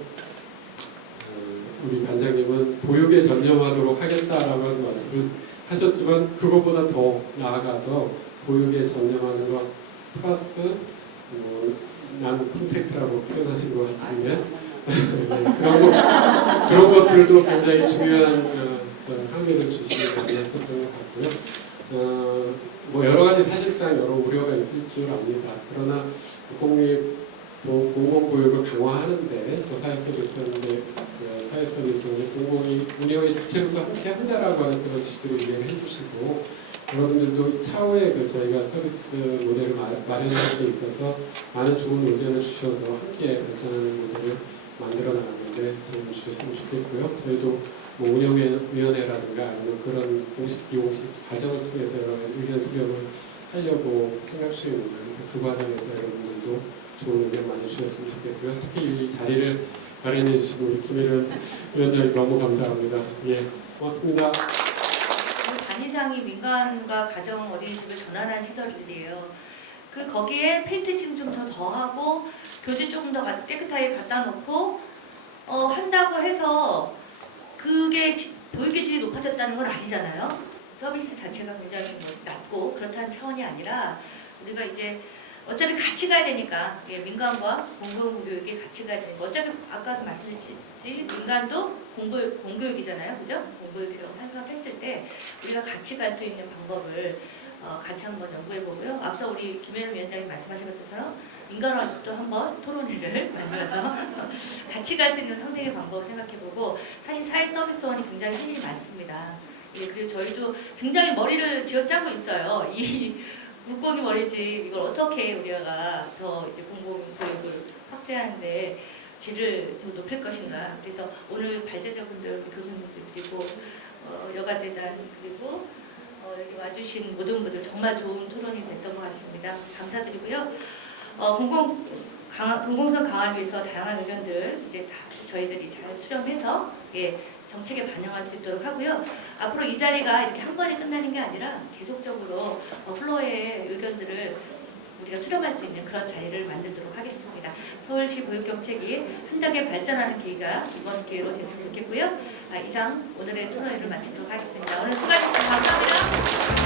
우리 반장님은 보육에 전념하도록 하겠다라고 하는 말씀을 하셨지만 그것보다 더 나아가서 보육에 전념하는 것 플러스 나는 컨택트라고 표현하신 것 같은데 그런 것들도 굉장히 중요한 항의를 주시는 분이 했었던 것 같고요. 여러 가지 사실상 여러 우려가 있을 줄 압니다. 그러나 공공보육을 강화하는데 또 사회서비스인데 사회서비스는 공공이 운영의 주체로서 함께 한다라고 하는 그런 취지로 이야기해 주시고 여러분들도 차후에 저희가 서비스 모델을 마련하는 데 있어서 많은 좋은 의견을 주셔서 함께 발전하는 모델을 만들어 나가는데 도움을 주셨으면 좋겠고요. 저희도 운영위원회라든가 아니면 그런 공식 비공식 과정을 통해서 여러 의견 수렴을 하려고 생각 중입니다. 그 과정에서 여러분들도 좋은 의견 많이 주셨으면 좋겠고요. 특히 이 자리를 마련해 주신 우리 김혜련 위원장님 너무 감사합니다. 예, 고맙습니다. 단위상이 민간과 가정 어린이집을 전환한 시설들이에요. 거기에 페인트칭 좀 더 더하고 교재 조금 더 깨끗하게 갖다 놓고 한다고 해서 그게 보육의 질이 높아졌다는 건 아니잖아요. 서비스 자체가 굉장히 낮고 그렇다는 차원이 아니라 우리가 이제 어차피 같이 가야 되니까 민간과 공교육이 같이 가야 되니까 어차피 아까도 말씀드렸지 민간도 공교육이잖아요. 그죠? 공교육이라고 생각했을 때 우리가 같이 갈 수 있는 방법을 같이 한번 연구해 보고요. 앞서 우리 김혜련 위원장님 말씀하신 것처럼 민간화도 한번 토론회를 만들어서 같이 갈 수 있는 상생의 방법을 생각해 보고 사실 사회서비스원이 굉장히 할 일이 많습니다. 그리고 저희도 굉장히 머리를 쥐어짜고 있어요. 이 국공이 머리집 이걸 어떻게 우리가 더 이제 공공교육을 확대하는데 질을 더 높일 것인가. 그래서 오늘 발제자분들, 교수님들 그리고 여가재단 그리고 여기 와주신 모든 분들 정말 좋은 토론이 됐던 것 같습니다. 감사드리고요. 공공성 강화를 위해서 다양한 의견들 이제 다 저희들이 잘 수렴해서 정책에 반영할 수 있도록 하고요. 앞으로 이 자리가 이렇게 한 번에 끝나는 게 아니라 계속적으로 플로어의 의견들을 우리가 수렴할 수 있는 그런 자리를 만들도록 하겠습니다. 서울시 보육정책이 한 단계 발전하는 계기가 이번 기회로 됐으면 좋겠고요. 이상 오늘의 토론회를 마치도록 하겠습니다. 오늘 수고하셨습니다. 감사합니다.